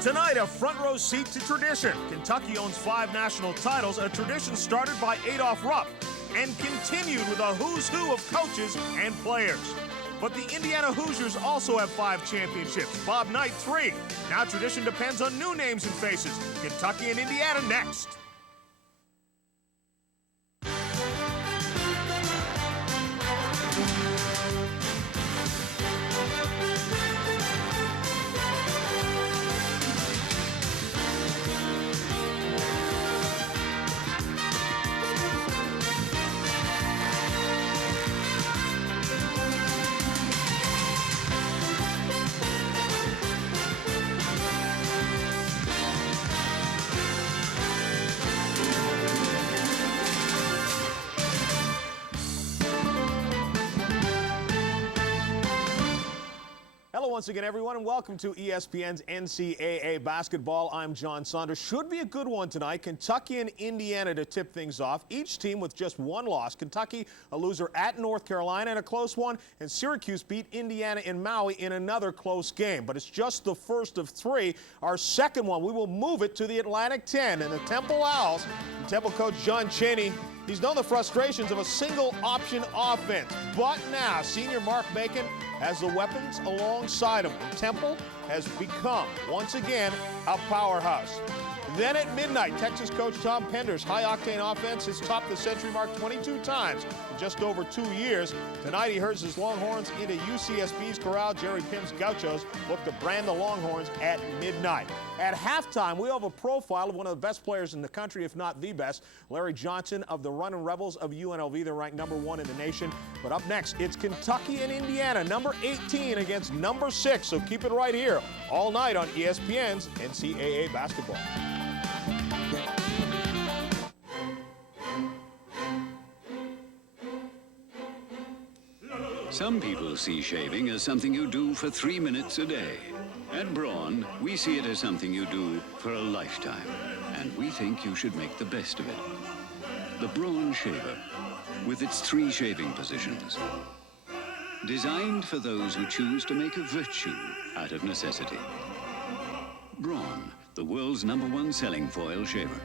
Tonight, a front row seat to tradition. Kentucky owns 5 national titles, a tradition started by Adolph Rupp and continued with a who's who of coaches and players. But the Indiana Hoosiers also have 5 championships. Bob Knight, 3. Now tradition depends on new names and faces. Kentucky and Indiana next. Hello once again, everyone, and welcome to ESPN's NCAA basketball. I'm John Saunders. Should be a good one tonight. Kentucky and Indiana to tip things off. Each team with just 1 loss. Kentucky, a loser at North Carolina in a close one, and Syracuse beat Indiana in Maui in another close game. But it's just the first of 3. Our second one, we will move it to the Atlantic 10 and the Temple Owls. And Temple coach John Cheaney, he's known the frustrations of a single option offense. But now, senior Mark Bacon has the weapons alongside him. Temple has become, once again, a powerhouse. Then at midnight, Texas coach Tom Pender's high-octane offense has topped the century mark 22 times in just over 2 years. Tonight, he herds his Longhorns into UCSB's corral. Jerry Pim's Gauchos look to brand the Longhorns at midnight. At halftime, we have a profile of one of the best players in the country, if not the best, Larry Johnson of the Runnin' Rebels of UNLV. They're ranked #1 in the nation. But up next, it's Kentucky and Indiana, number 18 against number 6. So keep it right here all night on ESPN's NCAA basketball. Some people see shaving as something you do for 3 minutes a day. At Braun, we see it as something you do for a lifetime, and we think you should make the best of it. The Braun Shaver, with its 3 shaving positions. Designed for those who choose to make a virtue out of necessity. Braun, the world's #1 selling foil shaver.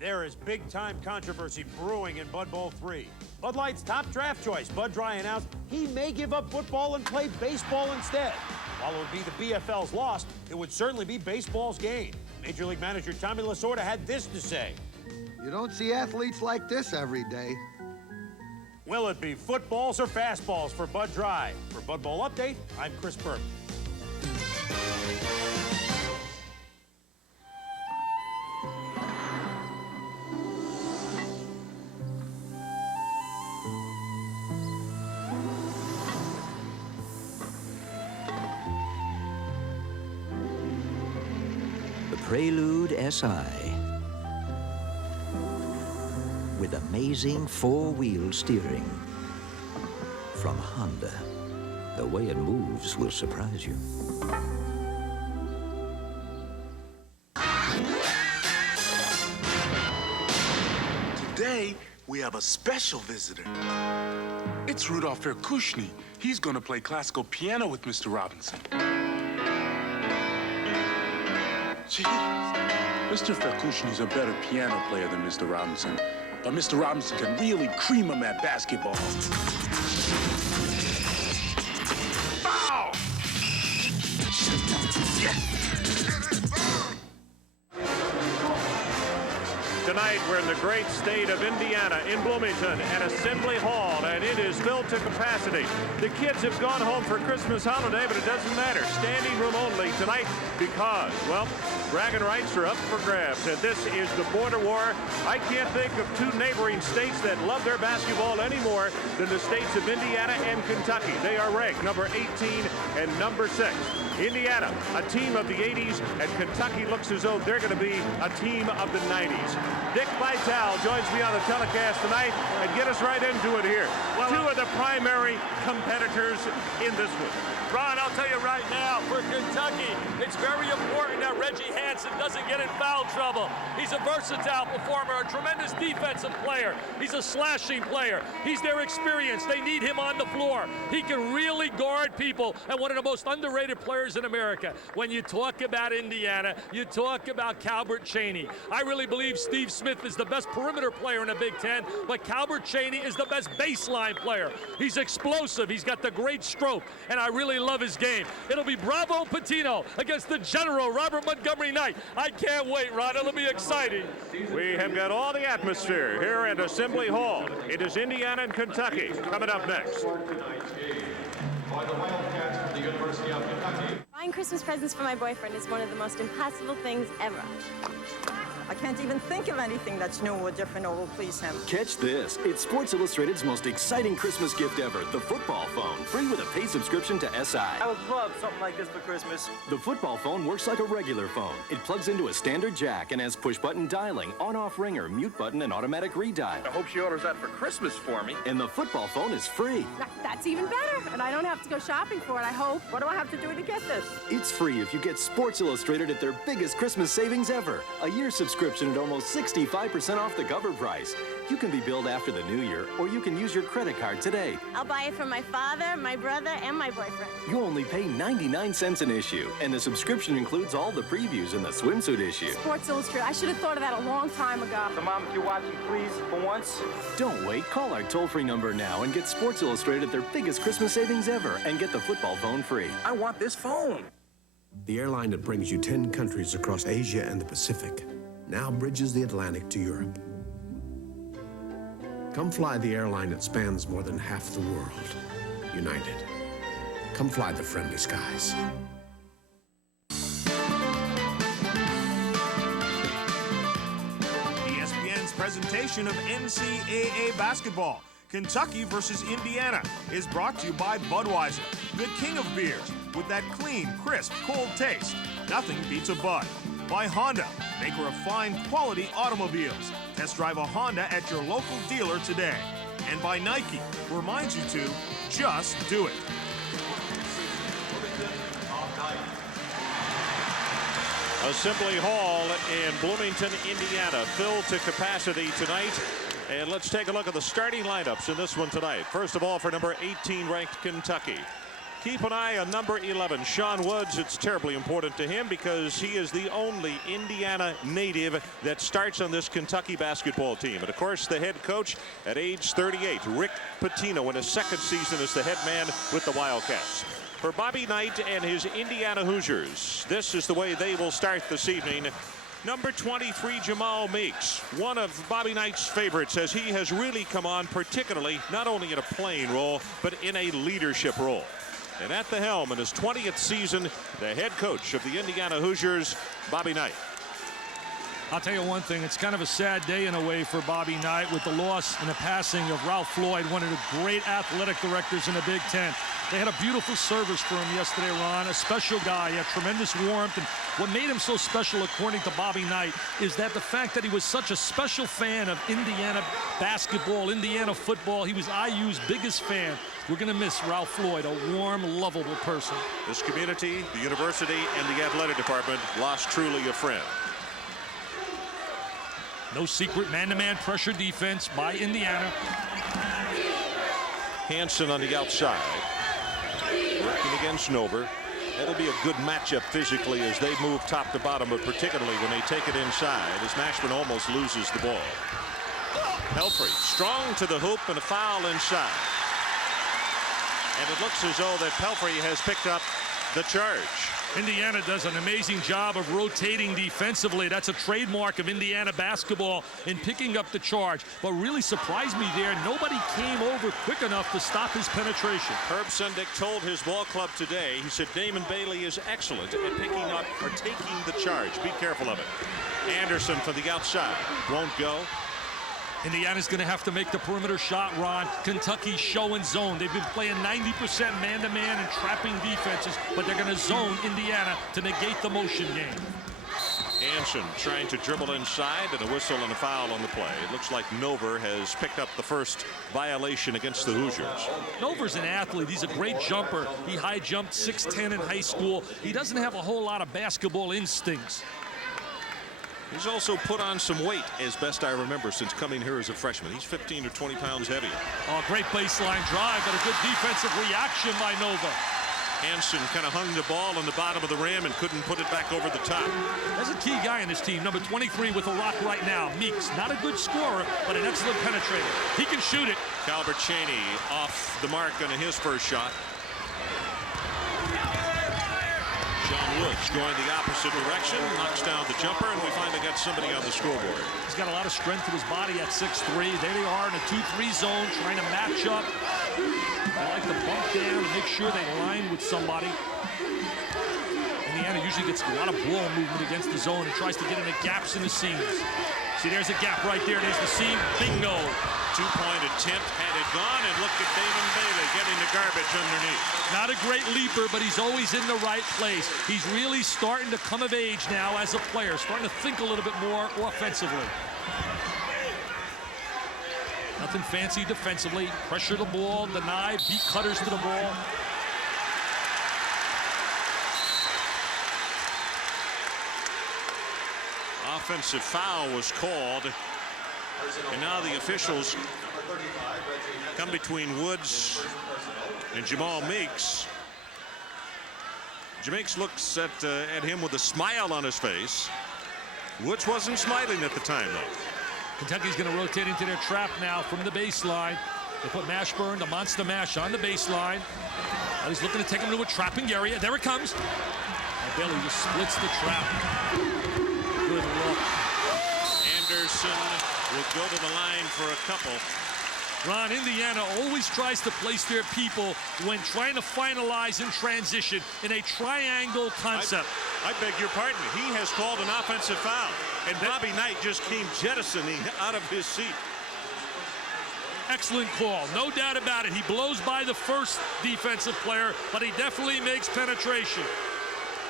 There is big-time controversy brewing in Bud Bowl 3. Bud Light's top draft choice, Bud Dry, announced he may give up football and play baseball instead. While it would be the BFL's loss, it would certainly be baseball's gain. Major League Manager Tommy Lasorda had this to say. You don't see athletes like this every day. Will it be footballs or fastballs for Bud Dry? For Bud Bowl Update, I'm Chris Burke. Prelude SI with amazing 4-wheel steering from Honda. The way it moves will surprise you. Today, we have a special visitor. It's Rudolph Verkushny. He's going to play classical piano with Mr. Robinson. Jeez. Mr. Verkushny's a better piano player than Mr. Robinson, but Mr. Robinson can really cream him at basketball. Foul! Tonight, we're in the great state of Indiana, in Bloomington, at Assembly Hall, and it is filled to capacity. The kids have gone home for Christmas holiday, but it doesn't matter. Standing room only tonight because, well, bragging rights are up for grabs, and this is the border war. I can't think of 2 neighboring states that love their basketball any more than the states of Indiana and Kentucky. They are ranked number 18 and number 6. Indiana, a team of the 80s, and Kentucky looks as though they're going to be a team of the 90s. Dick Vitale joins me on the telecast tonight and get us right into it here. Well, 2 of the primary competitors in this one. Ron, I'll tell you right now, for Kentucky, it's very important that Reggie pants and doesn't get in foul trouble. He's a versatile performer, a tremendous defensive player. He's a slashing player. He's their experience. They need him on the floor. He can really guard people, and one of the most underrated players in America. When you talk about Indiana, you talk about Calbert Cheaney. I really believe Steve Smith is the best perimeter player in the Big Ten, but Calbert Cheaney is the best baseline player. He's explosive. He's got the great stroke, and I really love his game. It'll be Bravo Pitino against the General Robert Montgomery Knight. I can't wait, Ron. It'll be exciting. We have got all the atmosphere here at Assembly Hall. It is Indiana and Kentucky coming up next. By the Wildcats from the University of Kentucky. Buying Christmas presents for my boyfriend is one of the most impossible things ever. I can't even think of anything that's new or different or will please him. Catch this. It's Sports Illustrated's most exciting Christmas gift ever, the football phone. Free with a paid subscription to SI. I would love something like this for Christmas. The football phone works like a regular phone. It plugs into a standard jack and has push-button dialing, on-off ringer, mute button, and automatic redial. I hope she orders that for Christmas for me. And the football phone is free. That's even better, and I don't have to go shopping for it, I hope. What do I have to do to get this? It's free if you get Sports Illustrated at their biggest Christmas savings ever. A year subscription at almost 65% off the cover price. You can be billed after the new year, or you can use your credit card today. I'll buy it for my father, my brother, and my boyfriend. You only pay 99 cents an issue, and the subscription includes all the previews in the swimsuit issue. Sports Illustrated. I should have thought of that a long time ago. So, Mom, if you're watching, please, for once. Don't wait. Call our toll-free number now and get Sports Illustrated at their biggest Christmas savings ever, and get the football phone free. I want this phone. The airline that brings you 10 countries across Asia and the Pacific now bridges the Atlantic to Europe. Come fly the airline that spans more than half the world. United. Come fly the friendly skies. ESPN's presentation of NCAA basketball, Kentucky versus Indiana, is brought to you by Budweiser, the king of beers, with that clean, crisp, cold taste. Nothing beats a Bud. By Honda, maker of fine, quality automobiles. Test drive a Honda at your local dealer today. And by Nike, who reminds you to just do it. Assembly Hall in Bloomington, Indiana, filled to capacity tonight. And let's take a look at the starting lineups in this one tonight. First of all, for number 18 ranked Kentucky. Keep an eye on number 11, Sean Woods. It's terribly important to him because he is the only Indiana native that starts on this Kentucky basketball team. And of course, the head coach at age 38, Rick Pitino, in his second season as the head man with the Wildcats. For Bobby Knight and his Indiana Hoosiers, this is the way they will start this evening. Number 23, Jamal Meeks, one of Bobby Knight's favorites, as he has really come on, particularly not only in a playing role, but in a leadership role. And at the helm in his 20th season, the head coach of the Indiana Hoosiers, Bobby Knight. I'll tell you one thing, it's kind of a sad day in a way for Bobby Knight with the loss and the passing of Ralph Floyd, one of the great athletic directors in the Big Ten. They had a beautiful service for him yesterday, Ron, a special guy. He had tremendous warmth, and what made him so special, according to Bobby Knight, is that the fact that he was such a special fan of Indiana basketball, Indiana football. He was IU's biggest fan. We're going to miss Ralph Floyd, a warm, lovable person. This community, the university, and the athletic department lost truly a friend. No secret man-to-man pressure defense by Indiana. Hansen on the outside, working against Nover. That'll be a good matchup physically as they move top to bottom, but particularly when they take it inside, as Mashman almost loses the ball. Pelfrey strong to the hoop and a foul inside. And it looks as though that Pelfrey has picked up the charge. Indiana does an amazing job of rotating defensively. That's a trademark of Indiana basketball in picking up the charge. But really surprised me there, nobody came over quick enough to stop his penetration. Herb Sendick told his ball club today, he said Damon Bailey is excellent at picking up or taking the charge. Be careful of it. Anderson from the outside won't go. Indiana's going to have to make the perimeter shot, Ron. Kentucky's showing zone. They've been playing 90% man-to-man and trapping defenses, but they're going to zone Indiana to negate the motion game. Hansen trying to dribble inside, and a whistle and a foul on the play. It looks like Nover has picked up the first violation against the Hoosiers. Nover's an athlete. He's a great jumper. He high jumped 6'10" in high school. He doesn't have a whole lot of basketball instincts. He's also put on some weight, as best I remember, since coming here as a freshman. He's 15 or 20 pounds heavier. Oh, great baseline drive, but a good defensive reaction by Nova. Hansen kind of hung the ball on the bottom of the rim and couldn't put it back over the top. There's a key guy in this team, number 23 with a rock right now, Meeks. Not a good scorer, but an excellent penetrator. He can shoot it. Calbert Cheaney off the mark on his first shot. John Woods going the opposite direction, knocks down the jumper, and we finally got somebody on the scoreboard. He's got a lot of strength to his body at 6'3". There they are in a 2-3 zone trying to match up. They like to bump down and make sure they line with somebody. Indiana usually gets a lot of ball movement against the zone and tries to get into gaps in the seams. See, there's a gap right there. There's the seam. Bingo. Two-point attempt, had it gone, and look at Damon Bailey getting the garbage underneath. Not a great leaper, but he's always in the right place. He's really starting to come of age now as a player, starting to think a little bit more offensively. Nothing fancy defensively. Pressure the ball, deny, beat cutters to the ball. Offensive foul was called. And now the officials come between Woods and Jamal Meeks. Meeks looks at him with a smile on his face. Woods wasn't smiling at the time, though. Kentucky's going to rotate into their trap now from the baseline. They put Mashburn, the monster mash, on the baseline. Now he's looking to take him to a trapping area. There it comes. And Bailey just splits the trap. Good look. Anderson will go to the line for a couple. Ron, Indiana always tries to place their people when trying to finalize in transition in a triangle concept. I beg your pardon. He has called an offensive foul. And Bobby Knight just came jettisoning out of his seat. Excellent call. No doubt about it. He blows by the first defensive player, but he definitely makes penetration.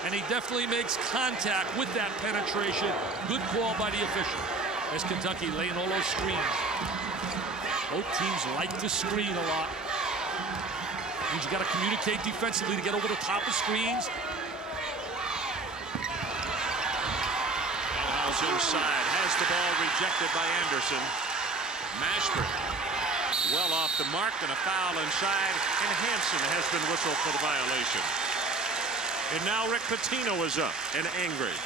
And he definitely makes contact with that penetration. Good call by the official. As Kentucky laying all those screens. Both teams like to screen a lot. Means you got to communicate defensively to get over the top of screens. Ballhouse inside, has the ball rejected by Anderson. Mashburn well off the mark, and a foul inside, and Hansen has been whistled for the violation. And now Rick Pitino is up and angry.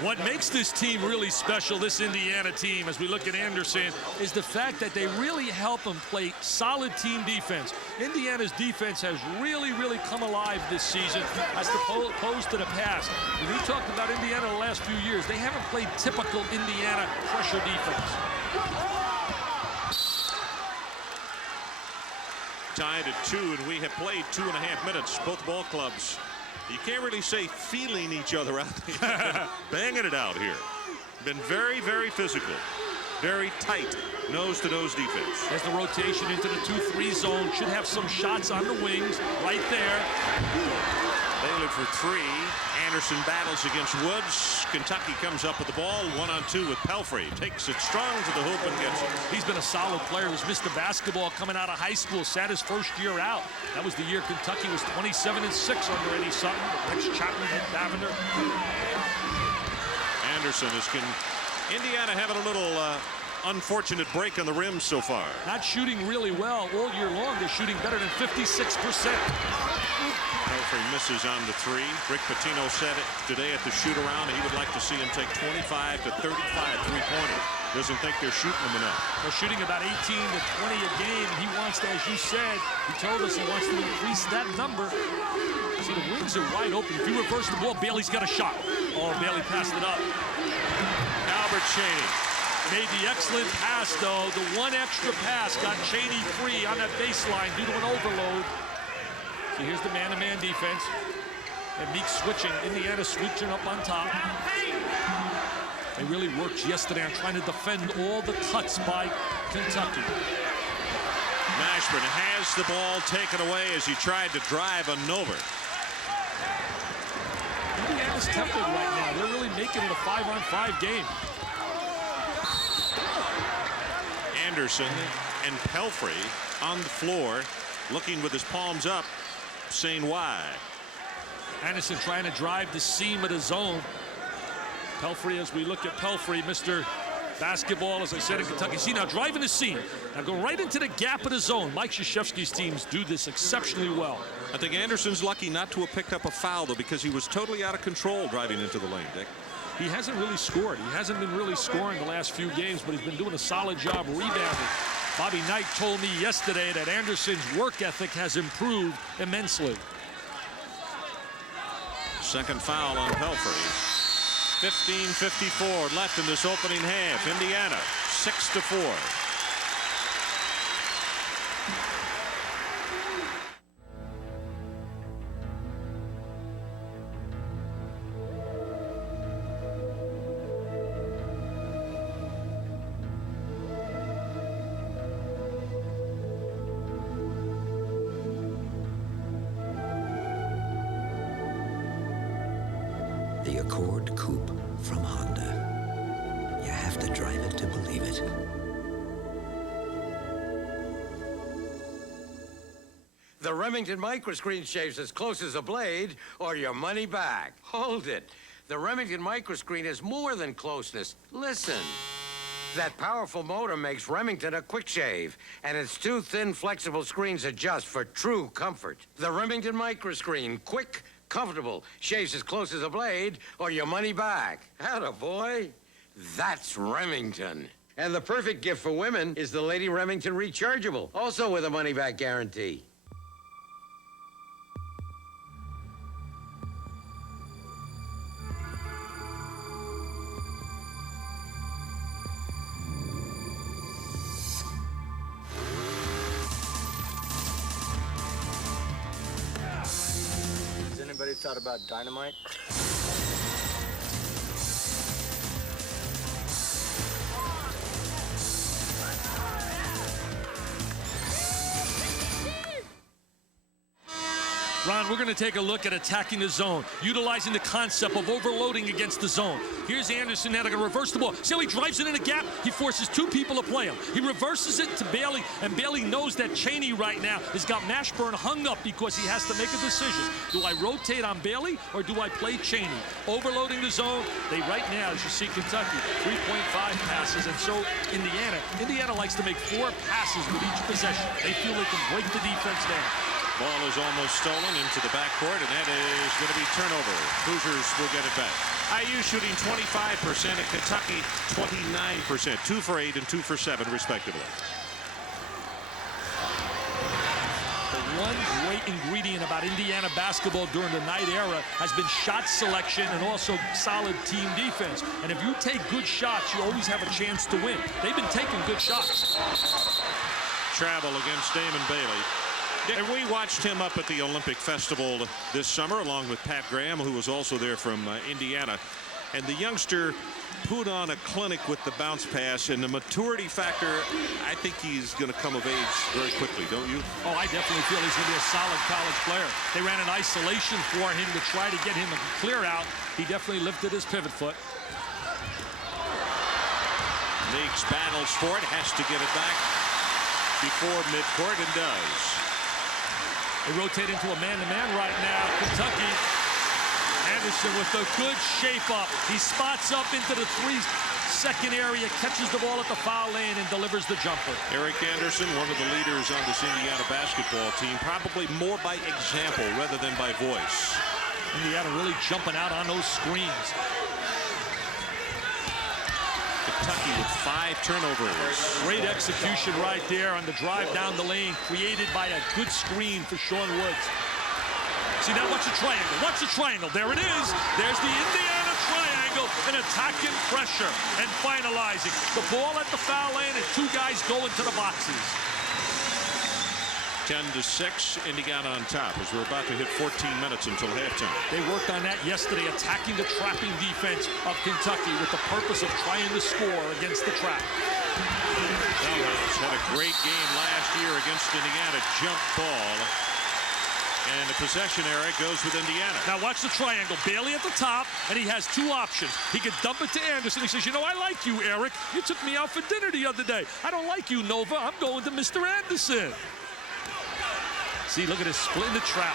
What makes this team really special, this Indiana team, as we look at Anderson, is the fact that they really help them play solid team defense. Indiana's defense has really come alive this season as opposed to the past. When we talked about Indiana the last few years, they haven't played typical Indiana pressure defense. Tied at 2, and we have played 2.5 minutes. Both ball clubs, you can't really say feeling each other out. Banging it out here. Been very physical. Very tight nose-to-nose defense. There's the rotation into the 2-3 zone. Should have some shots on the wings right there. Bailey for 3. Anderson battles against Woods. Kentucky comes up with the ball. 1-on-2 with Pelfrey. Takes it strong to the hoop and gets it. He's been a solid player. He's missed the basketball coming out of high school. Sat his first year out. That was the year Kentucky was 27-6 under Eddie Sutton. Next Chapman and Davender. Anderson is Indiana having a little unfortunate break on the rim so far. Not shooting really well all year long. They're shooting better than 56%. Pelfrey misses on the 3. Rick Pitino said it today at the shoot-around. He would like to see him take 25 to 35 three-pointers. Doesn't think they're shooting them enough. They're shooting about 18 to 20 a game. He wants to, as you said, he told us he wants to increase that number. See, the wings are wide open. If you reverse the ball, Bailey's got a shot. Oh, Bailey passed it up. Albert Cheaney made the excellent pass, though. The one extra pass got Cheaney free on that baseline due to an overload. So here's the man-to-man defense. And Meeks switching. Indiana switching up on top. They really worked yesterday on trying to defend all the cuts by Kentucky. Mashburn has the ball taken away as he tried to drive a Nova. Indiana's tempered right now. They're really making it a 5-on-5 game. Anderson and Pelfrey on the floor, looking with his palms up, saying why. Anderson trying to drive the seam of the zone. Pelfrey, as we look at Pelfrey, Mr. Basketball, as I said, in Kentucky. See, now driving the seam. Now go right into the gap of the zone. Mike Krzyzewski's teams do this exceptionally well. I think Anderson's lucky not to have picked up a foul, though, because he was totally out of control driving into the lane, Dick. He hasn't really scored. He hasn't been really scoring the last few games, but he's been doing a solid job rebounding. Bobby Knight told me yesterday that Anderson's work ethic has improved immensely. Second foul on Pelfrey. 15:54 left in this opening half. Indiana 6-4. The Accord Coupe from Honda. You have to drive it to believe it. The Remington microscreen shaves as close as a blade, or your money back. Hold it. The Remington microscreen is more than closeness. Listen. That powerful motor makes Remington a quick shave, and its two thin, flexible screens adjust for true comfort. The Remington microscreen, quick, comfortable, shaves as close as a blade, or your money back. Atta boy. That's Remington. And the perfect gift for women is the Lady Remington Rechargeable, also with a money-back guarantee. Has anybody thought about dynamite? Ron, we're going to take a look at attacking the zone, utilizing the concept of overloading against the zone. Here's Anderson now. They're going to reverse the ball. See how he drives it in a gap? He forces two people to play him. He reverses it to Bailey, and Bailey knows that Cheaney right now has got Mashburn hung up because he has to make a decision. Do I rotate on Bailey or do I play Cheaney? Overloading the zone. They right now, as you see, Kentucky, 3.5 passes, and so Indiana likes to make 4 passes with each possession. They feel they can break the defense down. Ball is almost stolen into the backcourt, and that is going to be turnover. Hoosiers will get it back. IU shooting 25%, and Kentucky 29%. 2 for 8 and 2 for 7, respectively. The one great ingredient about Indiana basketball during the Knight era has been shot selection and also solid team defense. And if you take good shots, you always have a chance to win. They've been taking good shots. Travel against Damon Bailey. And we watched him up at the Olympic Festival this summer, along with Pat Graham, who was also there from Indiana. And the youngster put on a clinic with the bounce pass, and the maturity factor, I think he's going to come of age very quickly, don't you? Oh, I definitely feel he's going to be a solid college player. They ran an isolation for him to try to get him a clear out. He definitely lifted his pivot foot. Meeks battles for it, has to get it back before midcourt, and does. They rotate into a man-to-man right now. Kentucky. Anderson with a good shape up. He spots up into the 3-second area, catches the ball at the foul lane, and delivers the jumper. Eric Anderson, one of the leaders on this Indiana basketball team, probably more by example rather than by voice. Indiana really jumping out on those screens. Kentucky with 5 turnovers. Great execution right there on the drive down the lane, created by a good screen for Sean Woods. See, now watch the triangle. Watch the triangle. There it is. There's the Indiana triangle, and attacking pressure and finalizing. The ball at the foul lane, and 2 guys go into the boxes. 10-6, Indiana on top as we're about to hit 14 minutes until halftime. They worked on that yesterday, attacking the trapping defense of Kentucky with the purpose of trying to score against the trap. Reynolds had a great game last year against Indiana. Jump ball. And the possession area goes with Indiana. Now watch the triangle. Bailey at the top, and he has 2 options. He can dump it to Anderson. He says, you know, I like you, Eric. You took me out for dinner the other day. I don't like you, Nova. I'm going to Mr. Anderson. See, look at this split in the trap.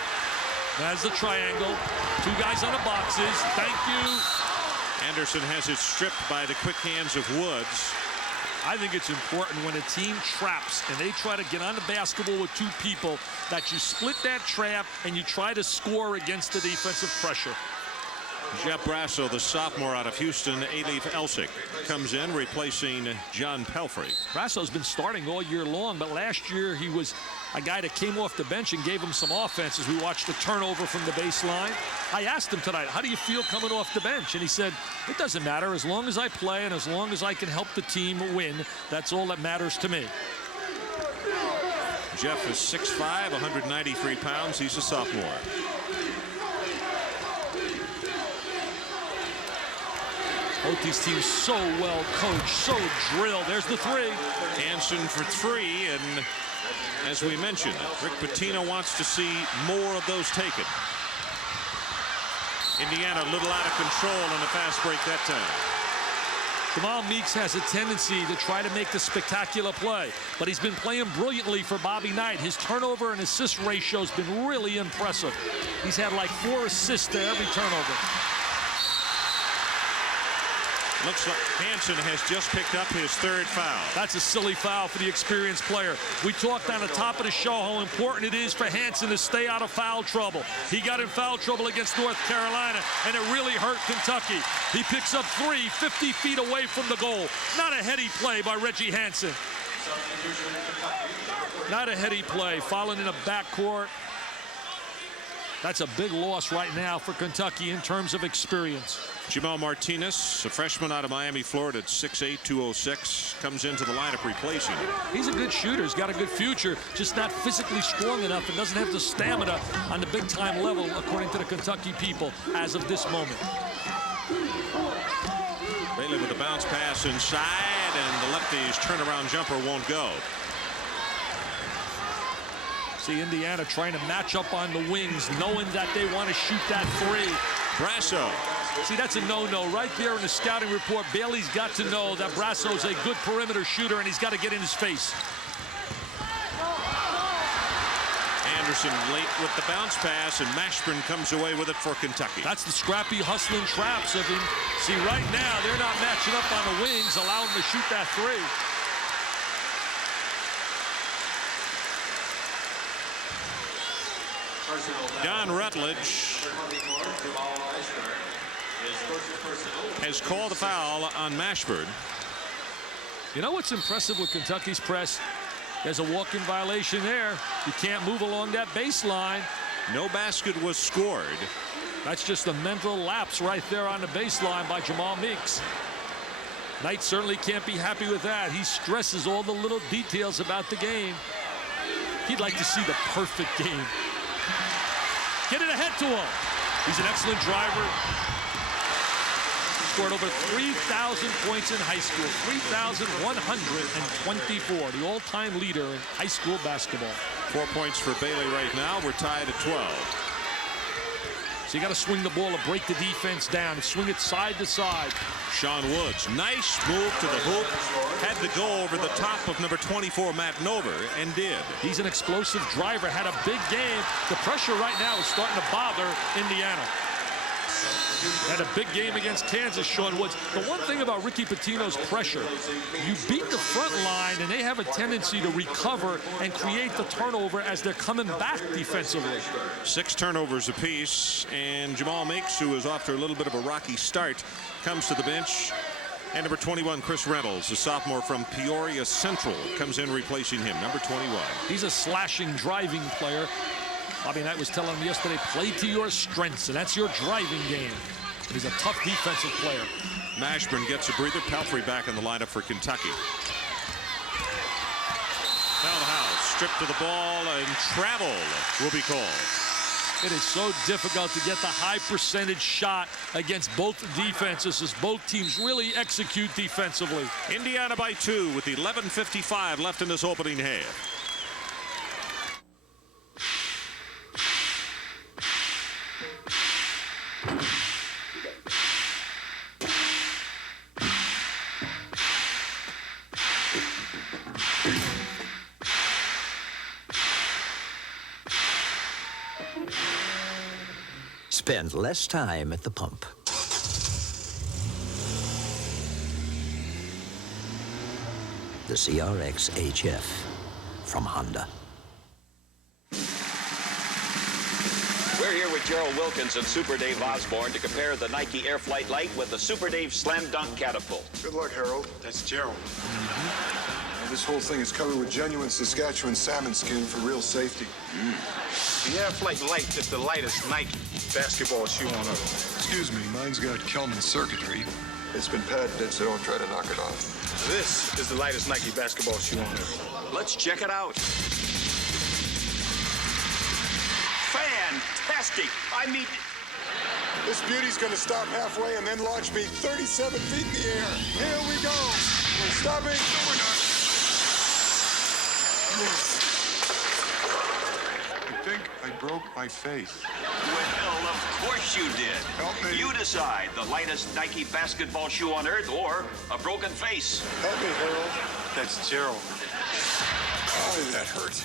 There's the triangle. 2 guys on the boxes. Thank you. Anderson has it stripped by the quick hands of Woods. I think it's important when a team traps and they try to get on the basketball with two people that you split that trap and you try to score against the defensive pressure. Jeff Brasso, the sophomore out of Houston, Alif Elsik, comes in replacing John Pelfrey. Brasso's been starting all year long, but last year he was a guy that came off the bench and gave him some offense as we watched the turnover from the baseline. I asked him tonight, how do you feel coming off the bench? And he said, it doesn't matter. As long as I play and as long as I can help the team win, that's all that matters to me. Jeff is 6'5", 193 pounds. He's a sophomore. Both these teams so well coached, so drilled. There's the three. Hansen for three, and as we mentioned, Rick Pitino wants to see more of those taken. Indiana a little out of control on the fast break that time. Jamal Meeks has a tendency to try to make the spectacular play, but he's been playing brilliantly for Bobby Knight. His turnover and assist ratio has been really impressive. He's had like 4 assists to every turnover. Looks like Hansen has just picked up his 3rd foul. That's a silly foul for the experienced player. We talked on the top of the show how important it is for Hansen to stay out of foul trouble. He got in foul trouble against North Carolina, and it really hurt Kentucky. He picks up 3, 50 feet away from the goal. Not a heady play by Reggie Hansen. Not a heady play, falling in a backcourt. That's a big loss right now for Kentucky in terms of experience. Jamal Martinez, a freshman out of Miami, Florida, at 6'8", 206, comes into the lineup replacing him. He's a good shooter. He's got a good future, just not physically strong enough and doesn't have the stamina on the big-time level, according to the Kentucky people, as of this moment. Bailey with a bounce pass inside, and the lefty's turnaround jumper won't go. See Indiana trying to match up on the wings, knowing that they want to shoot that 3. Brasso. See, that's a no-no. Right there in the scouting report, Bailey's got to know that Brasso's a good perimeter shooter, and he's got to get in his face. Anderson late with the bounce pass, and Mashburn comes away with it for Kentucky. That's the scrappy, hustling traps of him. See, right now, they're not matching up on the wings, allowing him to shoot that 3. Don Rutledge has called a foul on Mashburn. You know what's impressive with Kentucky's press? There's a walk-in violation there. You can't move along that baseline. No basket was scored. That's just a mental lapse right there on the baseline by Jamal Meeks. Knight certainly can't be happy with that. He stresses all the little details about the game. He'd like to see the perfect game. Get it ahead to him. He's an excellent driver. Scored over 3,000 points in high school, 3,124, the all-time leader in high school basketball. 4 points for Bailey right now. We're tied at 12. So you got to swing the ball to break the defense down and swing it side to side. Sean Woods, nice move to the hoop. Had to go over the top of number 24, Matt Nover, and did. He's an explosive driver, had a big game. The pressure right now is starting to bother Indiana. Had a big game against Kansas, Sean Woods. The one thing about Ricky Pitino's pressure, you beat the front line, and they have a tendency to recover and create the turnover as they're coming back defensively. 6 turnovers apiece, and Jamal Meeks, who is off to a little bit of a rocky start, comes to the bench. And number 21, Chris Reynolds, a sophomore from Peoria Central, comes in replacing him, number 21. He's a slashing, driving player. Bobby Knight was telling him yesterday, play to your strengths, and that's your driving game. And he's a tough defensive player. Mashburn gets a breather. Pelfrey back in the lineup for Kentucky. Feldhaus stripped to the ball, and travel will be called. It is so difficult to get the high percentage shot against both defenses as both teams really execute defensively. Indiana by 2 with 11:55 left in this opening half. Spend less time at the pump. CRX HF from Honda. We're here with Gerald Wilkins and Super Dave Osborne to compare the Nike Air Flight Lite with the Super Dave Slam Dunk Catapult. Good luck, Harold. That's Gerald. And this whole thing is covered with genuine Saskatchewan salmon skin for real safety. The Air Flight Lite is the lightest Nike basketball shoe on earth. Excuse me, mine's got Kelman circuitry. It's been patented, so don't try to knock it off. This is the lightest Nike basketball shoe on earth. Let's check it out. Fantastic! I mean... This beauty's gonna stop halfway and then launch me 37 feet in the air. Here we go. We're stopping. No, we're not. I think I broke my face. Well, of course you did. Help me. You decide, the lightest Nike basketball shoe on earth or a broken face. Help me, Harold. That's Gerald. Oh, that hurt.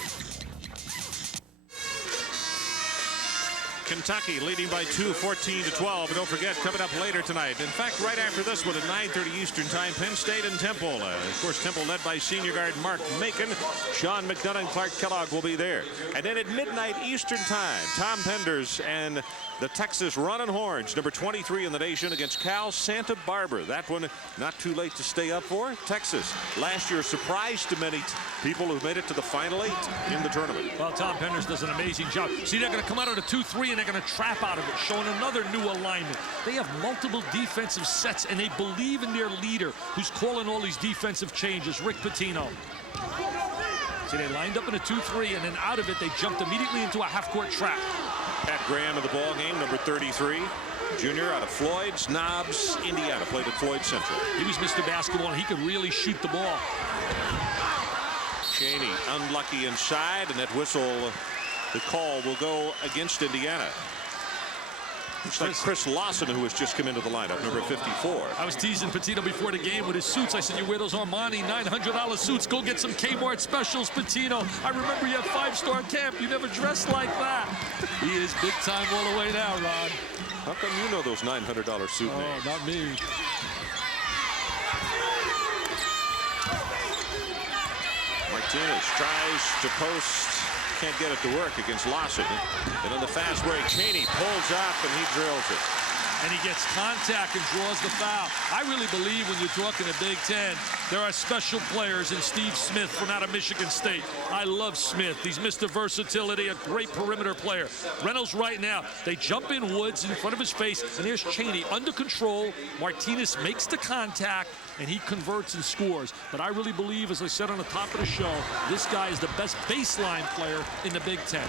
Kentucky leading by 2, 14-12. And don't forget, coming up later tonight. In fact, right after this one at 9:30 Eastern Time, Penn State and Temple. Of course, Temple led by senior guard Mark Macon. Sean McDonough and Clark Kellogg will be there. And then at midnight Eastern Time, Tom Penders and the Texas Runnin' Horns, number 23 in the nation, against Cal Santa Barbara. That one not too late to stay up for. Texas, last year, surprised to many people who made it to the Final 8 in the tournament. Well, Tom Penders does an amazing job. See, they're going to come out of the 2-3 and they're going to trap out of it, showing another new alignment. They have multiple defensive sets, and they believe in their leader, who's calling all these defensive changes, Rick Pitino. See, they lined up in a 2-3, and then out of it, they jumped immediately into a half-court trap. Pat Graham in the ball game, number 33. Junior out of Floyd's, Knobs, Indiana. Played at Floyd Central. He was Mr. Basketball, and he could really shoot the ball. Cheaney unlucky inside, and that whistle, the call will go against Indiana. Looks like Chris Lawson, who has just come into the lineup, number 54. I was teasing Pitino before the game with his suits. I said, you wear those Armani $900 suits. Go get some Kmart specials, Pitino. I remember you had 5-star camp. You never dressed like that. He is big time all the way now, Ron. How come you know those $900 suit names? Oh, not me. Martinez tries to post. Can't get it to work against Lawson. And on the fast break, Cheaney pulls up and he drills it. And he gets contact and draws the foul. I really believe when you're talking to Big Ten, there are special players in Steve Smith from out of Michigan State. I love Smith. He's Mr. Versatility, a great perimeter player. Reynolds right now, they jump in Woods in front of his face, and here's Cheaney under control. Martinez makes the contact, and he converts and scores. But I really believe, as I said on the top of the show, this guy is the best baseline player in the Big Ten.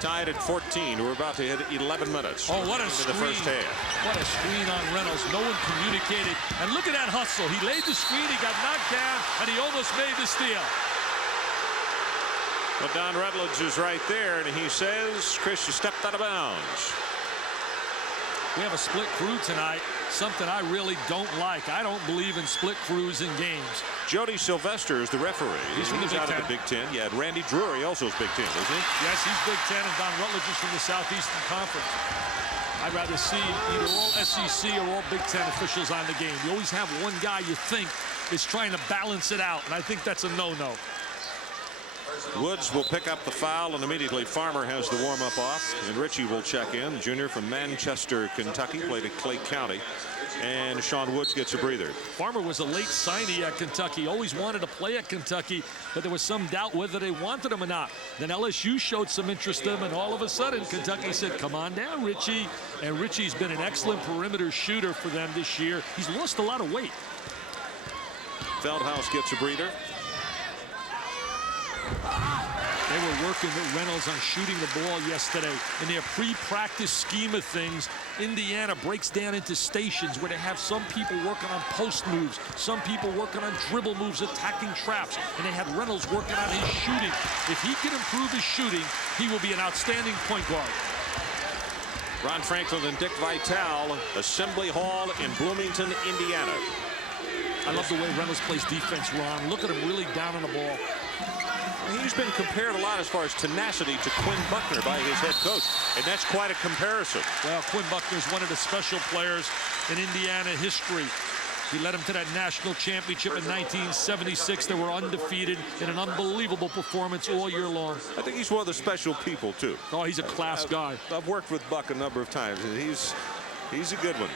Tied at 14. We're about to hit 11 minutes. Oh, what a into screen. the first half. What a screen on Reynolds. No one communicated. And look at that hustle. He laid the screen, he got knocked down, and he almost made the steal. Well, Don Rutledge is right there, and he says, Chris, you stepped out of bounds. We have a split crew tonight, something I really don't like. I don't believe in split crews in games. Jody Sylvester is the referee. He's from the Big out Ten. of the Big Ten. Yeah, Randy Drury also is Big Ten, isn't he? Yes, he's Big Ten, and Don Rutledge is from the Southeastern Conference. I'd rather see either all SEC or all Big Ten officials on the game. You always have one guy you think is trying to balance it out, and I think that's a no-no. Woods will pick up the foul, and immediately Farmer has the warm-up off, and Richie will check in. Junior from Manchester, Kentucky, played at Clay County, and Sean Woods gets a breather. Farmer was a late signee at Kentucky, always wanted to play at Kentucky, but there was some doubt whether they wanted him or not. Then LSU showed some interest in him, and all of a sudden Kentucky said, come on down, Richie. And Richie's been an excellent perimeter shooter for them this year. He's lost a lot of weight. Feldhaus gets a breather. They were working with Reynolds on shooting the ball yesterday. In their pre-practice scheme of things, Indiana breaks down into stations where they have some people working on post moves, some people working on dribble moves, attacking traps, and they had Reynolds working on his shooting. If he can improve his shooting, he will be an outstanding point guard. Ron Franklin and Dick Vitale, Assembly Hall in Bloomington, Indiana. I love the way Reynolds plays defense, Ron. Look at him really down on the ball. He's been compared a lot as far as tenacity to Quinn Buckner by his head coach, and that's quite a comparison. Well, Quinn Buckner is one of the special players in Indiana history. He led them to that national championship in 1976. They were undefeated in an unbelievable performance all year long. I think he's one of the special people, too. Oh, he's a class guy. I've worked with Buck a number of times, and he's a good one.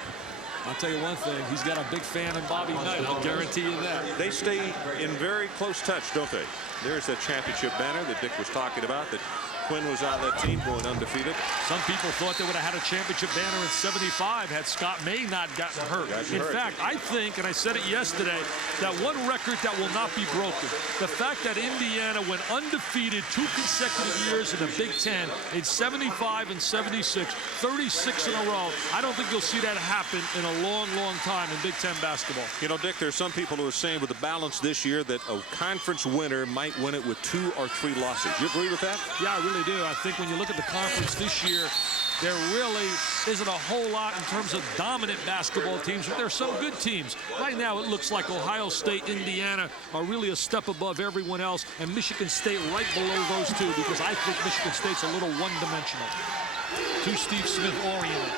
I'll tell you one thing, he's got a big fan in Bobby Knight, I'll guarantee you that. They stay in very close touch, don't they? There's that championship banner that Dick was talking about, that Quinn was on that team going undefeated. Some people thought they would have had a championship banner in '75 had Scott May not gotten hurt. In fact, I think, and I said it yesterday, that one record that will not be broken, the fact that Indiana went undefeated 2 consecutive years in the Big Ten in '75 and '76, 36 in a row. I don't think you'll see that happen in a long, long time in Big Ten basketball. You know, Dick, there's some people who are saying with the balance this year that a conference winner might win it with 2 or 3 losses. You agree with that? Yeah, I really do. I think when you look at the conference this year, there really isn't a whole lot in terms of dominant basketball teams, but there are some good teams. Right now, it looks like Ohio State, Indiana are really a step above everyone else, and Michigan State right below those two, because I think Michigan State's a little one-dimensional. Too Steve Smith oriented.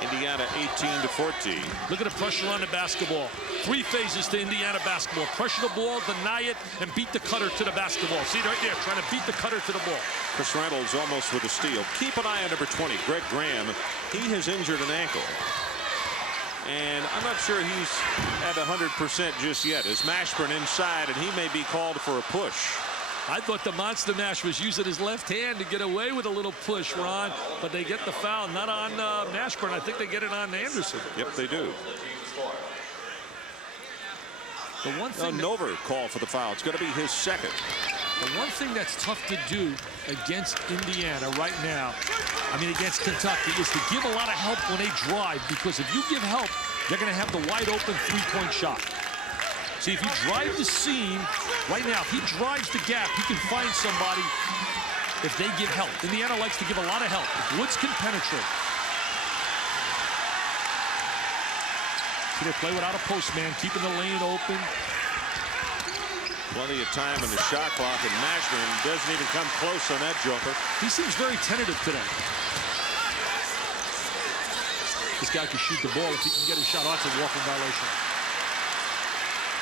Indiana 18-14. Look at the pressure on the basketball. 3 phases to Indiana basketball. Pressure the ball, deny it, and beat the cutter to the basketball. See right there, trying to beat the cutter to the ball. Chris Reynolds almost with a steal. Keep an eye on number 20, Greg Graham. He has injured an ankle. And I'm not sure he's at 100% just yet. Is Mashburn inside, and he may be called for a push. I thought the Monster Mash was using his left hand to get away with a little push, Ron, but they get the foul, not on Mashburn. I think they get it on Anderson. Yep, they do. The one thing Nover called for the foul. It's going to be his second. The one thing that's tough to do against Indiana right now, against Kentucky, is to give a lot of help when they drive, because if you give help, they're going to have the wide open 3-point shot. See, if you drive the seam, right now, if he drives the gap, he can find somebody if they give help. Indiana likes to give a lot of help. If Woods can penetrate. See, they play without a post man, keeping the lane open. Plenty of time in the shot clock, and Mashburn doesn't even come close on that jumper. He seems very tentative today. This guy can shoot the ball if he can get a shot. Oh, that's a walking violation.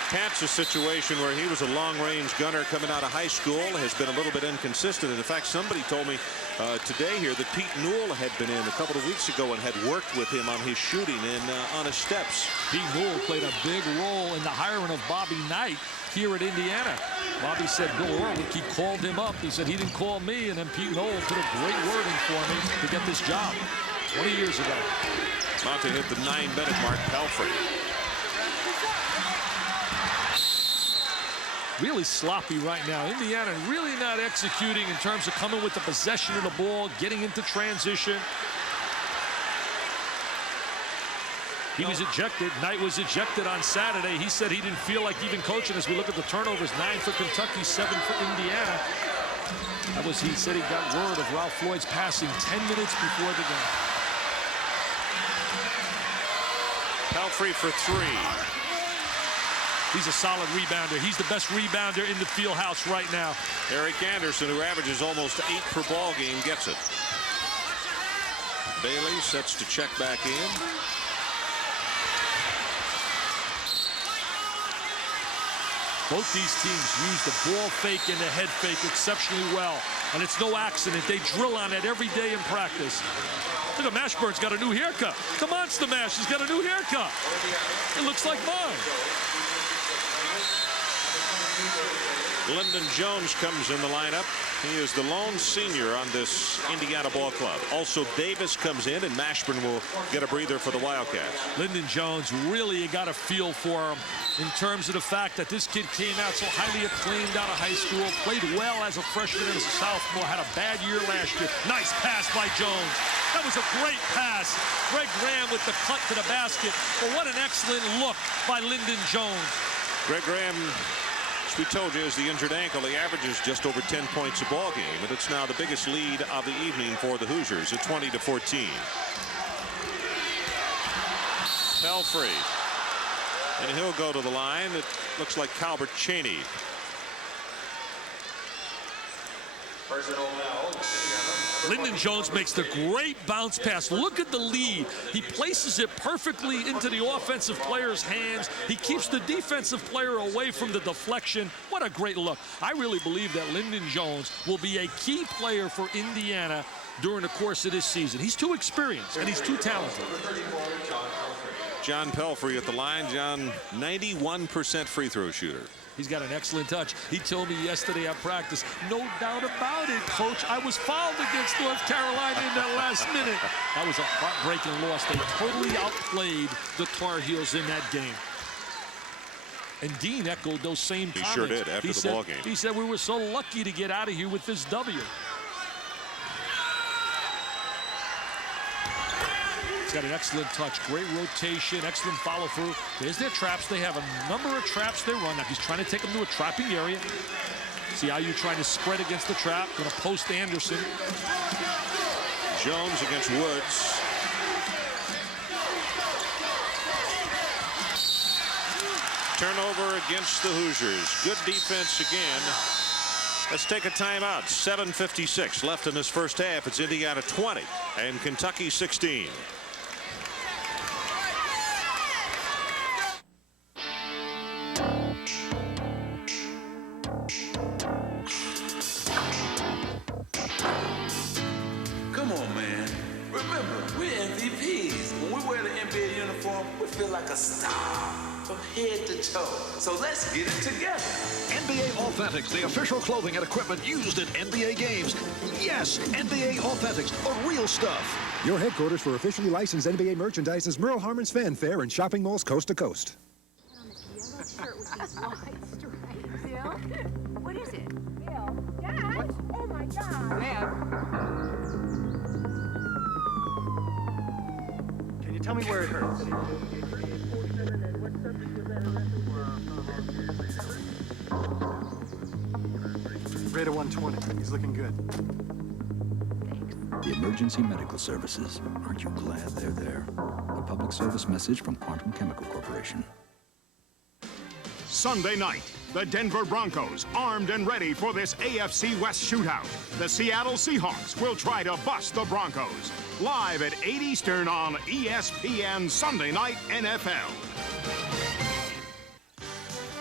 Pat's a situation where he was a long-range gunner coming out of high school, has been a little bit inconsistent. And in fact, somebody told me today here that Pete Newell had been in a couple of weeks ago and had worked with him on his shooting and on his steps. Pete Newell played a big role in the hiring of Bobby Knight here at Indiana. Bobby said Bill Orlick, he called him up. He said he didn't call me, and then Pete Newell put a great word in for me to get this job 20 years ago. About to hit the 9-minute mark, Pelfrey. Really sloppy right now. Indiana really not executing in terms of coming with the possession of the ball, getting into transition. He was ejected. Knight was ejected on Saturday. He said he didn't feel like even coaching. As we look at the turnovers, 9 for Kentucky, 7 for Indiana. He said he got word of Ralph Floyd's passing 10 minutes before the game. Pelfrey for 3. He's a solid rebounder. He's the best rebounder in the field house right now. Eric Anderson, who averages almost 8 per ball game, gets it. Bailey sets to check back in. Both these teams use the ball fake and the head fake exceptionally well. And it's no accident. They drill on it every day in practice. Look at Mashburn's got a new haircut. The Monster Mash has got a new haircut. It looks like mine. Lyndon Jones comes in the lineup. He is the lone senior on this Indiana ball club. Also, Davis comes in, and Mashburn will get a breather for the Wildcats. Lyndon Jones, really, you got a feel for him in terms of the fact that this kid came out so highly acclaimed out of high school, played well as a freshman and as a sophomore, had a bad year last year. Nice pass by Jones. That was a great pass. Greg Graham with the cut to the basket. But what an excellent look by Lyndon Jones. Greg Graham, as we told you, is the injured ankle. He averages just over 10 points a ball game, and it's now the biggest lead of the evening for the Hoosiers at 20-14. Pelfrey, and he'll go to the line. It looks like Calbert Cheaney. Lyndon Jones makes the great bounce pass. Look at the lead. He places it perfectly into the offensive player's hands. He keeps the defensive player away from the deflection. What a great look. I really believe that Lyndon Jones will be a key player for Indiana during the course of this season. He's too experienced and he's too talented. John Pelfrey at the line. John, 91% free throw shooter. He's got an excellent touch. He told me yesterday at practice, no doubt about it, Coach. I was fouled against North Carolina in that last minute. That was a heartbreaking loss. They totally outplayed the Tar Heels in that game. And Dean echoed those same comments. He sure did after the ball game. He said we were so lucky to get out of here with this W. He's got an excellent touch, great rotation, excellent follow through. There's their traps. They have a number of traps they run. Now he's trying to take them to a trapping area. See how you trying to spread against the trap. Going to post Anderson. Jones against Woods. Turnover against the Hoosiers. Good defense again. Let's take a timeout. 7:56 left in this first half. It's Indiana 20 and Kentucky 16. Come on, man. Remember, we're MVPs. When we wear the NBA uniform, we feel like a star from head to toe. So let's get it together. NBA Authentics, the official clothing and equipment used at NBA games. Yes, NBA Authentics, the real stuff. Your headquarters for officially licensed NBA merchandise is Merle Harmon's Fanfare and shopping malls coast to coast. Bill? What is it? Bill? Dad? What? Oh my God. Dad. Can you tell me where it hurts? Rate of 120. He's looking good. The Emergency Medical Services. Aren't you glad they're there? A public service message from Quantum Chemical Corporation. Sunday night, the Denver Broncos, armed and ready for this AFC West shootout. The Seattle Seahawks will try to bust the Broncos. Live at 8 Eastern on ESPN Sunday Night NFL.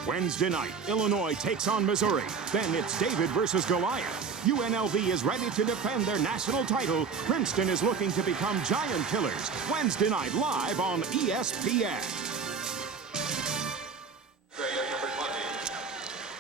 Wednesday night, Illinois takes on Missouri. Then it's David versus Goliath. UNLV is ready to defend their national title. Princeton is looking to become giant killers. Wednesday night, live on ESPN.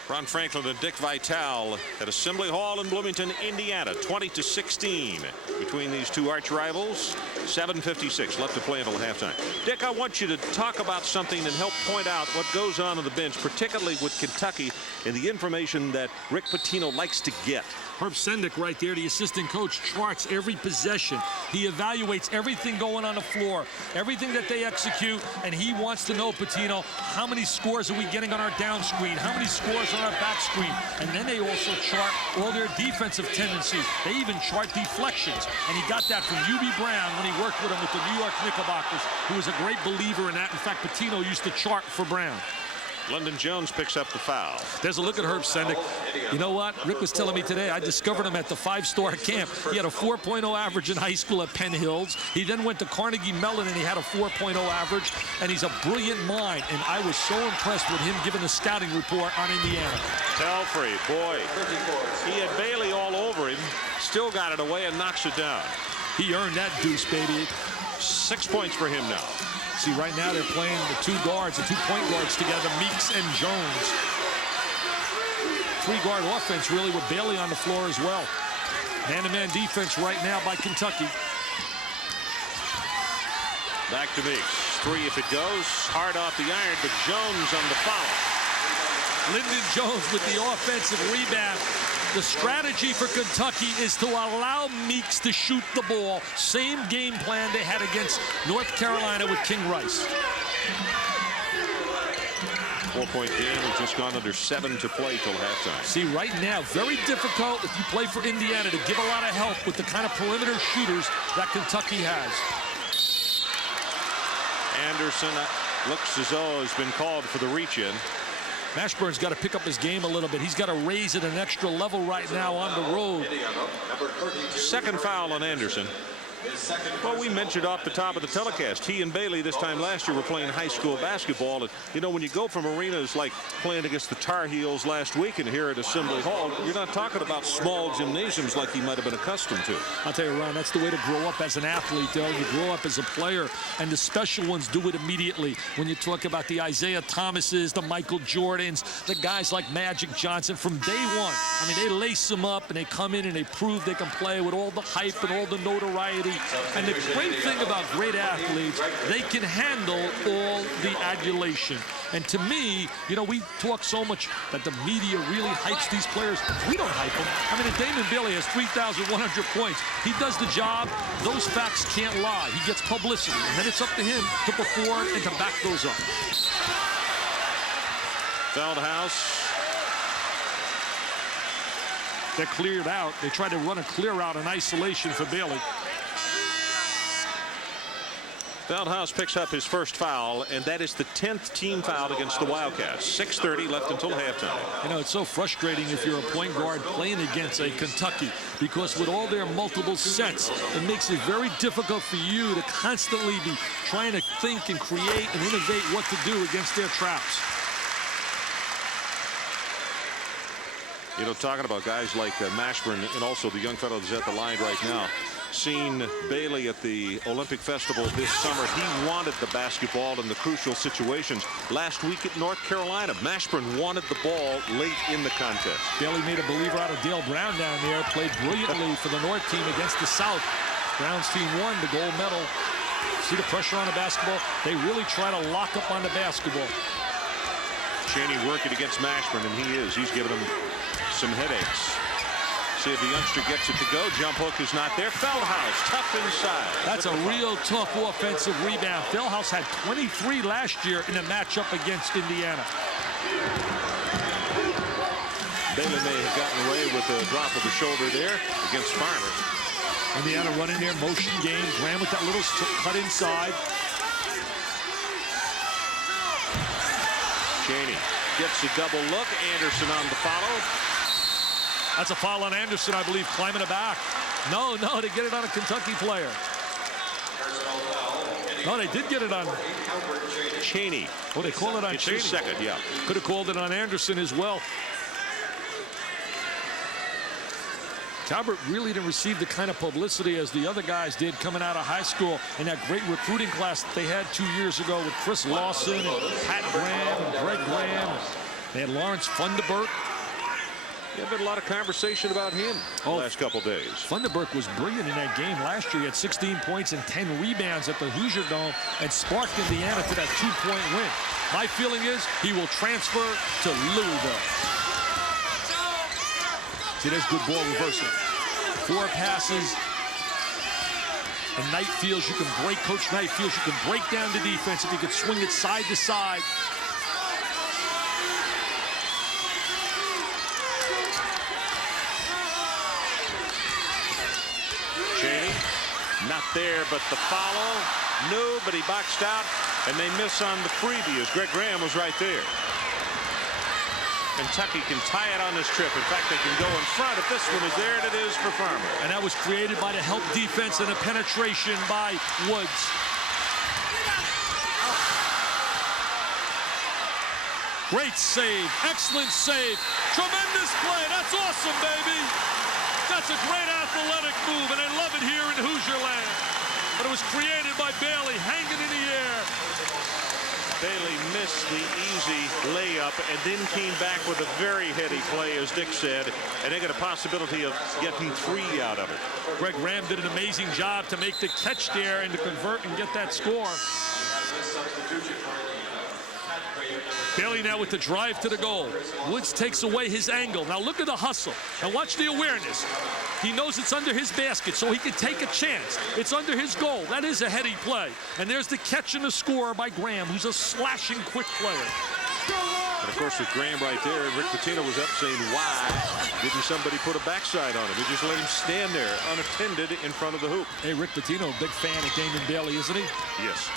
Ron Franklin and Dick Vitale at Assembly Hall in Bloomington, Indiana, 20-16 between these two arch rivals. 7:56 left to play until halftime. Dick, I want you to talk about something and help point out what goes on the bench, particularly with Kentucky and the information that Rick Pitino likes to get. Herb Sendick right there, the assistant coach, charts every possession. He evaluates everything going on the floor, everything that they execute, and he wants to know, Pitino, how many scores are we getting on our down screen? How many scores on our back screen? And then they also chart all their defensive tendencies. They even chart deflections. And he got that from UB Brown when he worked with him with the New York Knickerbockers, who was a great believer in that. In fact, Pitino used to chart for Brown. Lyndon Jones picks up the foul. There's a look at Herb Sendick. You know what? Rick was telling me today, I discovered him at the 5-star camp. He had a 4.0 average in high school at Penn Hills. He then went to Carnegie Mellon and he had a 4.0 average. And he's a brilliant mind. And I was so impressed with him giving the scouting report on Indiana. Pelfrey, boy, he had Bailey all over him. Still got it away and knocks it down. He earned that deuce, baby. 6 points for him now. See, right now they're playing the two guards, the 2-point guards together, Meeks and Jones. 3-guard offense, really, with Bailey on the floor as well. Man-to-man defense right now by Kentucky. Back to Meeks. 3 if it goes. Hard off the iron, but Jones on the foul. Lyndon Jones with the offensive rebound. The strategy for Kentucky is to allow Meeks to shoot the ball. Same game plan they had against North Carolina with King Rice. 4-point game. We've just gone under 7 to play till halftime. See, right now, very difficult if you play for Indiana to give a lot of help with the kind of perimeter shooters that Kentucky has. Anderson looks as though has been called for the reach-in. Mashburn's got to pick up his game a little bit. He's got to raise it an extra level right now on the road. Second foul on Anderson. Well, we mentioned off the top of the telecast, he and Bailey this time last year were playing high school basketball. And, you know, when you go from arenas like playing against the Tar Heels last week and here at Assembly Hall, you're not talking about small gymnasiums like he might have been accustomed to. I'll tell you, Ron, that's the way to grow up as an athlete, though. You grow up as a player, and the special ones do it immediately. When you talk about the Isaiah Thomases, the Michael Jordans, the guys like Magic Johnson from day one. I mean, they lace them up, and they come in and they prove they can play with all the hype and all the notoriety. And the great thing about great athletes, they can handle all the adulation. And to me, you know, we talk so much that the media really hypes these players. We don't hype them. I mean, if Damon Bailey has 3,100 points, he does the job. Those facts can't lie. He gets publicity. And then it's up to him to perform and to back those up. Feldhaus. They're cleared out. They try to run a clear out in isolation for Bailey. Feldhaus picks up his first foul, and that is the 10th team foul against the Wildcats. 6:30 left until halftime. You know, it's so frustrating if you're a point guard playing against a Kentucky, because with all their multiple sets, it makes it very difficult for you to constantly be trying to think and create and innovate what to do against their traps. You know, talking about guys like Mashburn and also the young fellow that's at the line right now. Seen Bailey at the Olympic Festival this summer. He wanted the basketball in the crucial situations. Last week at North Carolina, Mashburn wanted the ball late in the contest. Bailey made a believer out of Dale Brown down there, played brilliantly for the North team against the South. Brown's team won the gold medal. See the pressure on the basketball? They really try to lock up on the basketball. Cheaney working against Mashburn, and he is. He's giving him some headaches. See if the youngster gets it to go. Jump hook is not there. Feldhaus, tough inside. That's a real tough offensive rebound. Feldhaus had 23 last year in a matchup against Indiana. Bailey may have gotten away with a drop of the shoulder there against Farmer. Indiana running their motion game. Graham with that little cut inside. Cheaney gets a double look. Anderson on the follow. That's a foul on Anderson, I believe, climbing it back. No, they get it on a Kentucky player. No, they did get it on Cheaney. Oh, they call it on Cheaney. Second, yeah. Could have called it on Anderson as well. Talbot really didn't receive the kind of publicity as the other guys did coming out of high school in that great recruiting class that they had 2 years ago with Chris Lawson and Pat Graham and Greg Graham. They had Lawrence Funderburk. Yeah, been a lot of conversation about him the last couple days. Funderburk was brilliant in that game last year. He had 16 points and 10 rebounds at the Hoosier Dome and sparked Indiana to that 2-point win. My feeling is he will transfer to Louisville. See, there's good ball reversal. 4 passes. And Knight feels you can break. Coach Knight feels you can break down the defense if you can swing it side to side. Not there, but the follow. No, but he boxed out, and they miss on the freebie as Greg Graham was right there. Kentucky can tie it on this trip. In fact, they can go in front. If this one is there, and it is for Farmer. And that was created by the help defense and a penetration by Woods. Great save. Excellent save. Tremendous play. That's awesome, baby. That's a great athletic move, and I love it here in Hoosier land. But it was created by Bailey, hanging in the air. Bailey missed the easy layup and then came back with a very heady play, as Dick said, and they got a possibility of getting 3 out of it. Greg Graham did an amazing job to make the catch there and to convert and get that score. Bailey now with the drive to the goal. Woods takes away his angle. Now look at the hustle. And watch the awareness. He knows it's under his basket, so he can take a chance. It's under his goal. That is a heady play. And there's the catch and the score by Graham, who's a slashing quick player. And of course, with Graham right there, Rick Pitino was up saying, why didn't somebody put a backside on him? He just let him stand there unattended in front of the hoop. Hey, Rick Pitino, big fan of Damon Bailey, isn't he? Yes.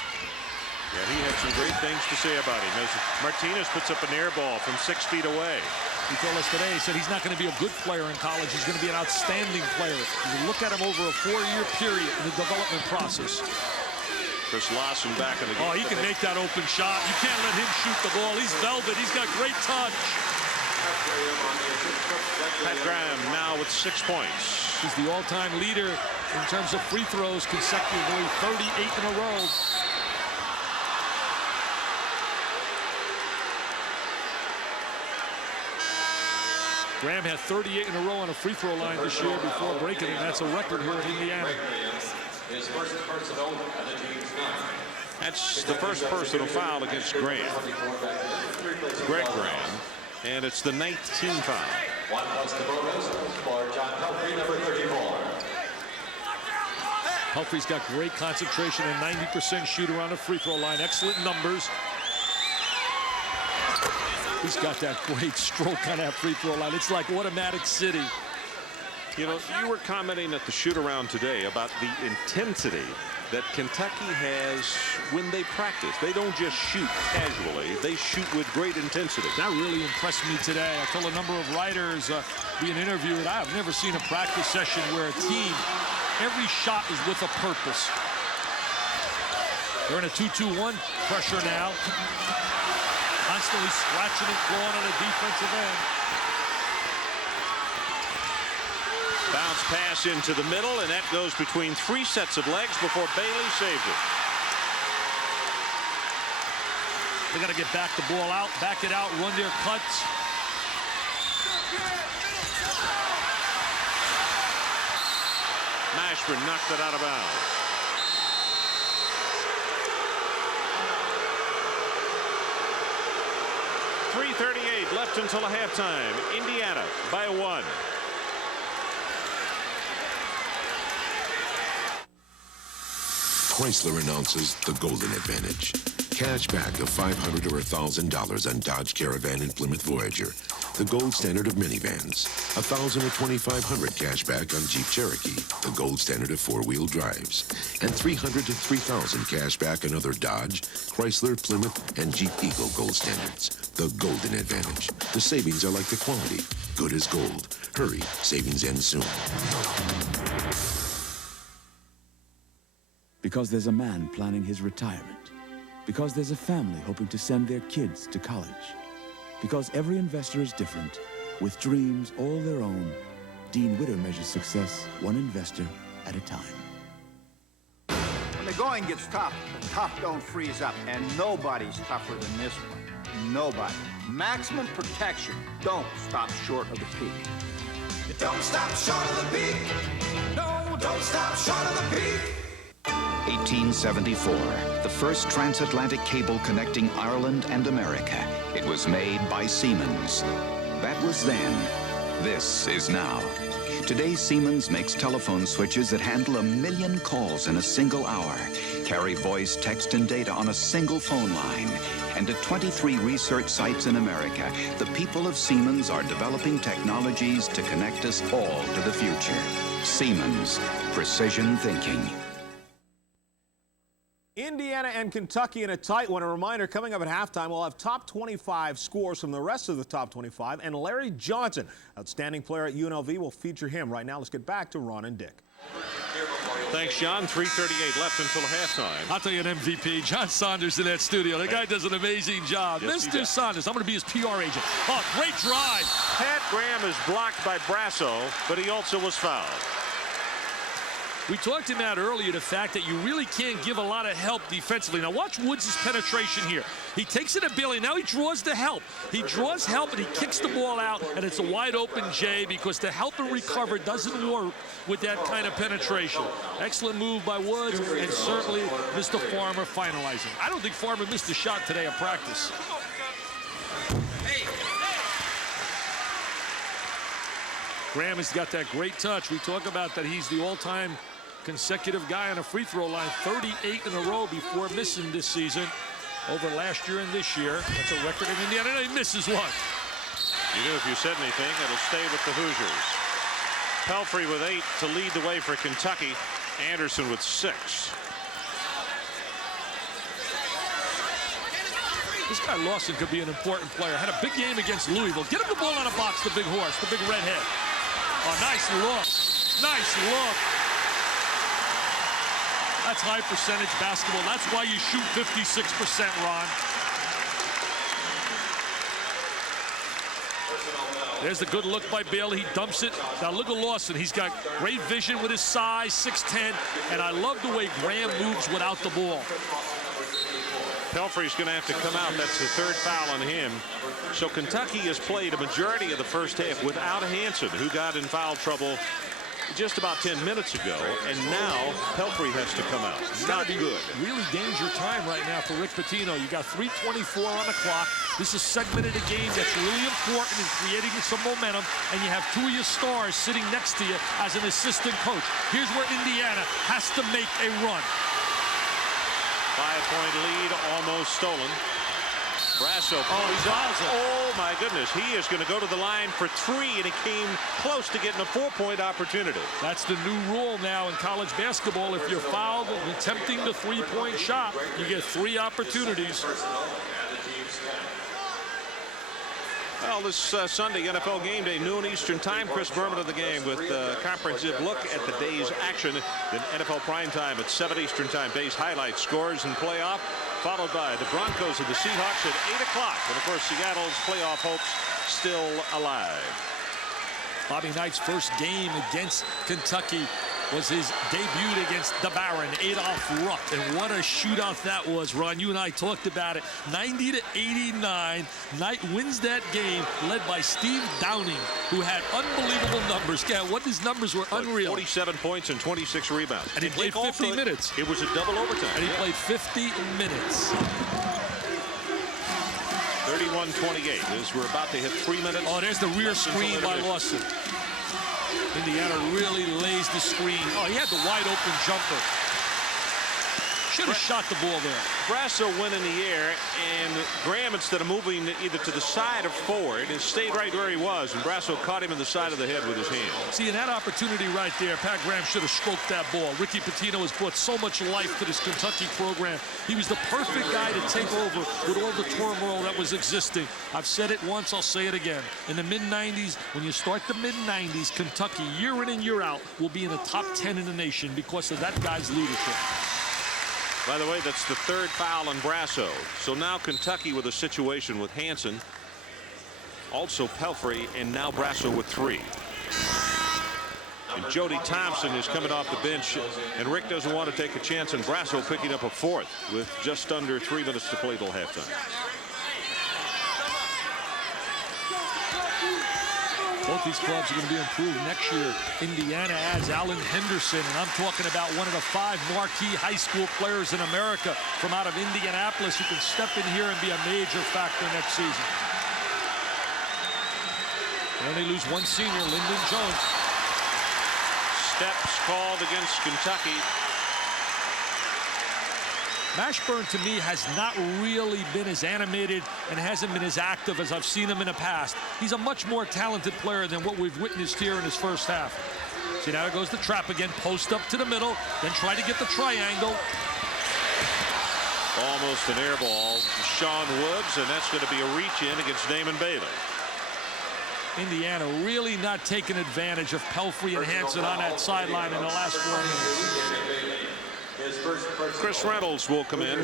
Yeah, he had some great things to say about him. As Martinez puts up an air ball from 6 feet away. He told us today, he said he's not going to be a good player in college. He's going to be an outstanding player. You look at him over a 4-year period in the development process. Chris Lawson back in the game. Oh, he can make that open shot. You can't let him shoot the ball. He's velvet. He's got great touch. Pat Graham now with 6 points. He's the all-time leader in terms of free throws consecutively, 38 in a row. Graham had 38 in a row on a free throw line this year before breaking it. That's a record here in Indiana. That's the first personal foul against Graham. Greg Graham. And it's the 19th foul. Humphrey's got great concentration and 90% shooter on the free throw line. Excellent numbers. He's got that great stroke on that free throw line. It's like automatic city. You know, you were commenting at the shoot-around today about the intensity that Kentucky has when they practice. They don't just shoot casually. They shoot with great intensity. That really impressed me today. I told a number of writers being interviewed, I have never seen a practice session where a team, every shot is with a purpose. They're in a 2-2-1 pressure now. Constantly scratching and clawing on the defensive end. Bounce pass into the middle, and that goes between 3 sets of legs before Bailey saves it. They got to get back the ball out, back it out, run their cuts. Mashburn knocked it out of bounds. .338 left until halftime. Indiana by 1. Chrysler announces the Golden Advantage. Cash back of $500 or $1,000 on Dodge Caravan and Plymouth Voyager, the gold standard of minivans. $1,000 or $2,500 cash back on Jeep Cherokee, the gold standard of 4-wheel drives. And $300 to $3,000 cash back on other Dodge, Chrysler, Plymouth, and Jeep Eagle gold standards. The Golden Advantage. The savings are like the quality. Good as gold. Hurry, savings end soon. Because there's a man planning his retirement. Because there's a family hoping to send their kids to college. Because every investor is different, with dreams all their own, Dean Witter measures success one investor at a time. When the going gets tough, tough don't freeze up, and nobody's tougher than this one. Nobody. Maximum protection. Don't stop short of the peak. Don't stop short of the peak. No, don't stop short of the peak. 1874, the first transatlantic cable connecting Ireland and America. It was made by Siemens. That was then. This is now. Today, Siemens makes telephone switches that handle 1 million calls in a single hour, carry voice, text, and data on a single phone line. And at 23 research sites in America, the people of Siemens are developing technologies to connect us all to the future. Siemens, precision thinking. Indiana and Kentucky in a tight one. A reminder, coming up at halftime, we'll have top 25 scores from the rest of the top 25, and Larry Johnson, outstanding player at UNLV, will feature him. Right now, let's get back to Ron and Dick. Thanks, John. 3:38 left until halftime. I'll tell you an MVP, John Saunders in that studio. The guy does an amazing job. Yes, Mr. Saunders, I'm going to be his PR agent. Oh, great drive. Pat Graham is blocked by Brasso, but he also was fouled. We talked about earlier the fact that you really can't give a lot of help defensively. Now watch Woods' penetration here. He takes it to Bailey. Now he draws the help. He draws help and he kicks the ball out, and it's a wide open J because the help and recover doesn't work with that kind of penetration. Excellent move by Woods, and certainly Mr. Farmer finalizing. I don't think Farmer missed a shot today in practice. Graham has got that great touch. We talk about that he's the all-time consecutive guy on a free throw line, 38 in a row before missing this season over last year and this year. That's a record in Indiana. He misses one. You knew if you said anything, it'll stay with the Hoosiers. Pelfrey with 8 to lead the way for Kentucky. Anderson with 6. This guy Lawson could be an important player. Had a big game against Louisville. Get him the ball on a box, the big horse, the big redhead. Oh, nice look. Nice look. That's high percentage basketball. That's why you shoot 56%, Ron. There's the good look by Bailey. He dumps it. Now look at Lawson. He's got great vision with his size, 6'10", and I love the way Graham moves without the ball. Pelfrey's going to have to come out. That's the third foul on him. So Kentucky has played a majority of the first half without Hansen, who got in foul trouble just about 10 minutes ago, and now Pelfrey has to come out. Not good. Really danger time right now for Rick Pitino. You got 3:24 on the clock. This is segmented a game that's really important in creating some momentum, and you have two of your stars sitting next to you as an assistant coach. Here's where Indiana has to make a run. 5-point lead almost stolen. Brasso. Oh my goodness, he is going to go to the line for 3, and he came close to getting a 4-point opportunity. That's the new rule now in college basketball. If you're fouled attempting the 3-point shot, you get 3 opportunities. Well, this Sunday, NFL game day, noon Eastern time. Chris Berman of the game with a comprehensive look at the day's action. Then NFL prime time at 7 Eastern time. Day's highlights, scores, and playoff, followed by the Broncos and the Seahawks at 8 o'clock. And, of course, Seattle's playoff hopes still alive. Bobby Knight's first game against Kentucky was his debut against the Baron, Adolph Rupp. And what a shootout that was, Ron. You and I talked about it. 90-89. Knight wins that game, led by Steve Downing, who had unbelievable numbers. Yeah, what his numbers were unreal. 47 points and 26 rebounds. And he played 50 minutes. It was a double overtime. And he played 50 minutes. 31-28 as we're about to hit 3 minutes. Oh, there's the rear screen by Lawson. Indiana really lays the screen. Oh, he had the wide open jumper. Should have shot the ball there. Brasso went in the air, and Graham, instead of moving either to the side or forward, stayed right where he was, and Brasso caught him in the side of the head with his hand. See, in that opportunity right there, Pat Graham should have stroked that ball. Ricky Pitino has brought so much life to this Kentucky program. He was the perfect guy to take over with all the turmoil that was existing. I've said it once, I'll say it again. In the mid-90s, when you start the mid-90s, Kentucky, year in and year out, will be in the top 10 in the nation because of that guy's leadership. By the way, that's the third foul on Brasso. So now Kentucky with a situation with Hansen, also Pelfrey, and now Brasso with 3. And Jody Thompson is coming off the bench, and Rick doesn't want to take a chance on Brasso picking up a 4th with just under 3 minutes to play till halftime. Both these clubs are going to be improved next year. Indiana adds Alan Henderson, and I'm talking about one of the 5 marquee high school players in America from out of Indianapolis who can step in here and be a major factor next season. And they lose one senior, Lyndon Jones. Steps called against Kentucky. Mashburn, to me, has not really been as animated and hasn't been as active as I've seen him in the past. He's a much more talented player than what we've witnessed here in his first half. See, now goes the trap again. Post up to the middle, then try to get the triangle. Almost an air ball to Sean Woods, and that's going to be a reach-in against Damon Bailey. Indiana really not taking advantage of Pelfrey and Hansen on that sideline in the last 4 minutes. Chris Reynolds will come in,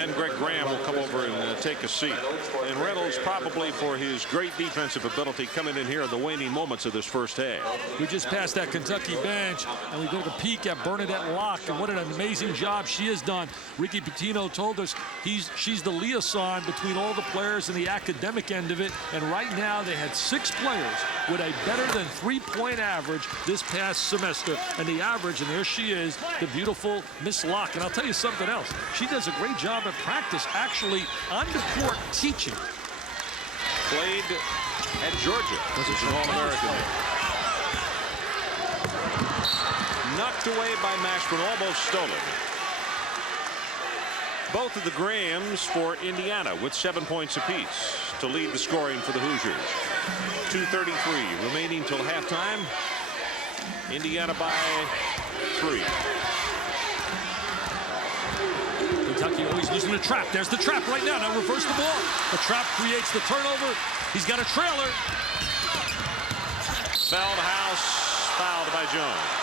and Greg Graham will come over and take a seat. And Reynolds, probably for his great defensive ability, coming in here in the waning moments of this first half. We just passed that Kentucky bench, and we took a peek at Bernadette Locke, and what an amazing job she has done. Ricky Pitino told us she's the liaison between all the players and the academic end of it, and right now they had 6 players with a better than 3-point average this past semester, and the average, and there she is, the beautiful Miss Locke. And I'll tell you something else. She does a great job at practice, actually on the court teaching. Played at Georgia. Was an All-American. Knocked away by Mashburn, almost stolen. Both of the Grahams for Indiana with 7 points apiece to lead the scoring for the Hoosiers. 2:33 remaining till halftime. Indiana by 3. Kentucky always losing the trap. There's the trap right now. Now reverse the ball. The trap creates the turnover. He's got a trailer. Feldhaus fouled by Jones.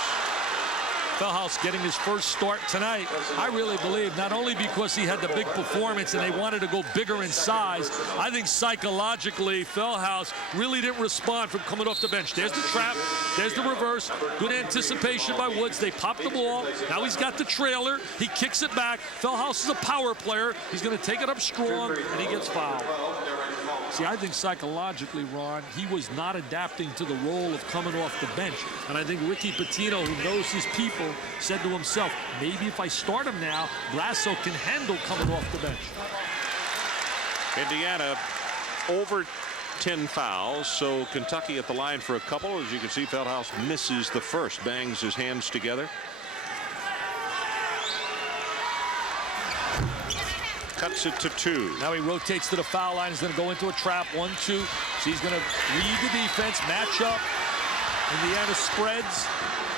Feldhaus getting his first start tonight. I really believe not only because he had the big performance and they wanted to go bigger in size, I think psychologically Feldhaus really didn't respond from coming off the bench. There's the trap. There's the reverse. Good anticipation by Woods. They pop the ball. Now he's got the trailer. He kicks it back. Feldhaus is a power player. He's going to take it up strong, and he gets fouled. See, I think psychologically, Ron, he was not adapting to the role of coming off the bench. And I think Ricky Pitino, who knows his people, said to himself, maybe if I start him now, Grasso can handle coming off the bench. Indiana over 10 fouls, so Kentucky at the line for a couple. As you can see, Feldhaus misses the first, bangs his hands together. Cuts it to 2. Now he rotates to the foul line. He's going to go into a trap. 1-2. So he's going to read the defense, match up. Indiana spreads,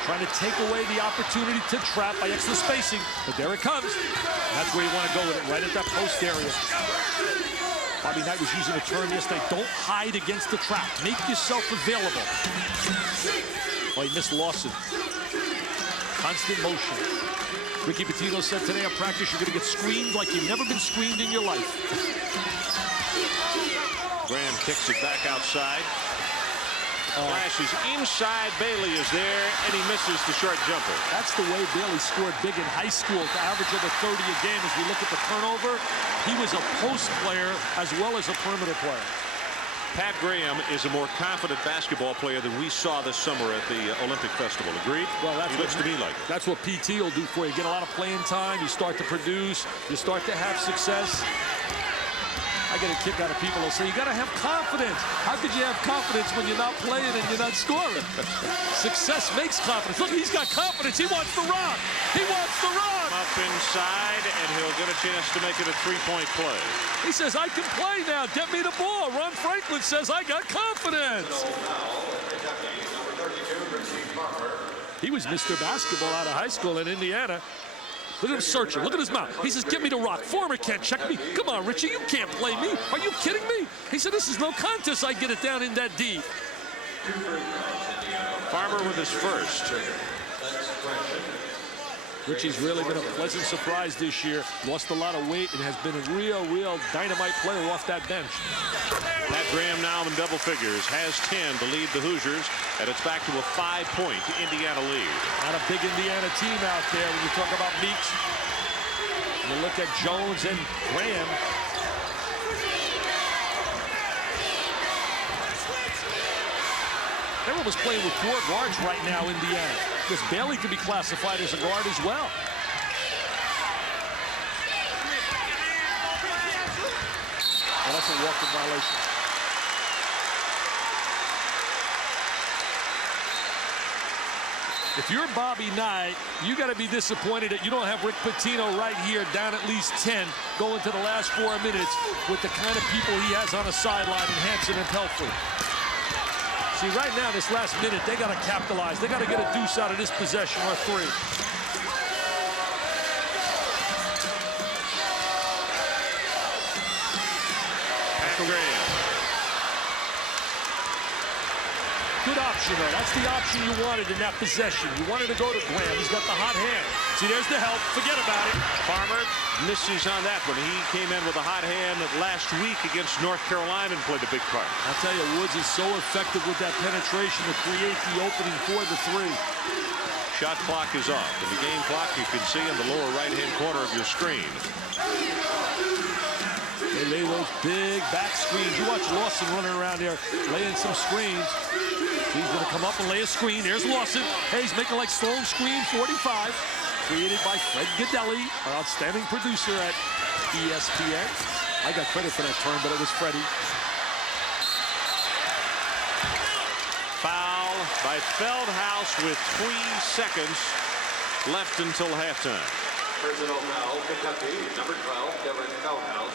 trying to take away the opportunity to trap by extra spacing. But there it comes. That's where you want to go with it, right at that post area. Bobby Knight was using a term yesterday. Don't hide against the trap. Make yourself available. Oh, he missed Lawson. Constant motion. Ricky Pitino said today at practice, you're going to get screened like you've never been screened in your life. Graham kicks it back outside. Flashes inside. Bailey is there, and he misses the short jumper. That's the way Bailey scored big in high school, to average over 30 a game. As we look at the turnover, he was a post player as well as a perimeter player. Pat Graham is a more confident basketball player than we saw this summer at the Olympic Festival. Agreed? Well, that's he looks to me like it. That's what PT will do for you. Get a lot of playing time. You start to produce. You start to have success. I get a kick out of people who say, you got to have confidence. How could you have confidence when you're not playing and you're not scoring? Success makes confidence. Look, he's got confidence. He wants the rock. He wants the rock. Up inside, and he'll get a chance to make it a three-point play. He says, I can play now. Get me the ball. Ron Franklin says, I got confidence. He was Mr. Basketball out of high school in Indiana. Look at him searching. Look at his mouth. He says, give me the rock. Former can't check me. Come on, Richie, you can't play me. Are you kidding me? He said, this is no contest. I get it down in that D. Farmer with his first. Richie's really been a pleasant surprise this year. Lost a lot of weight and has been a real dynamite player off that bench. Pat Graham now in double figures, has 10 to lead the Hoosiers, and it's back to a 5-point Indiana lead. Not a big Indiana team out there when you talk about Meeks. You look at Jones and Graham. Everyone was playing with 4 guards right now, Indiana. Because Bailey could be classified as a guard as well. Well, that's a walk-in violation. If you're Bobby Knight, you got to be disappointed that you don't have Rick Pitino right here down at least 10 going to the last 4 minutes with the kind of people he has on the sideline in Hampson and Pelfrey. See, right now, this last minute, they got to capitalize. They got to get a deuce out of this possession or 3. Pat Graham. Good option, though. That's the option you wanted in that possession. You wanted to go to Graham. He's got the hot hand. See, there's the help. Forget about it. Farmer misses on that one. He came in with a hot hand last week against North Carolina and played a big part. I'll tell you, Woods is so effective with that penetration to create the opening for the 3. Shot clock is off. And the game clock you can see in the lower right-hand corner of your screen. They lay those big back screens. You watch Lawson running around there laying some screens. He's going to come up and lay a screen. There's Lawson. Hey, he's making like Stone Screen 45. Created by Fred Godelli, our outstanding producer at ESPN. I got credit for that term, but it was Freddie. Foul by Feldhaus with 3 seconds left until halftime. Personal foul, Kentucky, number 12, Kevin Feldhaus.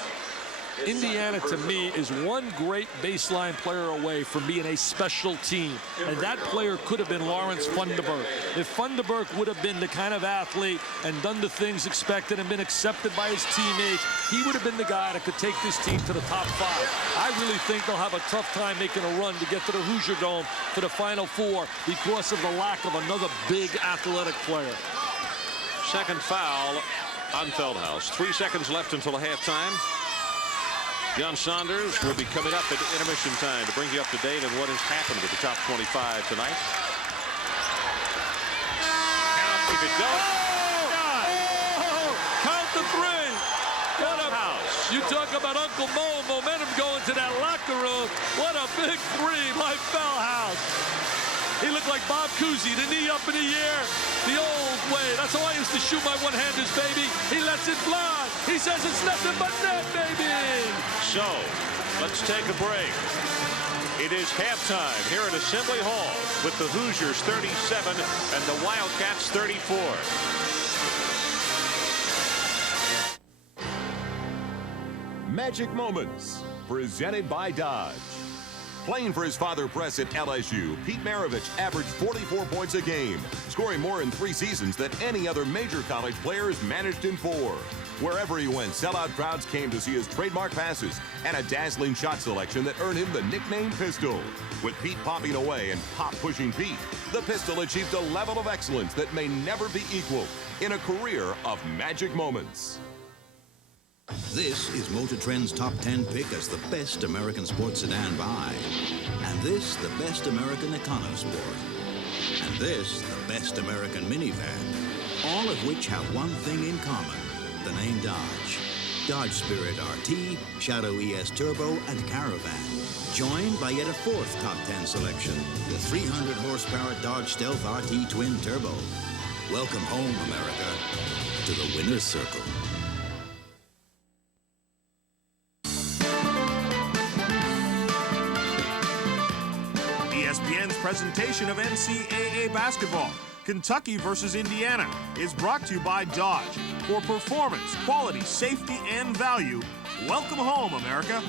Indiana, to me, is one great baseline player away from being a special team. And that player could have been Lawrence Funderburk. If Funderburk would have been the kind of athlete and done the things expected and been accepted by his teammates, he would have been the guy that could take this team to the top 5. I really think they'll have a tough time making a run to get to the Hoosier Dome for the Final Four because of the lack of another big athletic player. Second foul on Feldhaus. 3 seconds left until halftime. John Saunders will be coming up at intermission time to bring you up to date on what has happened with the top 25 tonight. Count if it goes. Count the 3. What a house. You talk about Uncle Mo and momentum going to that locker room. What a big 3 by Feldhaus. He looked like Bob Cousy, the knee up in the air, the old way. That's how I used to shoot my one-handers, baby. He lets it fly. He says it's nothing but net, baby. So, let's take a break. It is halftime here at Assembly Hall with the Hoosiers 37 and the Wildcats 34. Magic Moments, presented by Dodge. Playing for his father Press at LSU, Pete Maravich averaged 44 points a game, scoring more in 3 seasons than any other major college player has managed in 4. Wherever he went, sellout crowds came to see his trademark passes and a dazzling shot selection that earned him the nickname Pistol. With Pete popping away and Pop pushing Pete, the Pistol achieved a level of excellence that may never be equaled in a career of magic moments. This is Motor Trend's top 10 pick as the best American sports sedan buy. And this, the best American econo sport. And this, the best American minivan. All of which have one thing in common, the name Dodge. Dodge Spirit RT, Shadow ES Turbo, and Caravan. Joined by yet a 4th top 10 selection, the 300 horsepower Dodge Stealth RT Twin Turbo. Welcome home, America, to the winner's circle. ESPN's presentation of NCAA basketball, Kentucky versus Indiana, is brought to you by Dodge. For performance, quality, safety, and value, welcome home, America.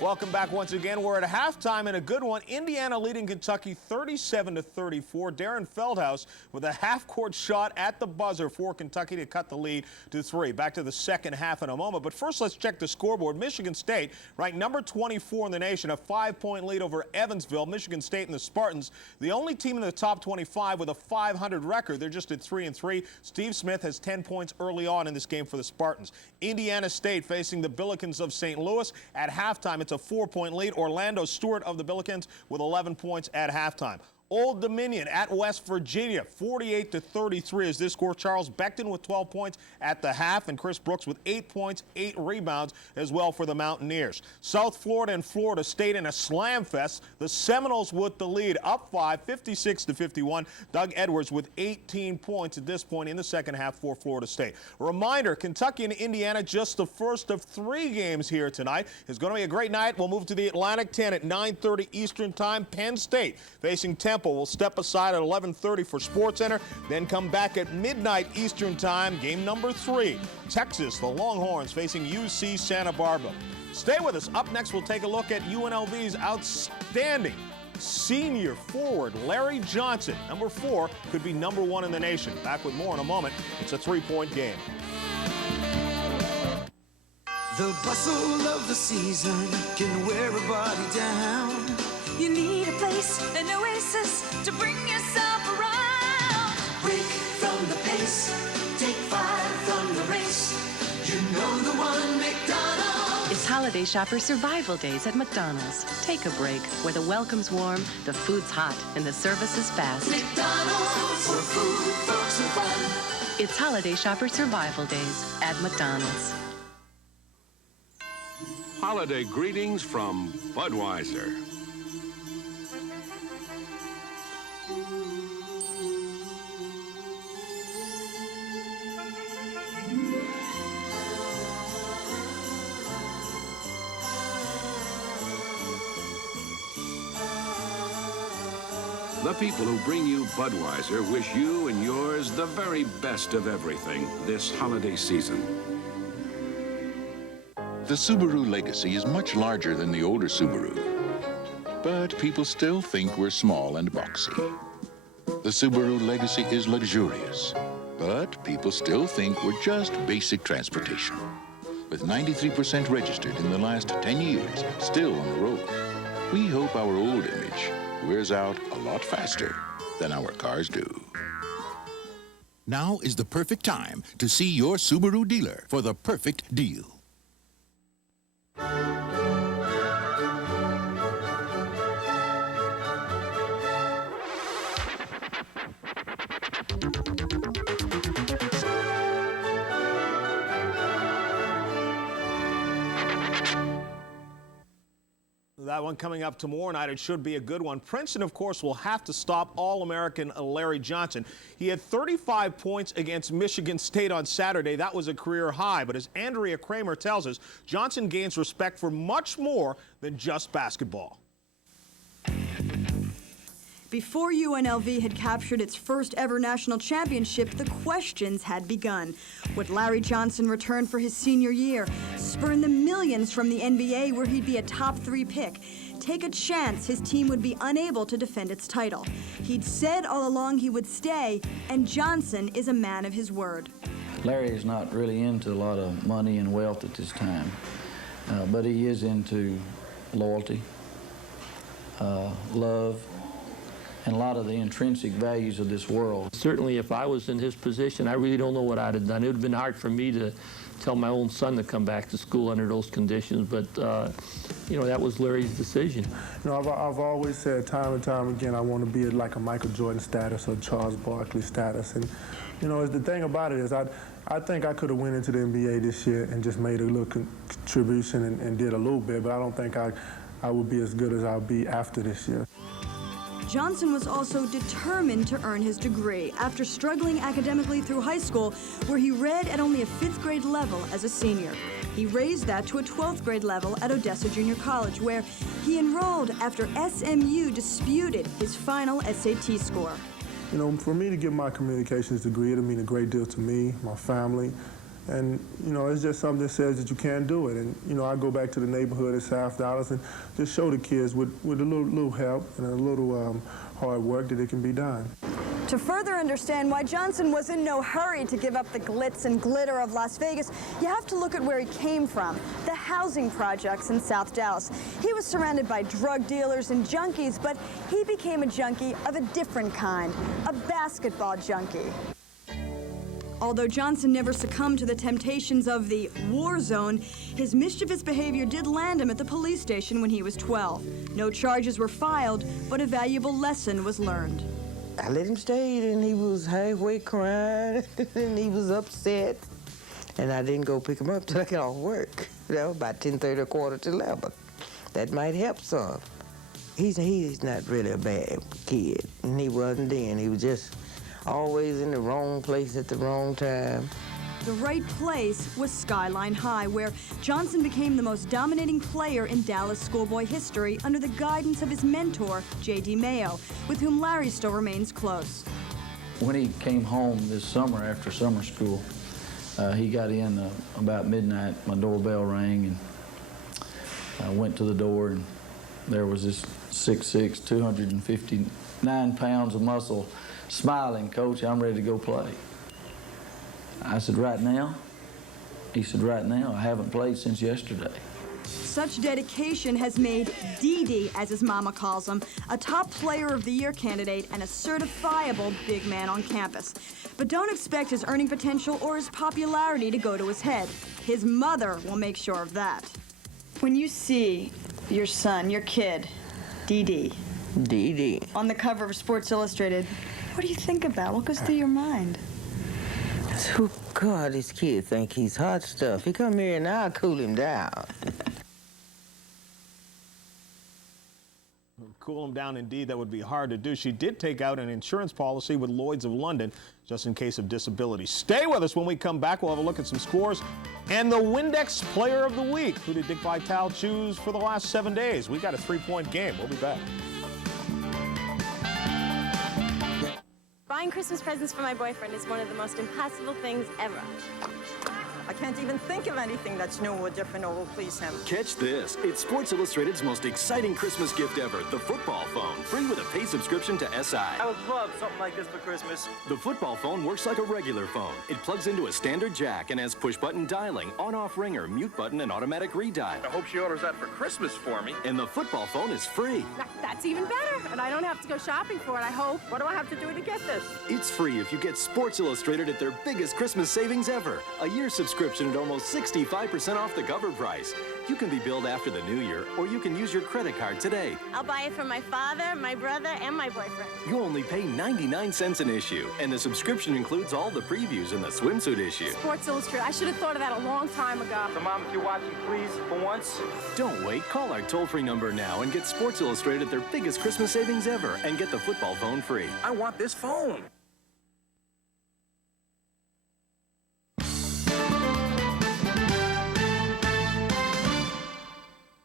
Welcome back once again. We're at halftime and a good one. Indiana leading Kentucky 37-34. Darren Feldhaus with a half-court shot at the buzzer for Kentucky to cut the lead to 3. Back to the second half in a moment. But first, let's check the scoreboard. Michigan State, ranked number 24 in the nation, a 5-point lead over Evansville. Michigan State and the Spartans, the only team in the top 25 with a 500 record. They're just at 3-3. Steve Smith has 10 points early on in this game for the Spartans. Indiana State facing the Billikens of St. Louis. At halftime, it's a 4-point lead. Orlando Stewart of the Billikens with 11 points at halftime. Old Dominion at West Virginia, 48-33 is this score. Charles Beckton with 12 points at the half, and Chris Brooks with 8 points, 8 rebounds as well for the Mountaineers. South Florida and Florida State in a slam fest. The Seminoles with the lead, up 5, 56-51. Doug Edwards with 18 points at this point in the second half for Florida State. A reminder, Kentucky and Indiana, just the first of 3 games here tonight. It's going to be a great night. We'll move to the Atlantic 10 at 9:30 Eastern Time. Penn State facing Temple. We'll step aside at 11:30 for SportsCenter, then come back at midnight Eastern Time. Game number 3, Texas, the Longhorns facing UC Santa Barbara. Stay with us. Up next, we'll take a look at UNLV's outstanding senior forward, Larry Johnson. Number 4 could be number 1 in the nation. Back with more in a moment. It's a 3-point game. The bustle of the season can wear a body down. You need a place, an oasis to bring yourself around. Break from the pace, take 5 from the race. You know the one, McDonald's. It's Holiday Shopper Survival Days at McDonald's. Take a break where the welcome's warm, the food's hot, and the service is fast. McDonald's, for food, folks, and fun. It's Holiday Shopper Survival Days at McDonald's. Holiday greetings from Budweiser. The people who bring you Budweiser wish you and yours the very best of everything this holiday season. The Subaru legacy is much larger than the older Subaru. But people still think we're small and boxy. The Subaru legacy is luxurious, but people still think we're just basic transportation. With 93% registered in the last 10 years, still on the road, we hope our old image wears out a lot faster than our cars do. Now is the perfect time to see your Subaru dealer for the perfect deal. That one coming up tomorrow night. It should be a good one. Princeton, of course, will have to stop All-American Larry Johnson. He had 35 points against Michigan State on Saturday. That was a career high. But as Andrea Kramer tells us, Johnson gains respect for much more than just basketball. Before UNLV had captured its first ever national championship, the questions had begun. Would Larry Johnson return for his senior year, spurn the millions from the NBA where he'd be a top 3 pick, take a chance his team would be unable to defend its title? He'd said all along he would stay, and Johnson is a man of his word. Larry is not really into a lot of money and wealth at this time, but he is into loyalty, love, and a lot of the intrinsic values of this world. Certainly, if I was in his position, I really don't know what I'd have done. It would have been hard for me to tell my own son to come back to school under those conditions, but you know, that was Larry's decision. You know, I've always said time and time again, I want to be like a Michael Jordan status or Charles Barkley status. And you know, the thing about it is, I think I could have went into the NBA this year and just made a little contribution and did a little bit, but I don't think I would be as good as I'll be after this year. Johnson was also determined to earn his degree after struggling academically through high school, where he read at only a 5th grade level as a senior. He raised that to a 12th grade level at Odessa Junior College, where he enrolled after SMU disputed his final SAT score. You know, for me to get my communications degree, it'll mean a great deal to me, my family, and, you know, it's just something that says that you can do it. And, you know, I go back to the neighborhood at South Dallas and just show the kids with a little help and a little hard work that it can be done. To further understand why Johnson was in no hurry to give up the glitz and glitter of Las Vegas, you have to look at where he came from, the housing projects in South Dallas. He was surrounded by drug dealers and junkies, but he became a junkie of a different kind, a basketball junkie. Although Johnson never succumbed to the temptations of the war zone, his mischievous behavior did land him at the police station when he was 12. No charges were filed, but a valuable lesson was learned. I let him stay, and he was halfway crying, and he was upset. And I didn't go pick him up till I got off work, you know, about 10:30 or 11:15. That might help some. He's not really a bad kid, and he wasn't then. He was just always in the wrong place at the wrong time. The right place was Skyline High, where Johnson became the most dominating player in Dallas schoolboy history under the guidance of his mentor, J.D. Mayo, with whom Larry still remains close. When he came home this summer after summer school, he got in about midnight. My doorbell rang, and I went to the door, and there was this 6'6", 259 pounds of muscle, smiling, "Coach, I'm ready to go play." I said, "Right now?" He said, "Right now. I haven't played since yesterday." Such dedication has made Dee, as his mama calls him, a top player of the year candidate and a certifiable big man on campus. But don't expect his earning potential or his popularity to go to his head. His mother will make sure of that. When you see your son, your kid, Dee, on the cover of Sports Illustrated, what do you think about? What goes through your mind? Oh, God, this kid think he's hot stuff. He come here and I'll cool him down. Cool him down, indeed. That would be hard to do. She did take out an insurance policy with Lloyd's of London just in case of disability. Stay with us. When we come back, we'll have a look at some scores and the Windex Player of the Week. Who did Dick Vitale choose for the last 7 days? We got a 3-point game. We'll be back. Buying Christmas presents for my boyfriend is one of the most impossible things ever. I can't even think of anything that's new or different or will please him. Catch this. It's Sports Illustrated's most exciting Christmas gift ever, the football phone, free with a paid subscription to SI. I would love something like this for Christmas. The football phone works like a regular phone. It plugs into a standard jack and has push-button dialing, on-off ringer, mute button, and automatic redial. I hope she orders that for Christmas for me. And the football phone is free. That's even better, and I don't have to go shopping for it, I hope. What do I have to do to get this? It's free if you get Sports Illustrated at their biggest Christmas savings ever. A year subscription at almost 65% off the cover price. You can be billed after the new year, or you can use your credit card today. I'll buy it for my father, my brother, and my boyfriend. You only pay 99 cents an issue, and the subscription includes all the previews in the swimsuit issue. Sports Illustrated, I should have thought of that a long time ago. So, Mom, if you're watching, please, for once. Don't wait. Call our toll-free number now and get Sports Illustrated at their biggest Christmas savings ever, and get the football phone free. I want this phone.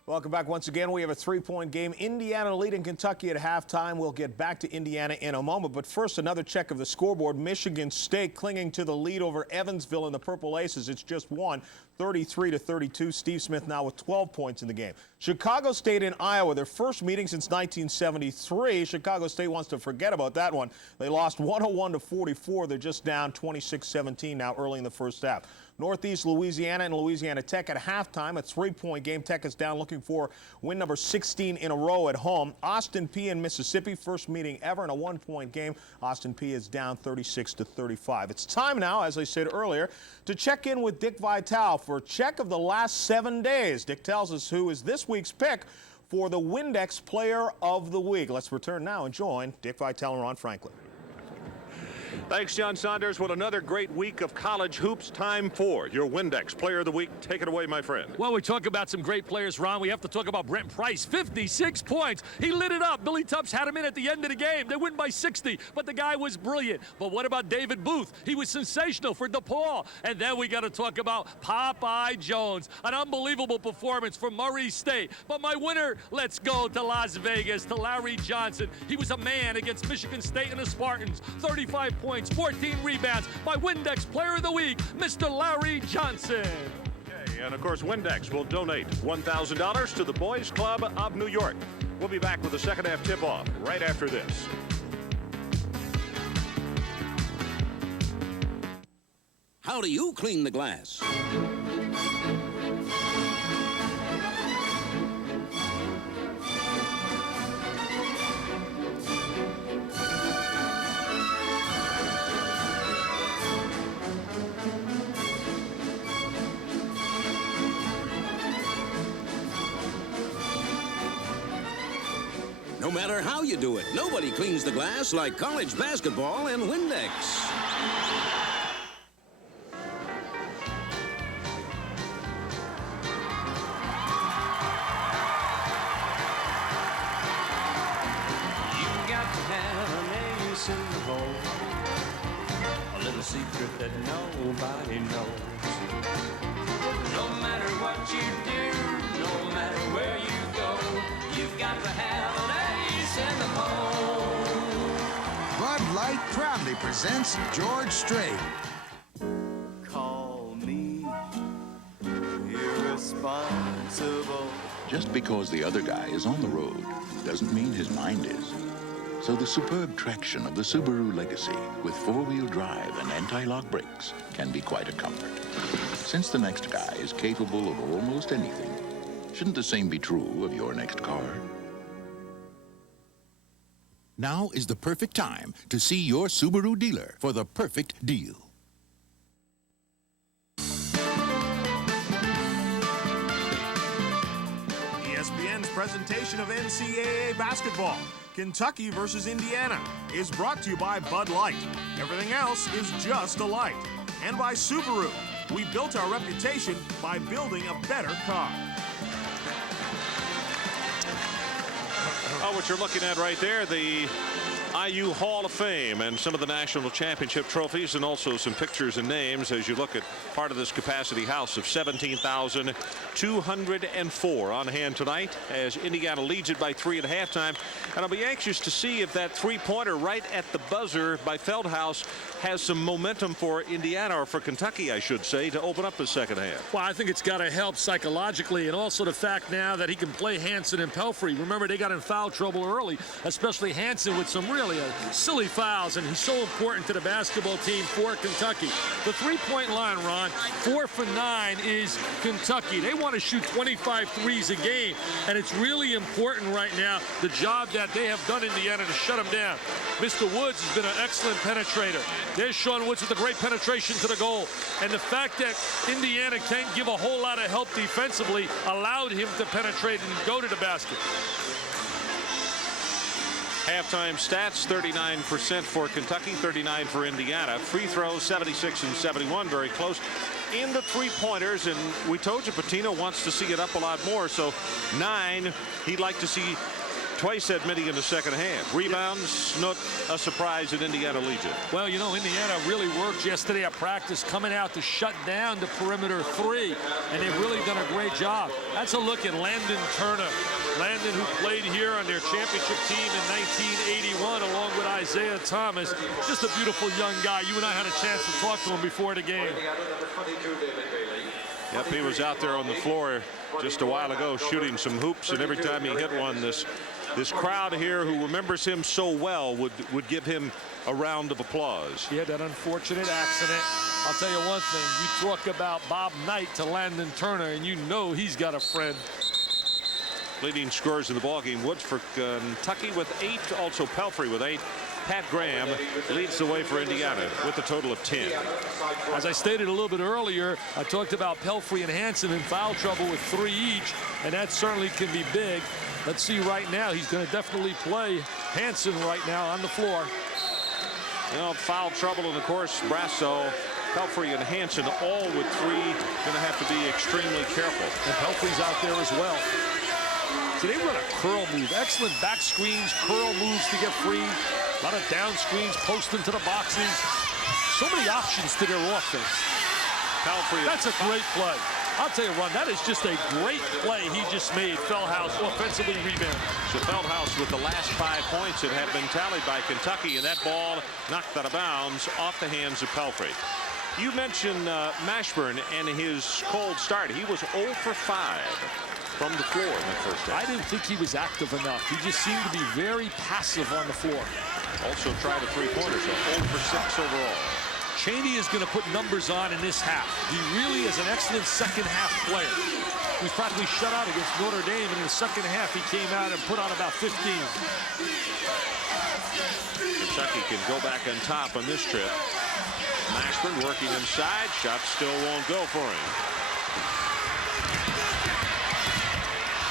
Welcome back once again. We have a 3-point game. Indiana leading Kentucky at halftime. We'll get back to Indiana in a moment. But first, another check of the scoreboard. Michigan State clinging to the lead over Evansville and the Purple Aces. It's just one, 33-32. Steve Smith now with 12 points in the game. Chicago State and Iowa, their first meeting since 1973. Chicago State wants to forget about that one. They lost 101-44. They're just down 26-17 now early in the first half. Northeast Louisiana and Louisiana Tech at halftime. A 3-point game. Tech is down looking for win number 16 in a row at home. Austin Peay and Mississippi, first meeting ever in a 1-point game. Austin Peay is down 36-35. It's time now, as I said earlier, to check in with Dick Vitale for a check of the last 7 days. Dick tells us who is this week's pick for the Windex Player of the Week. Let's return now and join Dick Vitale and Ron Franklin. Thanks, John Saunders. What another great week of college hoops. Time for your Windex Player of the Week. Take it away, my friend. Well, we talk about some great players, Ron. We have to talk about Brent Price. 56 points. He lit it up. Billy Tufts had him in at the end of the game. They win by 60, but the guy was brilliant. But what about David Booth? He was sensational for DePaul. And then we got to talk about Popeye Jones. An unbelievable performance for Murray State. But my winner, let's go to Las Vegas, to Larry Johnson. He was a man against Michigan State and the Spartans. 35 points. 14 rebounds. My Windex Player of the Week, Mr. Larry Johnson. Okay, and of course, Windex will donate $1,000 to the Boys Club of New York. We'll be back with the second half tip-off right after this. How do you clean the glass? No matter how you do it, nobody cleans the glass like college basketball and Windex. You've got to have an ace in the hole, a little secret that nobody knows. No matter what you do, no matter where you go, you've got to have an ace in the hole. Bud Light proudly presents George Strait. Call me irresponsible. Just because the other guy is on the road doesn't mean his mind is. So the superb traction of the Subaru Legacy with 4-wheel drive and anti-lock brakes can be quite a comfort. Since the next guy is capable of almost anything, shouldn't the same be true of your next car? Now is the perfect time to see your Subaru dealer for the perfect deal. ESPN's presentation of NCAA basketball, Kentucky versus Indiana, is brought to you by Bud Light. Everything else is just a light. And by Subaru. We built our reputation by building a better car. Oh, what you're looking at right there, the IU Hall of Fame and some of the national championship trophies, and also some pictures and names as you look at part of this capacity house of 17,204 on hand tonight as Indiana leads it by 3 at halftime. And I'll be anxious to see if that three-pointer right at the buzzer by Feldhaus has some momentum for Indiana, or for Kentucky, I should say, to open up the second half. Well, I think it's got to help psychologically, and also the fact now that he can play Hansen and Pelfrey. Remember, they got in foul trouble early, especially Hansen with some really silly fouls, and he's so important to the basketball team for Kentucky. The three-point line, Ron, 4 for 9 is Kentucky. They want to shoot 25 threes a game, and it's really important right now, the job that they have done in Indiana to shut them down. Mr. Woods has been an excellent penetrator. There's Sean Woods with a great penetration to the goal. And the fact that Indiana can't give a whole lot of help defensively allowed him to penetrate and go to the basket. Halftime stats, 39% for Kentucky, 39 for Indiana. Free throws, 76 and 71, very close. In the three-pointers, and we told you Pitino wants to see it up a lot more, so 9 he'd like to see twice that many in the second half. Rebounds, not a surprise that Indiana leads it. Well, you know, Indiana really worked yesterday at practice coming out to shut down the perimeter 3, and they've really done a great job. That's a look at Landon Turner. Landon, who played here on their championship team in 1981 along with Isaiah Thomas. Just a beautiful young guy. You and I had a chance to talk to him before the game. Yep, he was out there on the floor just a while ago shooting some hoops, and every time he hit one, this crowd here who remembers him so well would give him a round of applause. He had that unfortunate accident. I'll tell you one thing, you talk about Bob Knight to Landon Turner, and you know he's got a friend. Leading scorers in the ballgame, Woods for Kentucky with 8, also Pelfrey with 8. Pat Graham leads the way for Indiana with a total of 10. As I stated a little bit earlier, I talked about Pelfrey and Hansen in foul trouble with 3 each, and that certainly can be big. Let's see right now. He's going to definitely play Hansen right now on the floor. You know, foul trouble, and of course, Brasso, Pelfrey, and Hansen all with 3. Going to have to be extremely careful. And Pelfrey's out there as well. So they run a curl move. Excellent back screens, curl moves to get free. A lot of down screens, post into the boxes. So many options to their offense. Pelfrey. That's a great play. I'll tell you, Ron, that is just a great play he just made. Feldhaus offensively rebound. So Feldhaus with the last 5 points that have been tallied by Kentucky, and that ball knocked out of bounds off the hands of Pelfrey. You mentioned Mashburn and his cold start. He was 0 for 5. From the floor in that first half. I didn't think he was active enough. He just seemed to be very passive on the floor. Also tried a three-pointer, so 0 for 6 overall. Cheaney is going to put numbers on in this half. He really is an excellent second half player. He was practically shut out against Notre Dame, and in the second half he came out and put on about 15. Kentucky can go back on top on this trip. Mashburn working inside. Shot still won't go for him.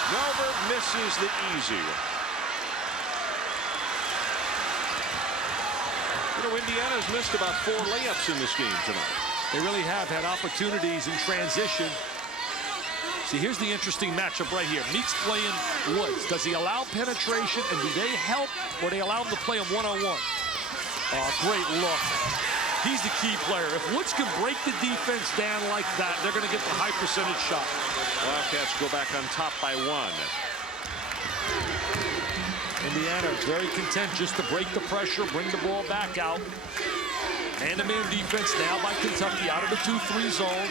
Melberg misses the easy one. You know, Indiana's missed about 4 layups in this game tonight. They really have had opportunities in transition. See, here's the interesting matchup right here. Meeks playing Woods. Does he allow penetration, and do they help, or they allow him to play him one-on-one? Oh, great look. He's the key player. If Woods can break the defense down like that, they're going to get the high percentage shot. Wildcats go back on top by 1. Indiana very content just to break the pressure, bring the ball back out. Man-to-man defense now by Kentucky out of the 2-3 zone.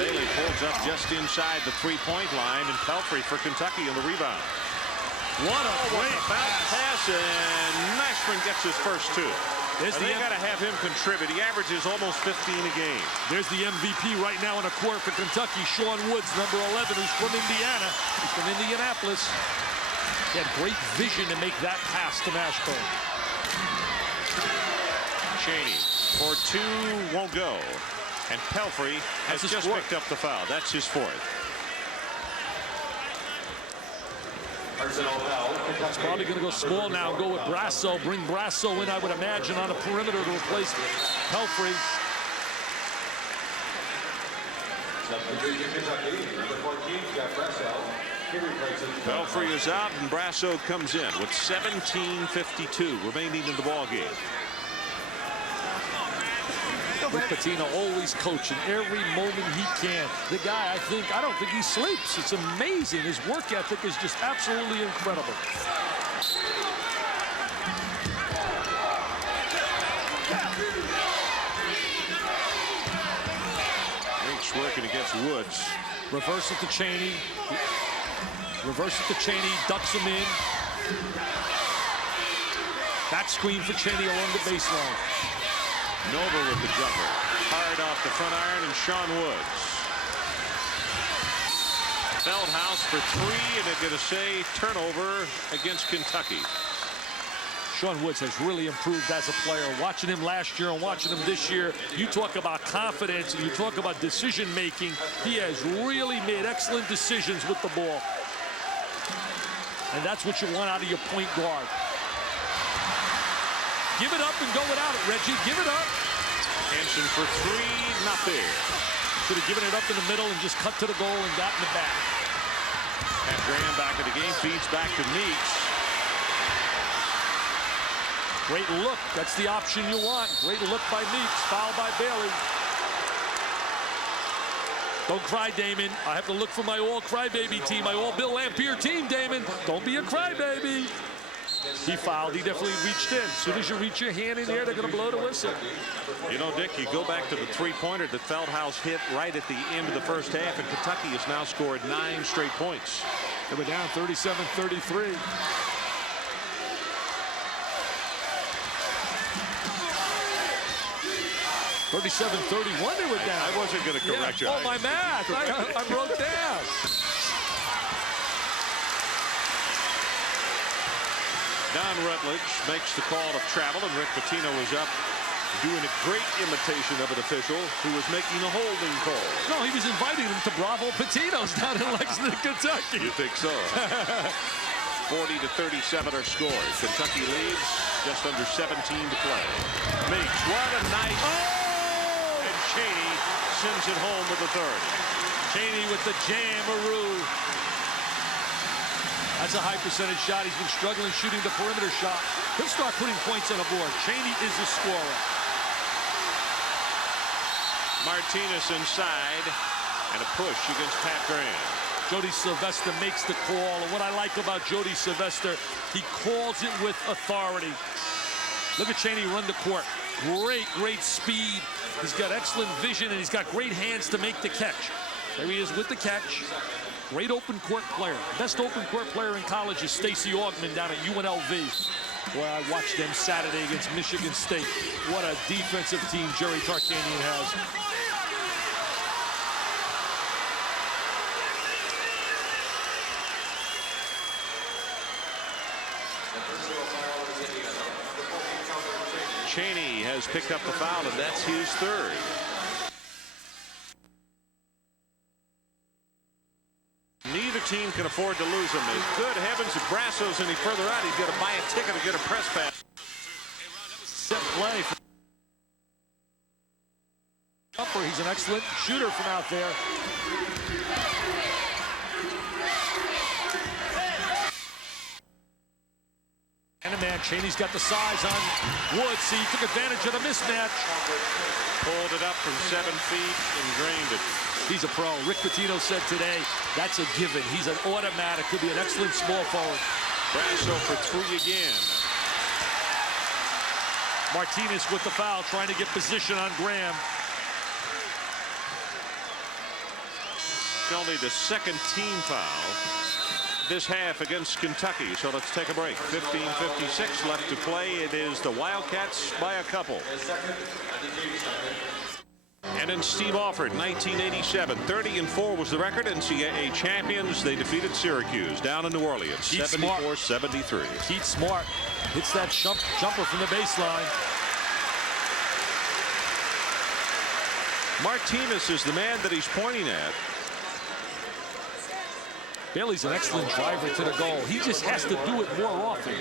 Bailey pulls up just inside the three-point line, and Pelfrey for Kentucky on the rebound. What a great pass, and Mashburn gets his first 2. They got to have him contribute. He averages almost 15 a game. There's the MVP right now in the court for Kentucky, Sean Woods, number 11, who's from Indiana. He's from Indianapolis. He had great vision to make that pass to Mashburn. Cheaney for 2 won't go. And Pelfrey has just picked up the foul. That's his 4th. He's probably going to go small now and go with Brasso. Bring Brasso in, I would imagine, on the perimeter to replace Pelfrey. Belfry is out, and Brasso comes in with 17:52 remaining in the ball game. Rick Pitino always coaching every moment he can. The guy, I don't think he sleeps. It's amazing. His work ethic is just absolutely incredible. Rick's working against Woods. Reverse it to Cheaney. Reverse it to Cheaney. Ducks him in. Back screen for Cheaney along the baseline. Nova with the jumper. Hard off the front iron, and Sean Woods. Feldhaus for three, and they're going to say turnover against Kentucky. Sean Woods has really improved as a player. Watching him last year and watching him this year, you talk about confidence and you talk about decision making. He has really made excellent decisions with the ball. And that's what you want out of your point guard. Give it up and go without it, Reggie. Give it up. Hansen for three, not there. Should have given it up in the middle and just cut to the goal and got in the back. Pat Graham back in the game, feeds back to Meeks. Great look. That's the option you want. Great look by Meeks. Foul by Bailey. Don't cry, Damon. I have to look for my all crybaby team, my all Bill Lampier team, Damon. Don't be a crybaby. He fouled. He definitely reached in. As soon as you reach your hand in there, they're going to blow the whistle. You know, Dick, you go back to the three-pointer that Feldhaus hit right at the end of the first half, and Kentucky has now scored 9 straight points. They were down 37-33. $37-31 they were down. I wasn't going to correct you. Oh, my math. I wrote down. Don Rutledge makes the call of travel, and Rick Pitino is up doing a great imitation of an official who was making a holding call. No, he was inviting him to Bravo Pitino's down in Lexington, Kentucky. You think so? 40-37 are scores. Kentucky leads, just under 17 to play. Meeks, what a night. Oh! And Cheaney sends it home with authority. Cheaney with the jam-a-roo. That's a high percentage shot. He's been struggling shooting the perimeter shot. He'll start putting points on the board. Cheaney is the scorer. Martinez inside, and a push against Pat Graham. Jody Sylvester makes the call, and what I like about Jody Sylvester, he calls it with authority. Look at Cheaney run the court. Great speed. He's got excellent vision, and he's got great hands to make the catch. There he is with the catch. Great open court player. Best open court player in college is Stacey Augmon down at UNLV. Boy, I watched them Saturday against Michigan State. What a defensive team Jerry Tarkanian has. Cheaney has picked up the foul, and that's his third. Neither team can afford to lose him. Good heavens, if Brasso's any further out, he's got to buy a ticket to get a press pass. Set play. He's an excellent shooter from out there. And a man, Cheaney's got the size on Woods. See, he took advantage of the mismatch. Pulled it up from 7 feet and drained it. He's a pro. Rick Pitino said today, that's a given. He's an automatic. Could be an excellent small forward. Brasso for three again. Martinez with the foul, trying to get position on Graham. Only the second team foul this half against Kentucky. So let's take a break. 15:56 left to play. It is the Wildcats by a couple. And in Steve Alford, 1987, 30-4 was the record. NCAA champions. They defeated Syracuse down in New Orleans, 74-73. Keith Smart hits that jumper from the baseline. Martinez is the man that he's pointing at. Bailey's an excellent driver to the goal. He just has to do it more often.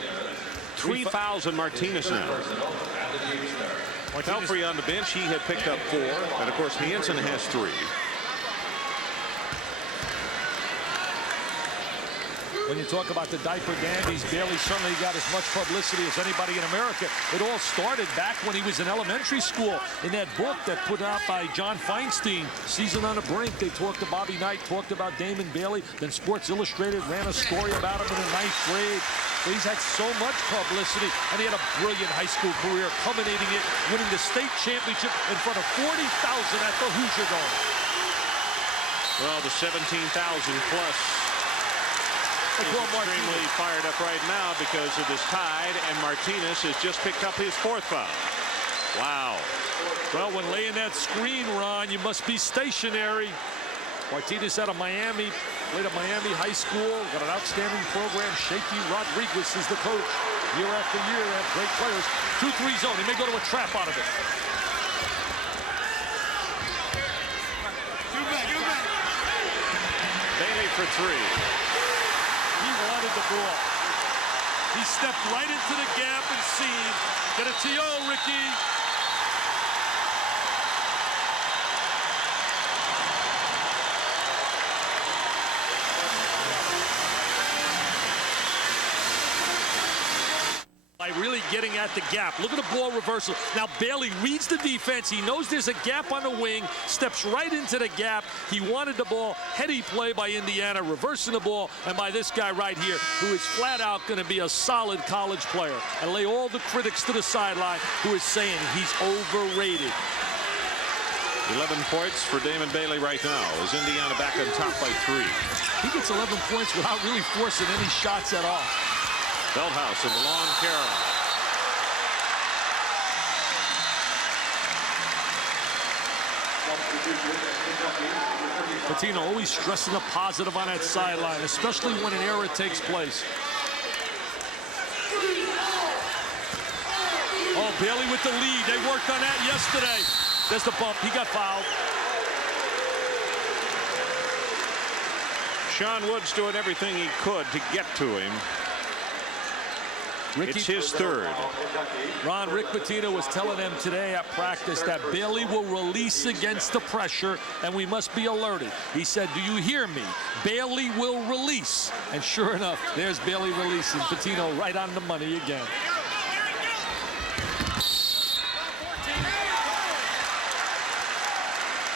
3 fouls on Martinez now. Pelfrey on the bench, he had picked up 4, and of course Hansen has 3. When you talk about the diaper dandies, Bailey certainly got as much publicity as anybody in America. It all started back when he was in elementary school. In that book that put out by John Feinstein, Season on the Brink, they talked to Bobby Knight, talked about Damon Bailey. Then Sports Illustrated ran a story about him in the 9th grade. But he's had so much publicity, and he had a brilliant high school career, culminating it, winning the state championship in front of 40,000 at the Hoosier Dome. Well, the 17,000 plus is extremely fired up right now because of this tide, and Martinez has just picked up his 4th foul. Wow. Well, when laying that screen, Ron, you must be stationary. Martinez out of Miami, played at Miami High School, got an outstanding program. Shaky Rodriguez is the coach. Year after year, they have great players. 2-3 zone. He may go to a trap out of it. Bailey for 3. He wanted the ball. He stepped right into the gap and seen. Get it to you, Ricky. By really getting at the gap. Look at the ball reversal. Now Bailey reads the defense. He knows there's a gap on the wing, steps right into the gap. He wanted the ball. Heady play by Indiana, reversing the ball, and by this guy right here, who is flat out going to be a solid college player. And lay all the critics to the sideline who is saying he's overrated. 11 points for Damon Bailey right now as Indiana back on top by 3. He gets 11 points without really forcing any shots at all. Veldhouse in the long carry. Pitino always stressing the positive on that sideline, especially when an error takes place. Oh, Bailey with the lead. They worked on that yesterday. There's the bump. He got fouled. Sean Wood's doing everything he could to get to him. It's his 3rd. Ron, Rick Pitino was telling them today at practice that Bailey will release against the pressure, and we must be alerted. He said, do you hear me? Bailey will release. And sure enough, there's Bailey releasing. Pitino right on the money again.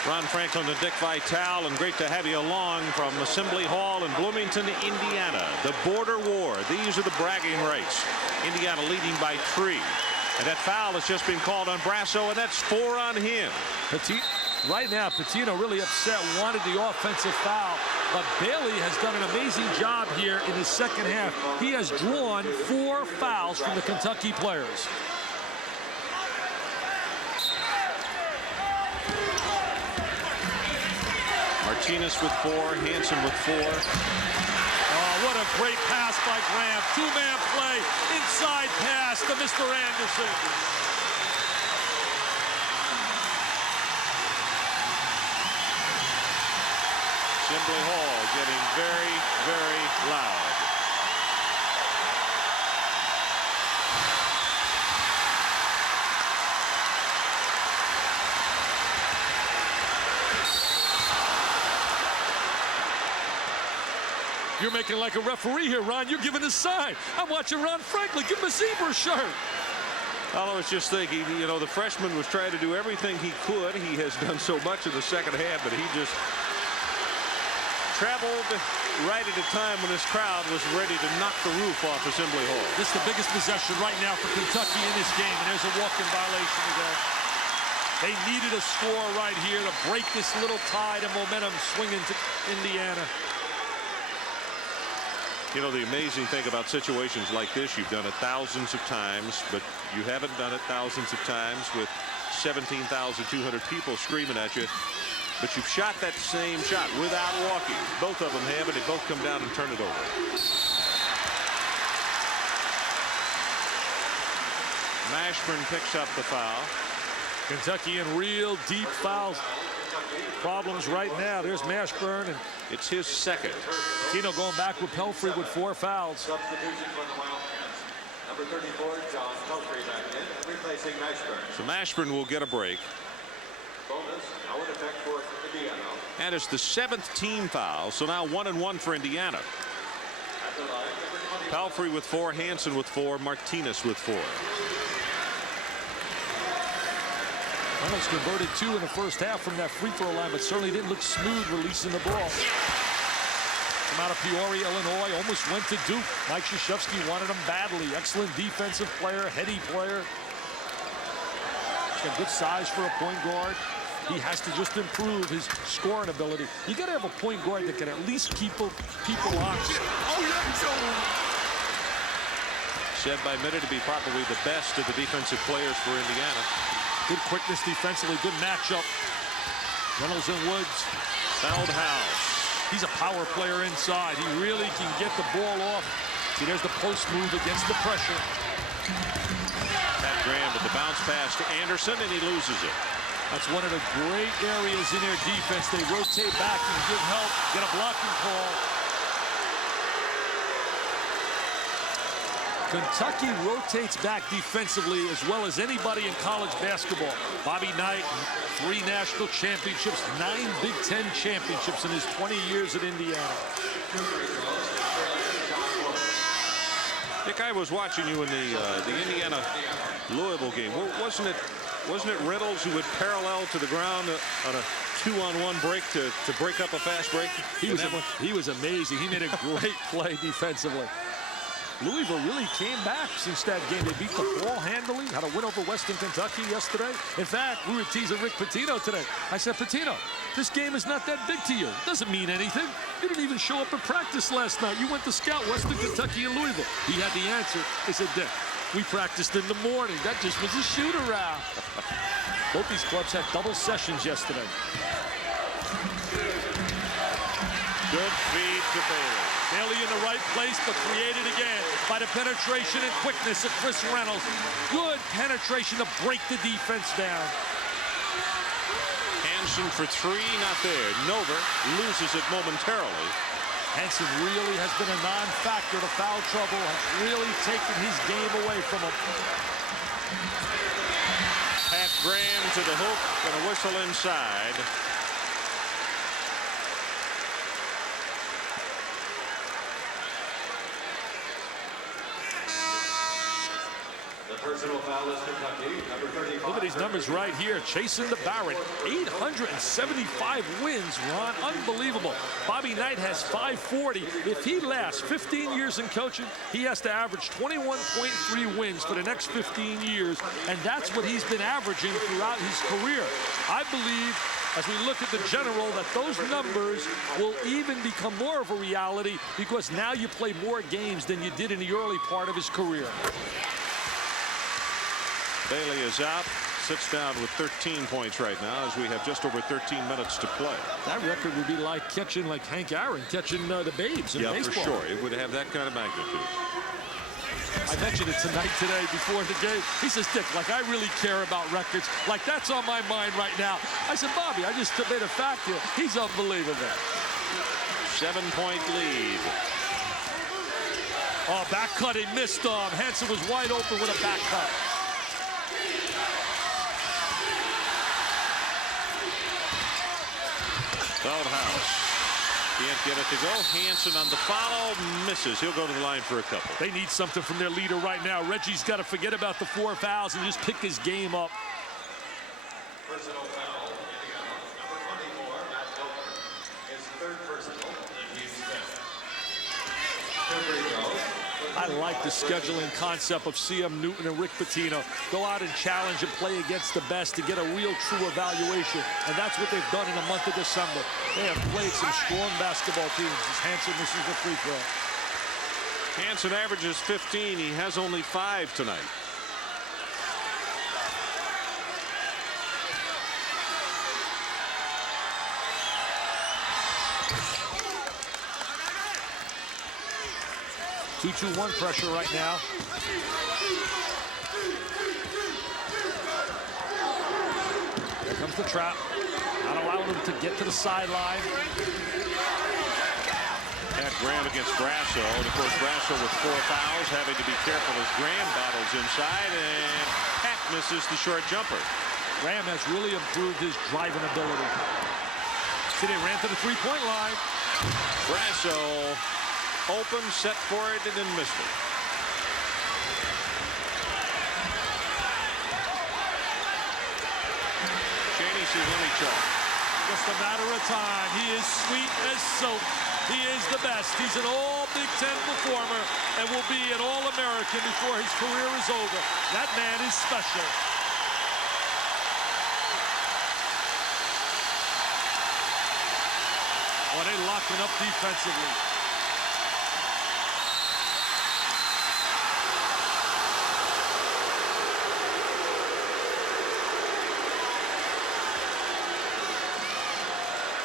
Ron Franklin and Dick Vitale, and great to have you along from Assembly Hall in Bloomington, Indiana. The border war. These are the bragging rights. Indiana leading by 3. And that foul has just been called on Brasso, and that's 4 on him. Right now, Pitino really upset, wanted the offensive foul. But Bailey has done an amazing job here in the second half. He has drawn 4 fouls from the Kentucky players. Martinez with 4, Hansen with 4. Oh, what a great pass by Graham. 2-man play, inside pass to Mr. Anderson. Assembly Hall getting very, very loud. You're making like a referee here, Ron. You're giving a sign. I'm watching Ron Franklin give him a zebra shirt. I was just thinking, you know, the freshman was trying to do everything he could. He has done so much in the second half, but he just traveled right at a time when this crowd was ready to knock the roof off Assembly Hall. This is the biggest possession right now for Kentucky in this game, and there's a walk-in violation again. They needed a score right here to break this little tide of momentum swinging to Indiana. You know, the amazing thing about situations like this, you've done it thousands of times, but you haven't done it thousands of times with 17,200 people screaming at you. But you've shot that same shot without walking. Both of them have, and they both come down and turn it over. Mashburn picks up the foul. Kentucky in real deep foul problems right now. There's Mashburn, and it's his 2nd. Tino going back with Pelfrey with 4 fouls. Substitution for the Wildcats. Number 34, John Pelfrey back in, replacing Mashburn. So Mashburn will get a break. Bonus, now in effect for Indiana. And it's the 7th team foul, so now 1-1 for Indiana. Palfrey with 4, Hansen with 4, Martinez with 4. Reynolds converted 2 in the first half from that free throw line, but certainly didn't look smooth releasing the ball. From out of Peoria, Illinois, almost went to Duke. Mike Krzyzewski wanted him badly. Excellent defensive player, heady player. He's got good size for a point guard. He has to just improve his scoring ability. You got to have a point guard that can at least keep people honest. Said by Minute to be probably the best of the defensive players for Indiana. Good quickness defensively, good matchup. Reynolds and Woods. Feldhaus. He's a power player inside. He really can get the ball off. See, there's the post move against the pressure. Pat Graham with the bounce pass to Anderson, and he loses it. That's one of the great areas in their defense. They rotate back and give help, get a blocking call. Kentucky rotates back defensively as well as anybody in college basketball. Bobby Knight, 3 national championships, 9 Big Ten championships in his 20 years at Indiana. Dick, I was watching you in the Indiana-Louisville game. Wasn't it Reynolds who would parallel to the ground on a 2-on-1 break to break up a fast break? He was amazing. He made a great play defensively. Louisville really came back since that game. They beat the ball handily, had a win over Western Kentucky yesterday. In fact, we were teasing Rick Pitino today. I said, Pitino, this game is not that big to you. It doesn't mean anything. You didn't even show up at practice last night. You went to scout Western Kentucky and Louisville. He had the answer. He said, Dick, we practiced in the morning. That just was a shoot-around. Both these clubs had double sessions yesterday. Good feed to Bailey. Bailey in the right place, but created again by the penetration and quickness of Chris Reynolds. Good penetration to break the defense down. Hansen for 3, not there. Nover loses it momentarily. Hansen really has been a non-factor to foul trouble, has really taken his game away from him. Pat Graham to the hoop and a whistle inside. Personal foul is Kentucky, number 35. Look at these numbers right here. Chasing the Barrett. 875 wins, Ron. Unbelievable. Bobby Knight has 540. If he lasts 15 years in coaching, he has to average 21.3 wins for the next 15 years. And that's what he's been averaging throughout his career. I believe, as we look at the general, that those numbers will even become more of a reality because now you play more games than you did in the early part of his career. Bailey is out, sits down with 13 points right now as we have just over 13 minutes to play. That record would be like catching like Hank Aaron, catching the babes in baseball. Yeah, for sure. It would have that kind of magnitude. I mentioned it today before the game. He says, Dick, like I really care about records. Like that's on my mind right now. I said, Bobby, I just made a fact here. He's unbelievable. 7-point lead. Oh, back cut, he missed him. Hansen was wide open with a back cut. Feldhaus can't get it to go. Hansen on the follow, misses. He'll go to the line for a couple. They need something from their leader right now. Reggie's got to forget about the 4 fouls and just pick his game up. Personal foul, number 24, Matt Hilton, his 3rd personal, and he's 2 free throws. I like the scheduling concept of C.M. Newton and Rick Pitino. Go out and challenge and play against the best to get a real true evaluation. And that's what they've done in the month of December. They have played some strong basketball teams as Hansen misses the free throw. Hansen averages 15. He has only 5 tonight. Two-2-1 pressure right now. Here comes the trap. Not allowing him to get to the sideline. Pat Graham against Grasso. And of course, Grasso with 4 fouls, having to be careful as Graham battles inside. And Pat misses the short jumper. Graham has really improved his driving ability. See, they ran to the 3-point line. Grasso Open, set for it, and then missed it. Cheaney says, let me check. Just a matter of time. He is sweet as soap. He is the best. He's an all-Big Ten performer and will be an All-American before his career is over. That man is special. Oh, they locking up defensively.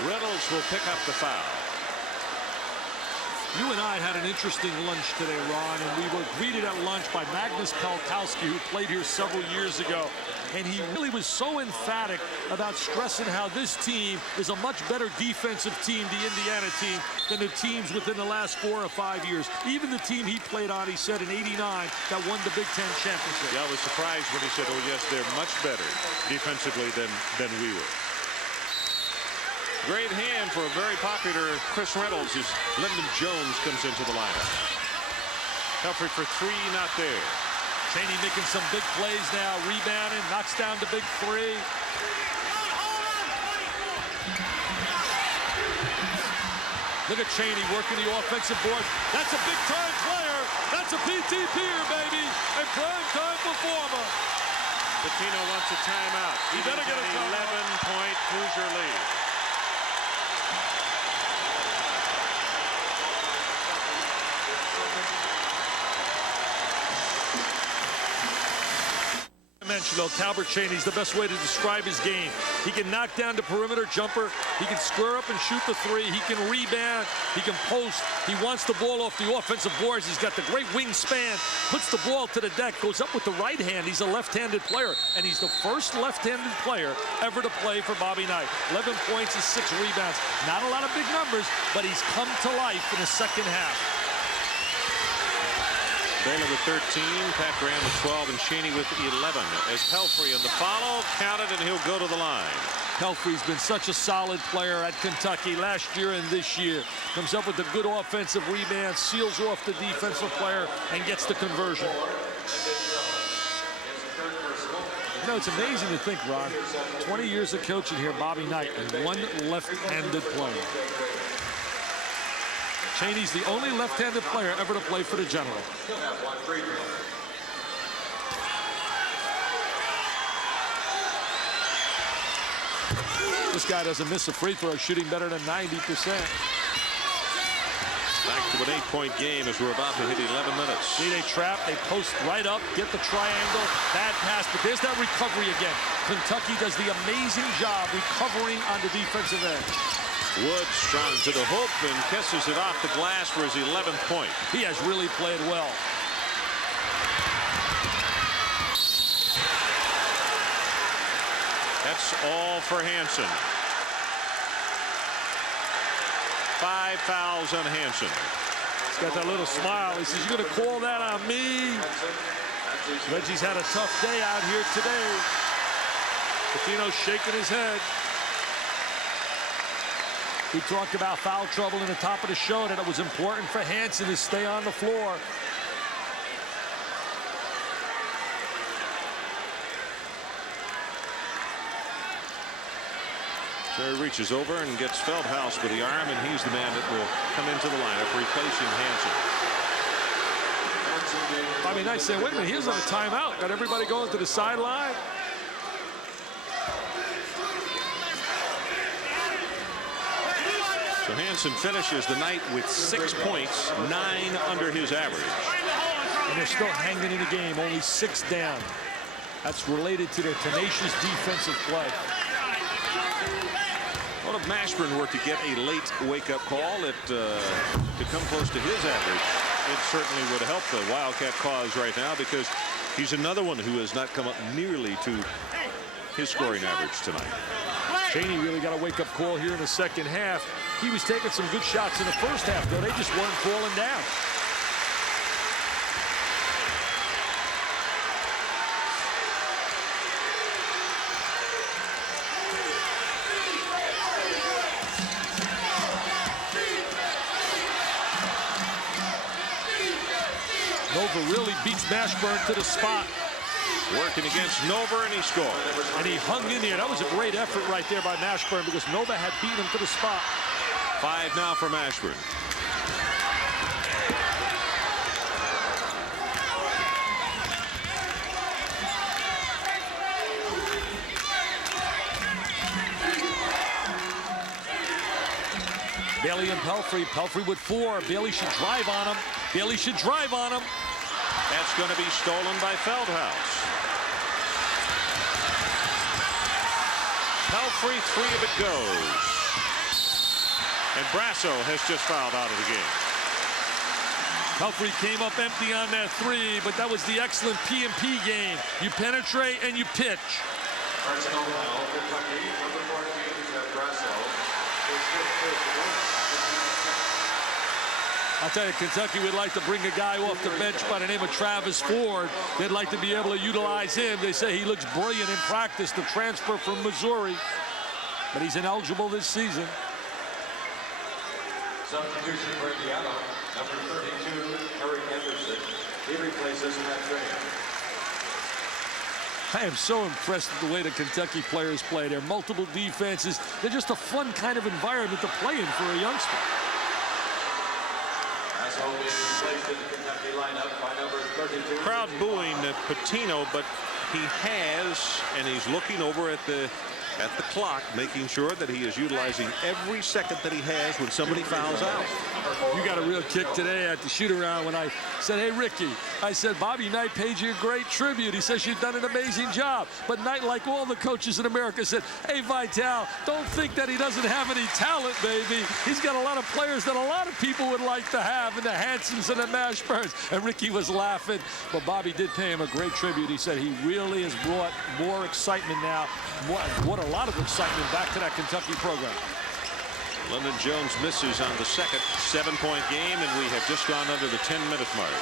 Reynolds will pick up the foul. You and I had an interesting lunch today, Ron, and we were greeted at lunch by Magnus Pelkowski, who played here several years ago. And he really was so emphatic about stressing how this team is a much better defensive team, the Indiana team, than the teams within the last 4 or 5 years. Even the team he played on, he said, in '89, that won the Big Ten championship. Yeah, I was surprised when he said, oh, yes, they're much better defensively than we were. Great hand for a very popular Chris Reynolds as Lyndon Jones comes into the lineup. Helfrey for three, not there. Cheaney making some big plays now, rebounding, knocks down the big three. Look at Cheaney working the offensive board. That's a big-time player. That's a PTPer, baby. A prime-time performer. Pitino wants a timeout. He better get a timeout. 11-point Hoosier lead. Talbert Cheaney's the best way to describe his game. He can knock down the perimeter jumper. He can square up and shoot the three. He can rebound. He can post. He wants the ball off the offensive boards. He's got the great wingspan. Puts the ball to the deck. Goes up with the right hand. He's a left-handed player. And he's the first left-handed player ever to play for Bobby Knight. 11 points and 6 rebounds. Not a lot of big numbers, but he's come to life in the second half. Baylor with 13, Pat Graham with 12, and Cheaney with 11. As Helfrey on the follow, counted, and he'll go to the line. Helfrey's been such a solid player at Kentucky last year and this year. Comes up with a good offensive rebound, seals off the defensive player, and gets the conversion. You know, it's amazing to think, Ron, 20 years of coaching here, Bobby Knight, and one left-handed player. Cheaney's the only left-handed player ever to play for the General. This guy doesn't miss a free throw, shooting better than 90%. Back to an 8-point game as we're about to hit 11 minutes. See, they trap, they post right up, get the triangle, bad pass, but there's that recovery again. Kentucky does the amazing job recovering on the defensive end. Wood strong to the hoop and kisses it off the glass for his 11th point. He has really played well. That's all for Hansen. 5 fouls on Hansen. He's got that little smile. He says, "You're going to call that on me?" Reggie's had a tough day out here today. Pitino shaking his head. We talked about foul trouble in the top of the show, that it was important for Hansen to stay on the floor. So he reaches over and gets Feldhaus with the arm, and he's the man that will come into the lineup, replacing Hansen. Bobby Knight saying, wait a minute, here's on a timeout. Got everybody going to the sideline. So Hansen finishes the night with 6 points, 9 under his average. And they're still hanging in the game, only 6 down. That's related to their tenacious defensive play. Well, if Mashburn were to get a late wake-up call to come close to his average, it certainly would help the Wildcat cause right now, because he's another one who has not come up nearly to his scoring average tonight. Cheaney really got a wake-up call here in the second half. He was taking some good shots in the first half, though. They just weren't falling down. Nova really beats Mashburn to the spot. Working against Nova, and he scored. And he hung in there. That was a great effort right there by Mashburn because Nova had beaten him to the spot. 5 now for Mashburn. Bailey and Pelfrey. Pelfrey with 4. Bailey should drive on him. Bailey should drive on him. That's going to be stolen by Feldhaus. Pelfrey, 3 of it goes. And Brasso has just fouled out of the game. Pelfrey came up empty on that 3, but that was the excellent P&P game. You penetrate and you pitch. Personal foul, Kentucky, number 14, Brasso. I'll tell you, Kentucky would like to bring a guy off the bench by the name of Travis Ford. They'd like to be able to utilize him. They say he looks brilliant in practice, the transfer from Missouri. But he's ineligible this season. Substitution for Indiana, number 32, Eric Anderson. He replaces Matt Graham. I am so impressed with the way the Kentucky players play. They're multiple defenses. They're just a fun kind of environment to play in for a youngster. Crowd booing Pitino, but he has, and he's looking over at the clock, making sure that he is utilizing every second that he has when somebody fouls out. You got a real kick today at the shoot-around when I said, hey, Ricky, I said, Bobby Knight paid you a great tribute. He says you've done an amazing job. But Knight, like all the coaches in America, said, hey, Vitale, don't think that he doesn't have any talent, baby. He's got a lot of players that a lot of people would like to have, and the Hansons and the Mashburns. And Ricky was laughing, but Bobby did pay him a great tribute. He said he really has brought more excitement now, what a lot of excitement back to that Kentucky program. London Jones misses on the second 7-point game, and we have just gone under the 10-minute mark.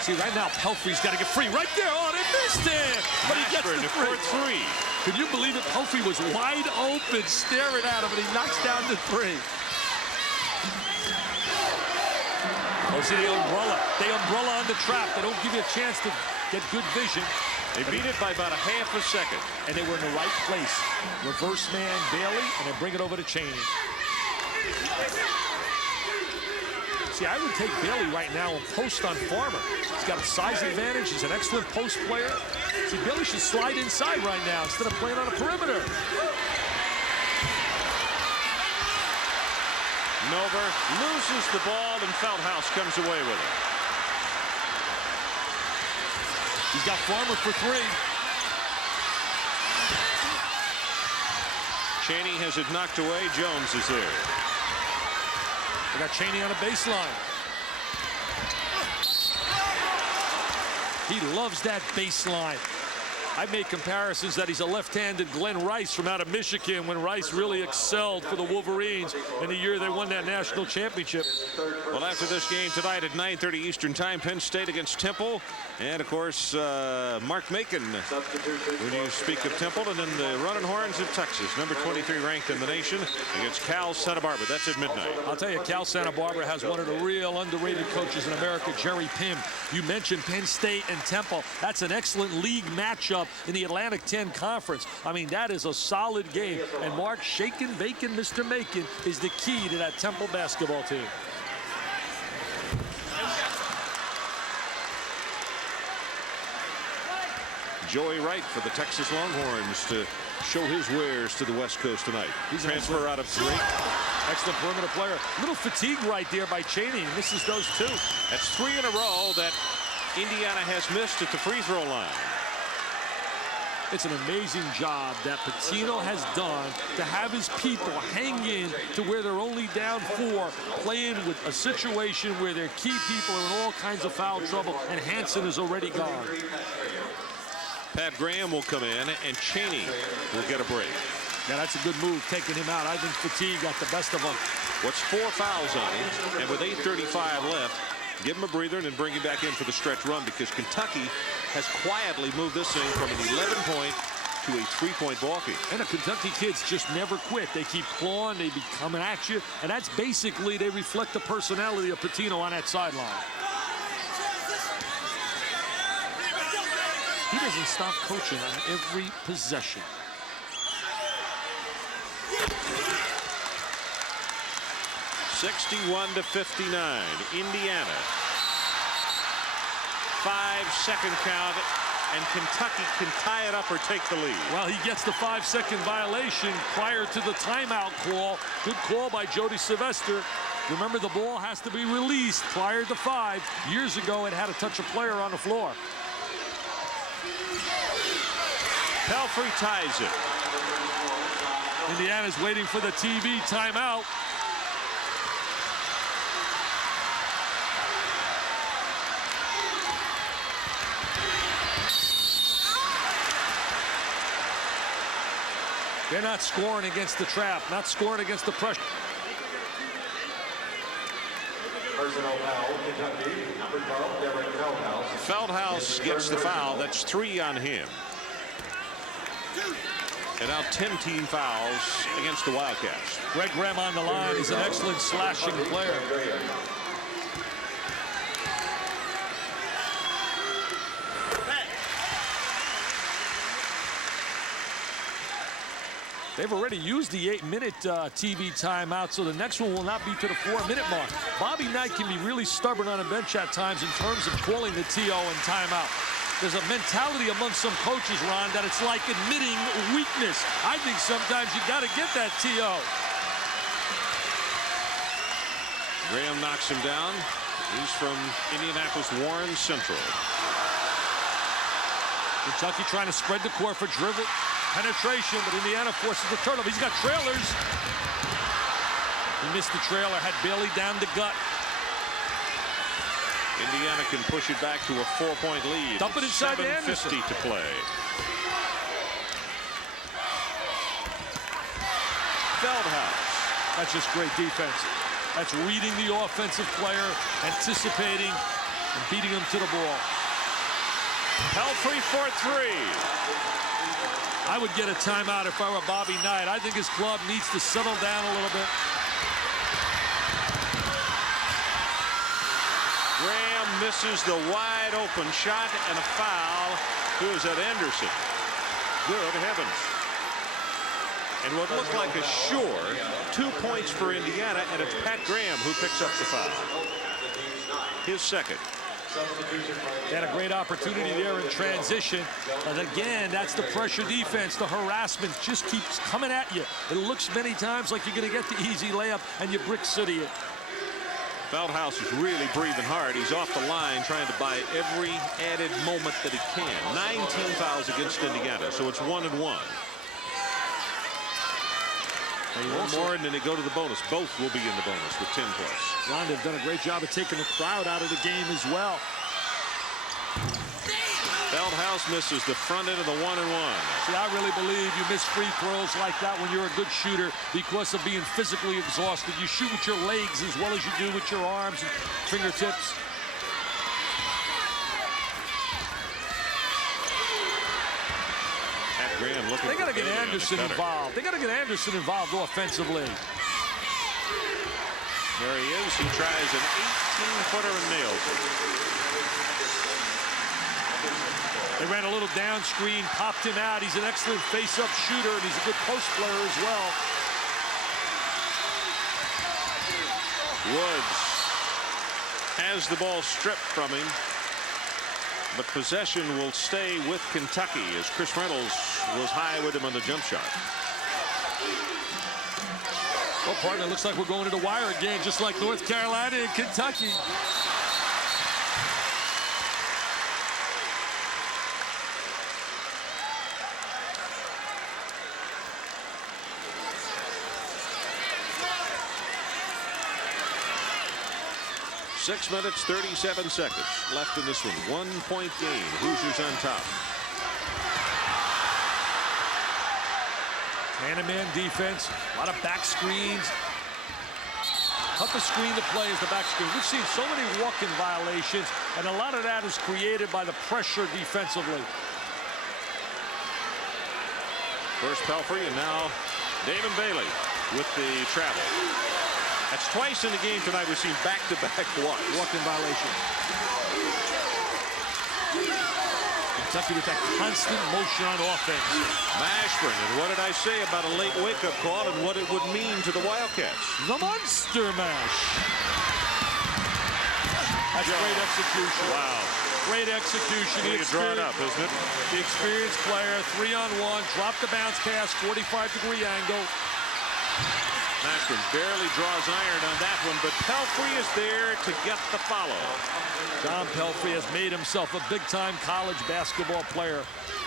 See, right now, Pelfrey's got to get free. Right there. Oh, they missed him. But he gets the free. Can you believe it? Pelfrey was wide open, staring at him, and he knocks down the 3. Oh, see the umbrella. They umbrella on the trap. They don't give you a chance to get good vision. They beat it by about a half a second. And they were in the right place. Reverse man Bailey, and then bring it over to Cheaney. See, I would take Bailey right now and post on Farmer. He's got a size advantage. He's an excellent post player. See, Bailey should slide inside right now instead of playing on a perimeter. Nova loses the ball, and Feldhaus comes away with it. He's got Farmer for 3. Cheaney has it knocked away. Jones is there. They got Cheaney on a baseline. He loves that baseline. I made comparisons that he's a left-handed Glenn Rice from out of Michigan when Rice really excelled for the Wolverines in the year they won that national championship. Well, after this game tonight at 9:30 Eastern Time, Penn State against Temple. And, of course, Mark Macon, when you speak of Temple, and then the Running Horns of Texas, number 23 ranked in the nation, against Cal Santa Barbara. That's at midnight. I'll tell you, Cal Santa Barbara has one of the real underrated coaches in America, Jerry Pym. You mentioned Penn State and Temple. That's an excellent league matchup in the Atlantic 10 Conference. I mean, that is a solid game. And Mark Shakin' Bacon, Mr. Macon, is the key to that Temple basketball team. Joey Wright for the Texas Longhorns to show his wares to the West Coast tonight. He's transfer out of Drake. Excellent perimeter player. Little fatigue right there by Cheaney. Misses those 2. That's 3 in a row that Indiana has missed at the free throw line. It's an amazing job that Pitino has done to have his people hang in to where they're only down 4, playing with a situation where their key people are in all kinds of foul trouble, and Hanson is already gone. Pat Graham will come in, and Cheaney will get a break. Yeah, that's a good move, taking him out. I think fatigue got the best of him. What's 4 fouls on him, and with 8:35 left, give him a breather and then bring him back in for the stretch run, because Kentucky has quietly moved this thing from an 11-point to a 3-point ball game. And the Kentucky kids just never quit. They keep clawing, they be coming at you, and that's basically, they reflect the personality of Pitino on that sideline. He doesn't stop coaching on every possession. (61-59), Indiana. 5-second count, and Kentucky can tie it up or take the lead. Well, he gets the 5-second violation prior to the timeout call. Good call by Jody Sylvester. Remember, the ball has to be released prior to 5. Years ago, it had to touch a player on the floor. Pelfrey ties it. Indiana's waiting for the TV timeout. They're not scoring against the trap, not scoring against the pressure. Personal foul, Kentucky, number 12, Derek Feldhaus gets the foul. That's 3 on him. And now 10 team fouls against the Wildcats. Greg Graham on the line. He's an excellent slashing player. They've already used the 8-minute TV timeout, so the next one will not be to the 4-minute mark. Bobby Knight can be really stubborn on a bench at times in terms of calling the TO and timeout. There's a mentality among some coaches, Ron, that it's like admitting weakness. I think sometimes you got to get that TO. Graham knocks him down. He's from Indianapolis Warren Central. Kentucky trying to spread the court for dribble penetration, but Indiana forces the turnover. He's got trailers. He missed the trailer, had Bailey down the gut. Indiana can push it back to a 4-point lead. Dump it inside to Anderson. 7:50 to play. Feldhaus. That's just great defense. That's reading the offensive player, anticipating, and beating him to the ball. Pelfrey for 3. I would get a timeout if I were Bobby Knight. I think his club needs to settle down a little bit. Graham misses the wide open shot, and a foul. Who is that? Anderson. Good heavens. And what looked like a sure 2 points for Indiana, and it's Pat Graham who picks up the foul. His second. They had a great opportunity there in transition. But again, that's the pressure defense. The harassment just keeps coming at you. It looks many times like you're going to get the easy layup, and you brick city it. Feldhaus is really breathing hard. He's off the line trying to buy every added moment that he can. 19 fouls against Indiana, so it's 1-1. One more, and then they go to the bonus. Both will be in the bonus with 10 plus. Ron, they've done a great job of taking the crowd out of the game as well. Feldhaus misses the front end of the 1-1. See, I really believe you miss free throws like that when you're a good shooter because of being physically exhausted. You shoot with your legs as well as you do with your arms and fingertips. They got to get Anderson involved. They got to get Anderson involved offensively. There he is. He tries an 18-footer and nails it. They ran a little down screen, popped him out. He's an excellent face-up shooter, and he's a good post player as well. Woods has the ball stripped from him. But possession will stay with Kentucky as Chris Reynolds was high with him on the jump shot. Well, partner, looks like we're going to the wire again, just like North Carolina and Kentucky. Six minutes, 37 seconds left in this one. 1-point game. Hoosiers on top. Man-to-man defense, a lot of back screens. Toughest screen to play is the back screen. We've seen so many walk-in violations, and a lot of that is created by the pressure defensively. First Pelfrey, and now Damon Bailey with the travel. That's twice in the game tonight. We've seen back-to-back walk-in violation. Kentucky with that constant motion on offense. Mashburn, and what did I say about a late wake-up call and what it would mean to the Wildcats? The Monster Mash. That's great execution. Wow. Great execution. It's drawn up, isn't it? The experienced player, 3-on-1, drop the bounce pass, 45-degree angle. Mashburn barely draws iron on that one, but Pelfrey is there to get the follow. John Pelfrey has made himself a big-time college basketball player.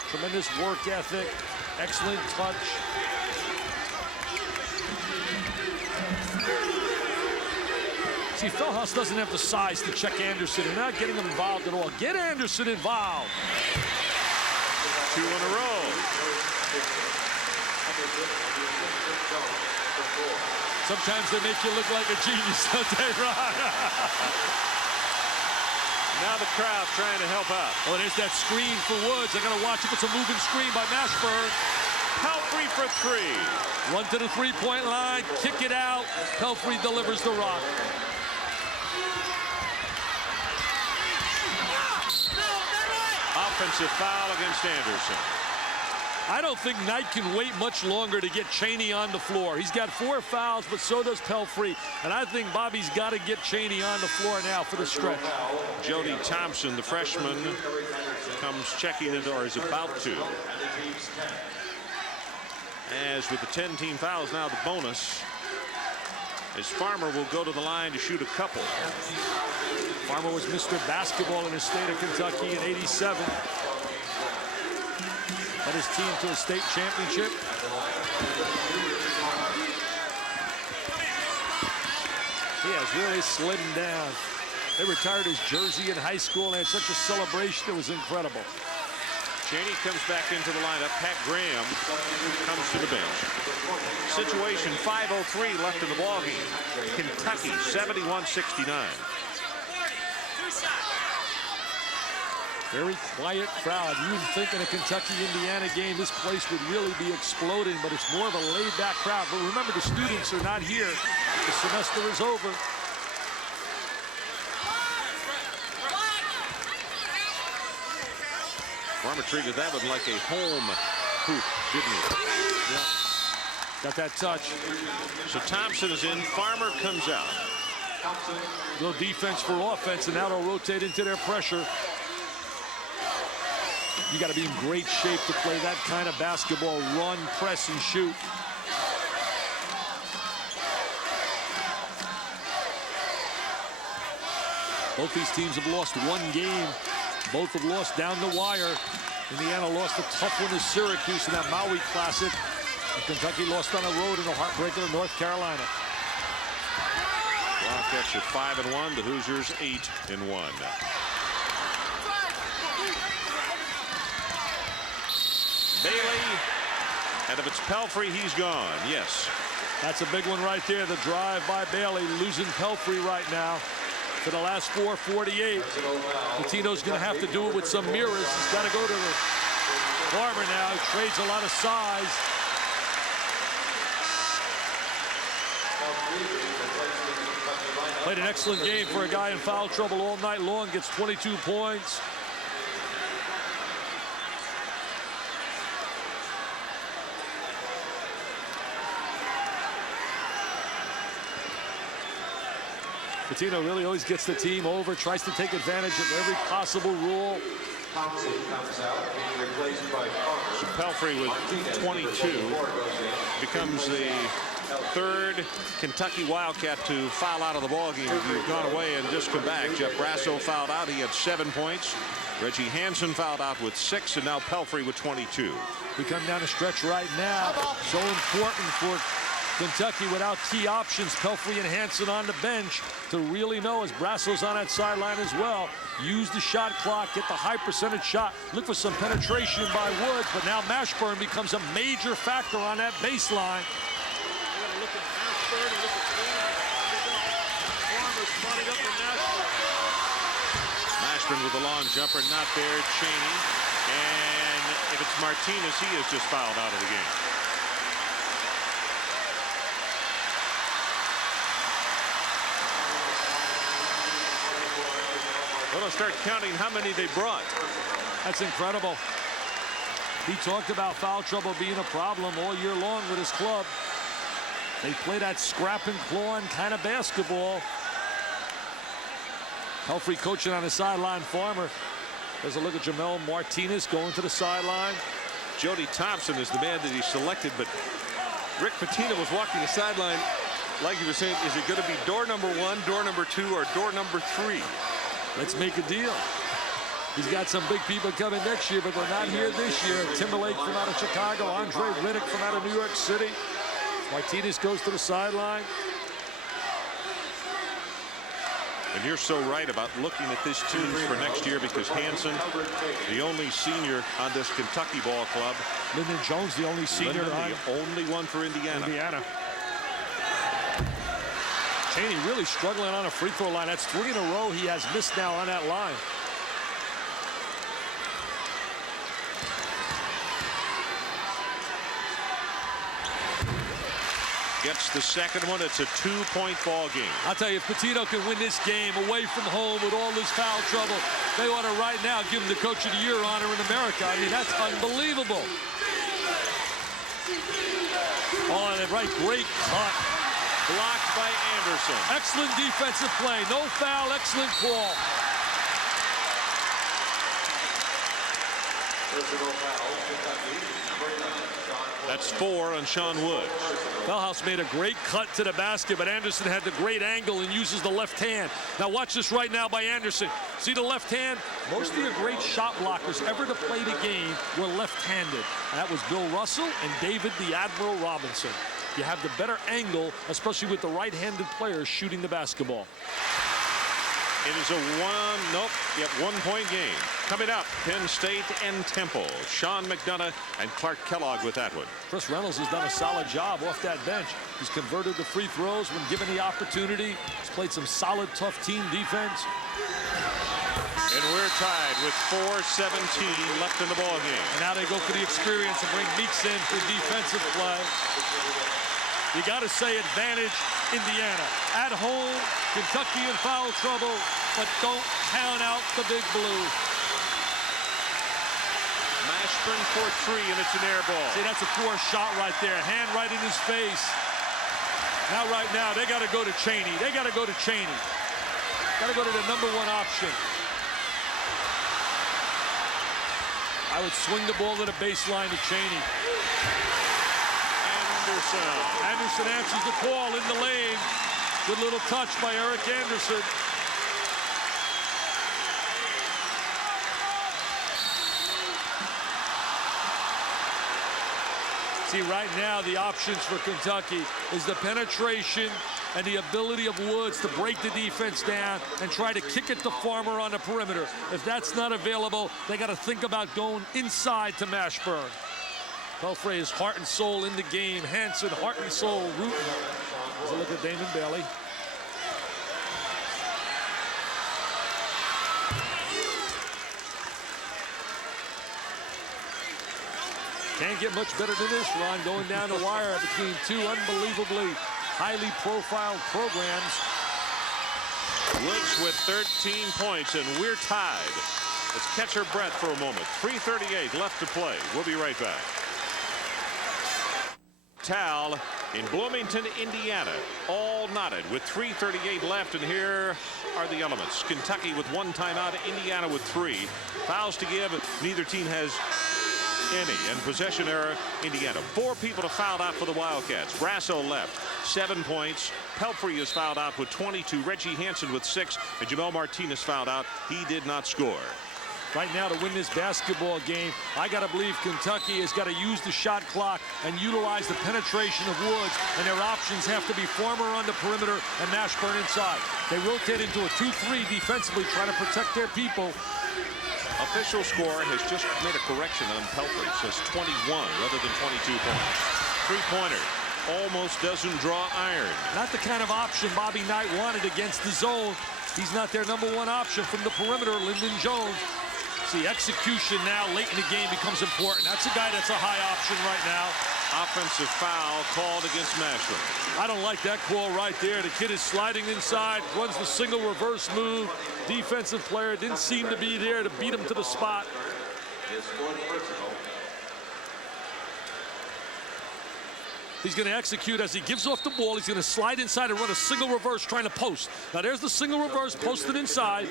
Tremendous work ethic, excellent touch. See, Feldhaus doesn't have the size to check Anderson. They're not getting him involved at all. Get Anderson involved. 2 in a row. Sometimes they make you look like a genius, don't they, Ron? Now the crowd trying to help out. Oh, there's that screen for Woods. I got to watch if it's a moving screen by Mashburn. Pelfrey for 3. Run to the three-point line, kick it out. Pelfrey delivers the rock. Offensive foul against Anderson. I don't think Knight can wait much longer to get Cheaney on the floor. He's got 4 fouls, but so does Pelfrey. And I think Bobby's got to get Cheaney on the floor now for the stretch. Jody Thompson, the freshman, comes checking into, or is about to. As with the 10-team fouls, now the bonus, as Farmer will go to the line to shoot a couple. Farmer was Mr. Basketball in the state of Kentucky in '87. Led his team to a state championship. He has really slimmed down. They retired his jersey in high school and had such a celebration. It was incredible. Cheaney comes back into the lineup. Pat Graham comes to the bench. Situation 5:03 left in the ballgame. Kentucky 71-69. Very quiet crowd. You would think in a Kentucky-Indiana game this place would really be exploding, but it's more of a laid-back crowd. But remember, the students are not here. The semester is over. Farmer treated that one like a home hoop, didn't he? Yeah. Got that touch. So Thompson is in. Farmer comes out. Little defense for offense, and now they'll rotate into their pressure. You got to be in great shape to play that kind of basketball. Run, press, and shoot. Both these teams have lost 1 game. Both have lost down the wire. Indiana lost a tough one to Syracuse in that Maui Classic. And Kentucky lost on the road in a heartbreaker to North Carolina. Wildcats are 5-1. The Hoosiers 8-1. Bailey, and if it's Pelfrey, he's gone. Yes. That's a big one right there. The drive by Bailey, losing Pelfrey right now. For the last 4:48. Pitino's going to have to do it with some mirrors. He's got to go to the Farmer now. He trades a lot of size. Played an excellent game for a guy in foul trouble all night long. Gets 22 points. Pitino really always gets the team over, tries to take advantage of every possible rule. Thompson comes out, being replaced by Farmer. So Pelfrey with 22 becomes the 3rd Kentucky Wildcat to foul out of the ballgame. You've gone away and just come back. Jeff Brasso fouled out. He had 7 points. Reggie Hansen fouled out with 6, and now Pelfrey with 22. We come down the stretch right now. So important for Kentucky without key options. Pelfrey and Hansen on the bench to really know, as Brasso's on that sideline as well. Use the shot clock, get the high percentage shot. Look for some penetration by Woods, but now Mashburn becomes a major factor on that baseline. Look at Mashburn and look at Farmer spotted up for Mashburn. Mashburn with a long jumper, not there. Cheaney. And if it's Martinez, he is just fouled out of the game. Well, they'll start counting how many they brought. That's incredible. He talked about foul trouble being a problem all year long with his club. They play that scrap and clawing kind of basketball. Pelfrey coaching on the sideline. Farmer. There's a look at Jamel Martinez going to the sideline. Jody Thompson is the man that he selected, but Rick Pitino was walking the sideline like he was saying, is it going to be door number 1, door number 2, or door number 3? Let's make a deal. He's got some big people coming next year, but they're not here this year. Timberlake from out of Chicago, Andre Riddick from out of New York City. Martinez goes to the sideline. And you're so right about looking at this team for next year, because Hansen, the only senior on this Kentucky ball club. Lyndon Jones, the only senior. The only one for Indiana. Cheaney really struggling on a free throw line. That's 3 in a row he has missed now on that line. Gets the second one. It's a 2-point ball game. I'll tell you, if Pitino can win this game away from home with all this foul trouble, they ought to right now give him the Coach of the Year honor in America. I mean, that's unbelievable. Oh, and right, great cut. Blocked by Anderson. Excellent defensive play. No foul, excellent call. Personal foul, Kentucky, number 9. That's 4 on Sean Woods. Feldhaus made a great cut to the basket, but Anderson had the great angle and uses the left hand. Now watch this right now by Anderson. See the left hand? Most of your great shot blockers ever to play the game were left-handed. That was Bill Russell and David the Admiral Robinson. You have the better angle, especially with the right-handed players shooting the basketball. It is a 1-point game. Coming up, Penn State and Temple. Sean McDonough and Clark Kellogg with that one. Chris Reynolds has done a solid job off that bench. He's converted the free throws when given the opportunity. He's played some solid, tough team defense. And we're tied with 4:17 left in the ball game. And now they go for the experience and bring Meeks in for defensive play. You got to say advantage Indiana. At home, Kentucky in foul trouble, but don't count out the Big Blue. Mashburn for 3, and it's an air ball. See, that's a poor shot right there. Hand right in his face. Now, right now, they got to go to Cheaney. They got to go to Cheaney. Got to go to the #1 option. I would swing the ball to the baseline to Cheaney. Anderson answers the call in the lane. Good little touch by Eric Anderson. See, right now the options for Kentucky is the penetration and the ability of Woods to break the defense down and try to kick it to Farmer on the perimeter. If that's not available, they got to think about going inside to Mashburn. Pelfrey is heart and soul in the game. Hansen, heart and soul, rooting. Let's look at Damon Bailey. Can't get much better than this, Ron, going down the wire between two unbelievably highly profiled programs. Woods with 13 points, and we're tied. Let's catch our breath for a moment. 3:38 left to play. We'll be right back. Tal in Bloomington, Indiana, all knotted with 3:38 left, and here are the elements. Kentucky with 1 timeout, Indiana with 3. Fouls to give, neither team has any, and possession error, Indiana. 4 people to foul out for the Wildcats. Brasso left, 7 points. Pelfrey is fouled out with 22. Reggie Hansen with 6, and Jamel Martinez fouled out. He did not score. Right now, to win this basketball game, I got to believe Kentucky has got to use the shot clock and utilize the penetration of Woods, and their options have to be Farmer on the perimeter and Mashburn inside. They rotate into a 2-3 defensively, trying to protect their people. Official score has just made a correction on Pelfrey. Says 21 rather than 22 points. 3-pointer almost doesn't draw iron. Not the kind of option Bobby Knight wanted against the zone. He's not their #1 option from the perimeter. Lyndon Jones See, execution now late in the game becomes important. That's a guy that's a high option right now. Offensive foul called against Mashburn. I don't like that call right there. The kid is sliding inside, runs the single reverse move. Defensive player didn't seem to be there to beat him to the spot. He's going to execute as he gives off the ball. He's going to slide inside and run a single reverse trying to post. Now there's the single reverse posted inside.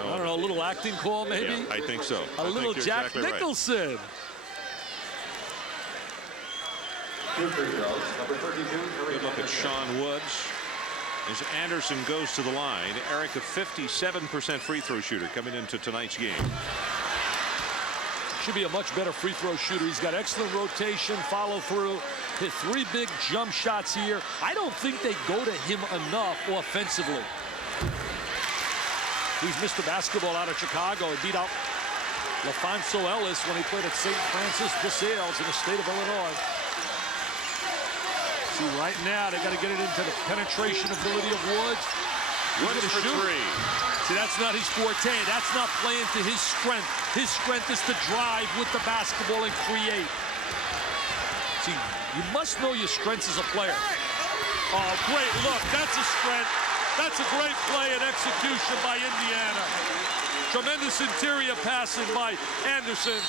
I don't know, a little acting call maybe? Yeah, I think so. A little Jack exactly Nicholson. Right. Good look at Sean Woods as Anderson goes to the line. Eric, a 57% free throw shooter coming into tonight's game. Should be a much better free throw shooter. He's got excellent rotation, follow through, hit 3 big jump shots here. I don't think they go to him enough offensively. He's Mr. Basketball out of Chicago. He beat out LaFonso Ellis when he played at St. Francis de Sales in the state of Illinois. See, right now they got to get it into the penetration ability of Woods. Woods for shoot. 3. See, that's not his forte. That's not playing to his strength. His strength is to drive with the basketball and create. See, you must know your strengths as a player. Oh, great look. That's a strength. That's a great play and execution by Indiana. Tremendous interior passing by Anderson.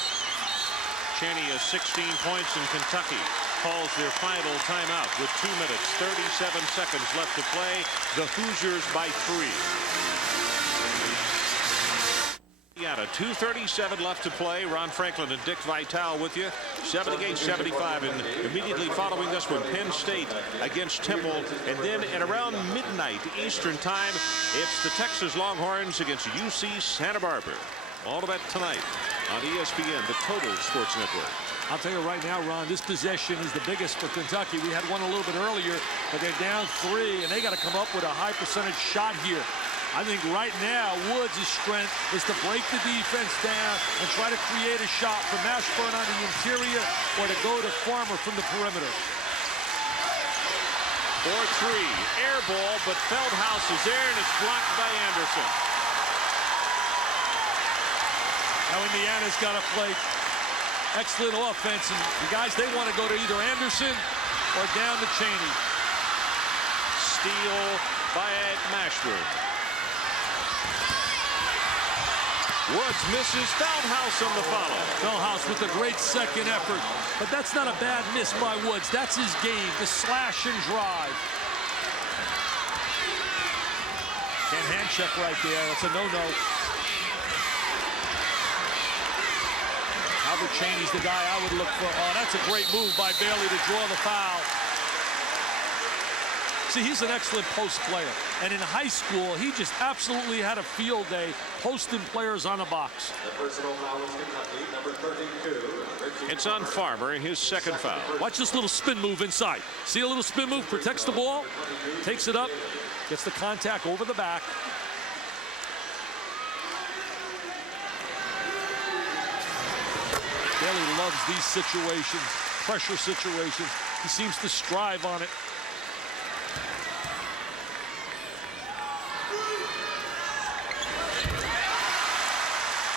Cheaney has 16 points in Kentucky. Calls their final timeout with 2 minutes, 37 seconds left to play. The Hoosiers by 3. Indiana, 2:37 left to play. Ron Franklin and Dick Vitale with you. 78-75, and immediately following this one, Penn State against Temple, and then at around midnight Eastern time, it's the Texas Longhorns against UC Santa Barbara. All of that tonight on ESPN, the Total Sports Network. I'll tell you right now, Ron, this possession is the biggest for Kentucky. We had one a little bit earlier, but they're down 3, and they got to come up with a high percentage shot here. I think right now, Woods' strength is to break the defense down and try to create a shot for Mashburn on the interior or to go to Farmer from the perimeter. 4-3, air ball, but Feldhaus is there, and it's blocked by Anderson. Now Indiana's got to play excellent offense, and the guys, they want to go to either Anderson or down to Cheaney. Steal by Mashburn. Woods misses. Feldhaus on the follow. Feldhaus with a great second effort, but that's not a bad miss by Woods. That's his game, the slash and drive. Can't hand check right there. That's a no-no. Albert Cheaney's the guy I would look for. Oh, that's a great move by Bailey to draw the foul. See, he's an excellent post player. And in high school, he just absolutely had a field day posting players on a box. The personal foul is Kentucky, number 32. It's on Farmer, his second foul. Watch this little spin move inside. See a little spin move, protects the ball, takes it up, gets the contact over the back. Bailey loves these situations, pressure situations. He seems to strive on it.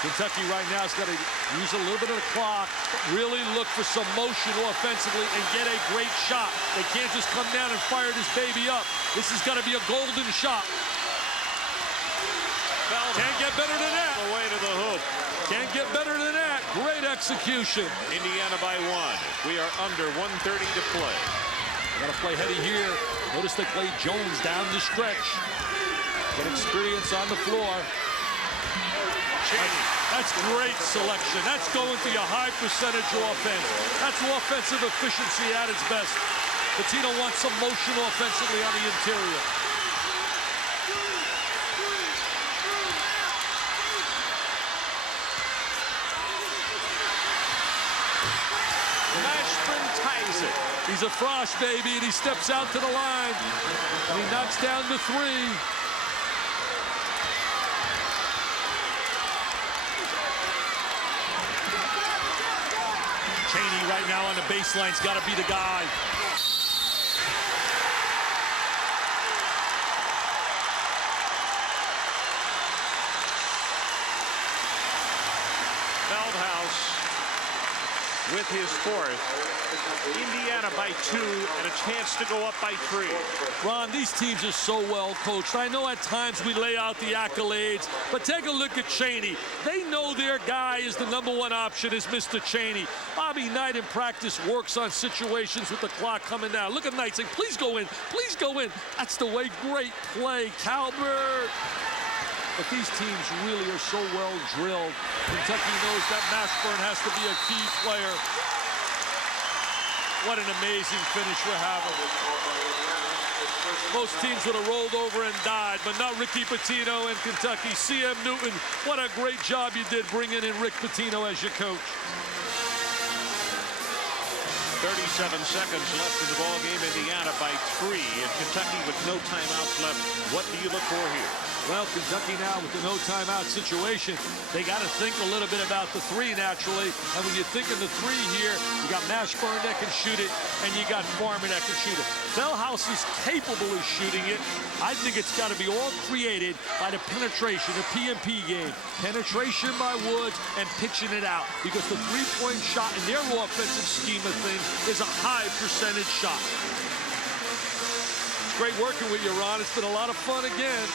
Kentucky right now has got to use a little bit of the clock, really look for some motion offensively and get a great shot. They can't just come down and fire this baby up. This has got to be a golden shot. Can't get better than that. Away to the hoop. Can't get better than that. Great execution. Indiana by 1. We are under 1:30 to play. Got to play heady here. Notice they play Jones down the stretch. Get experience on the floor. That's great selection. That's going to your high percentage offense. That's offensive efficiency at its best. Pitino wants some motion offensively on the interior. Mashburn ties it. He's a frosh, baby, and he steps out to the line. And he knocks down the 3. Cheaney right now on the baseline's got to be the guy. with his fourth. Indiana by 2 and a chance to go up by 3. Ron, these teams are so well coached. I know at times we lay out the accolades, but take a look at Cheaney. They know their guy is the #1 option is Mr. Cheaney. Bobby Knight in practice works on situations with the clock coming down. Look at Knight saying, please go in, please go in. That's the way. Great play, Calvert. But these teams really are so well drilled. Kentucky knows that Mashburn has to be a key player. What an amazing finish we're having. Most teams would have rolled over and died, but not Ricky Pitino and Kentucky. C.M. Newton, what a great job you did bringing in Rick Pitino as your coach. 37 seconds left in the ball game. Indiana by 3, and Kentucky with no timeouts left. What do you look for here? Well, Kentucky now with the no timeout situation, they got to think a little bit about the 3 naturally. And when you're thinking the 3 here, you got Mashburn that can shoot it, and you got Farmer that can shoot it. Feldhaus is capable of shooting it. I think it's got to be all created by the penetration, the P&P game. Penetration by Woods and pitching it out, because the three-point shot in their offensive scheme of things is a high percentage shot. It's great working with you, Ron. It's been a lot of fun again.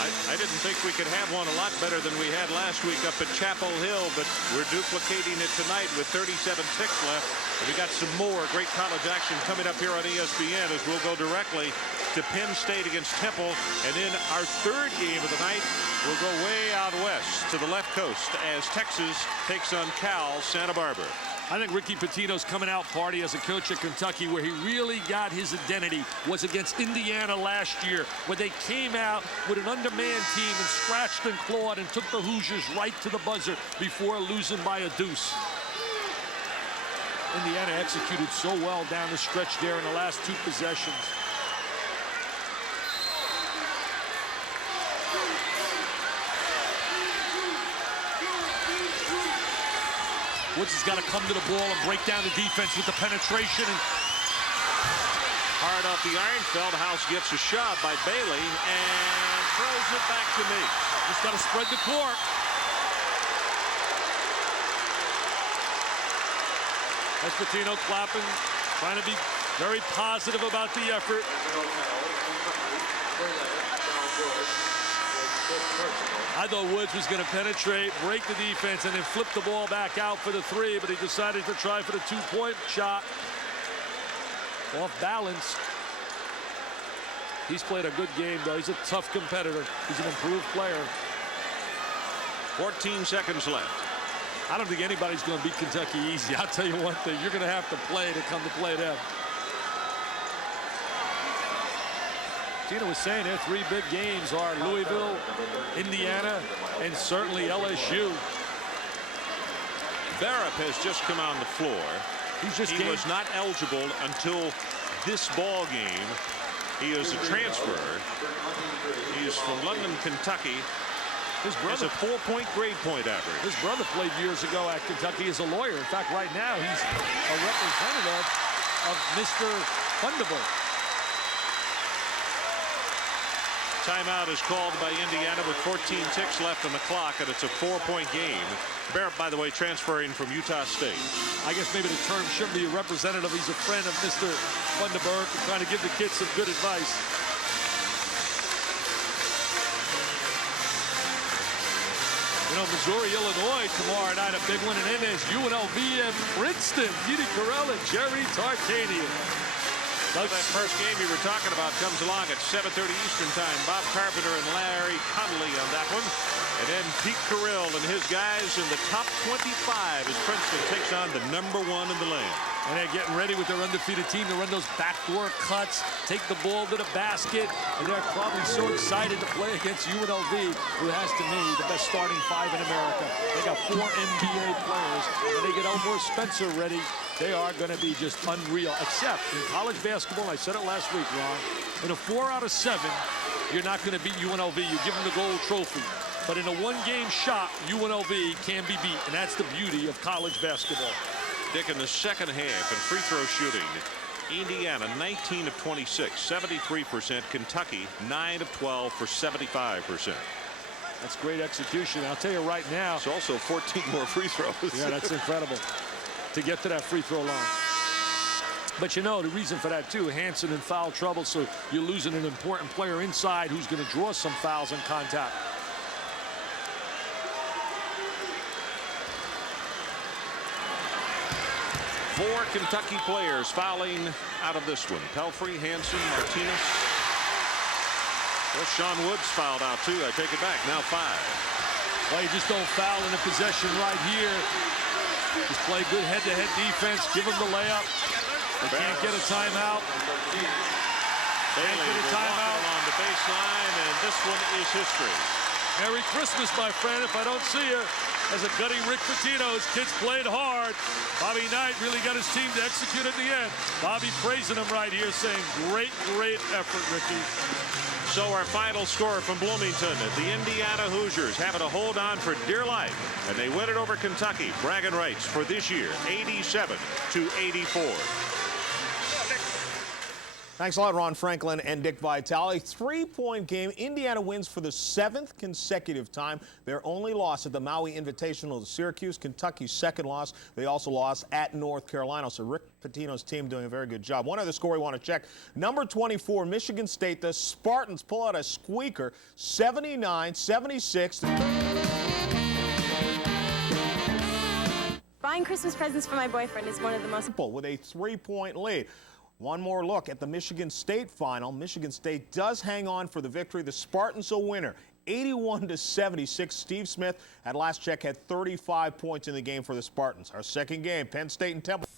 I didn't think we could have one a lot better than we had last week up at Chapel Hill, but we're duplicating it tonight with 37 ticks left. And we got some more great college action coming up here on ESPN as we'll go directly to Penn State against Temple. And then our third game of the night will go way out west to the left coast as Texas takes on Cal Santa Barbara. I think Ricky Pitino's coming out party as a coach at Kentucky, where he really got his identity was against Indiana last year, where they came out with an undermanned team and scratched and clawed and took the Hoosiers right to the buzzer before losing by a deuce. Indiana executed so well down the stretch there in the last 2 possessions. Woods has got to come to the ball and break down the defense with the penetration. And hard off the iron, Feldhaus gets a shot by Bailey and throws it back to me. Just got to spread the court. That's Pitino clapping, trying to be very positive about the effort. I thought Woods was going to penetrate, break the defense, and then flip the ball back out for the 3, but he decided to try for the 2-point shot. Off balance. He's played a good game, though. He's a tough competitor. He's an improved player. 14 seconds left. I don't think anybody's going to beat Kentucky easy. I'll tell you one thing. You're going to have to play to come to play them. Tina was saying their 3 big games are Louisville, Indiana, and certainly LSU. Barrett has just come on the floor. He was not eligible until this ball game. He is a transfer. He's from London, Kentucky. His brother has a 4-point grade point average. His brother played years ago at Kentucky as a lawyer. In fact, right now he's a representative of Mr. Thunderbolt. Timeout is called by Indiana with 14 ticks left on the clock, and it's a 4-point game. Barrett, by the way, transferring from Utah State. I guess maybe the term shouldn't be a representative. He's a friend of Mr. Thunderbolt and trying to give the kids some good advice. You know, Missouri, Illinois tomorrow night, a big one, and then there's UNLV and Princeton. Edie Correll and Jerry Tarkanian. That first game you were talking about comes along at 7:30 Eastern time. Bob Carpenter and Larry Connolly on that one. And then Pete Carrill and his guys in the top 25 as Princeton takes on the #1 in the land. And they're getting ready with their undefeated team to run those backdoor cuts, take the ball to the basket, and they're probably so excited to play against UNLV, who has, to me, the best starting 5 in America. They got 4 NBA players, and they get Elmore Spencer ready. They are going to be just unreal, except in college basketball, I said it last week, Ron, in a 4 out of 7, you're not going to beat UNLV. You give them the gold trophy. But in a 1-game shot, UNLV can be beat, and that's the beauty of college basketball. Dick, in the second half in free throw shooting, Indiana 19 of 26, 73%. Kentucky 9 of 12 for 75%. That's great execution. I'll tell you right now. It's also 14 more free throws. Yeah, that's incredible. to get to that free throw line. But you know, the reason for that too, Hansen in foul trouble, so you're losing an important player inside who's going to draw some fouls and contact. Four Kentucky players fouling out of this one. Pelfrey, Hansen, Martinez. Well, Sean Woods fouled out too. I take it back. Now 5. Well, you just don't foul in a possession right here. Just play good head-to-head defense. Give them the layup. They can't get a timeout. Bailey will walk along the baseline, and this one is history. Merry Christmas, my friend, if I don't see you. As a gutting Rick Pitino, his kids played hard. Bobby Knight really got his team to execute at the end. Bobby praising him right here, saying, great, great effort, Ricky. So our final score from Bloomington, the Indiana Hoosiers having to hold on for dear life, and they win it over Kentucky. Bragging rights for this year, 87-84. Thanks a lot, Ron Franklin and Dick Vitale. 3-point game. Indiana wins for the 7th consecutive time. Their only loss at the Maui Invitational to Syracuse. Kentucky's second loss. They also lost at North Carolina. So Rick Pitino's team doing a very good job. One other score we want to check. Number 24, Michigan State. The Spartans pull out a squeaker, 79-76. Buying Christmas presents for my boyfriend is one of the most... With a 3-point lead. One more look at the Michigan State final. Michigan State does hang on for the victory. The Spartans a winner, 81-76. Steve Smith, at last check, had 35 points in the game for the Spartans. Our second game, Penn State and Temple.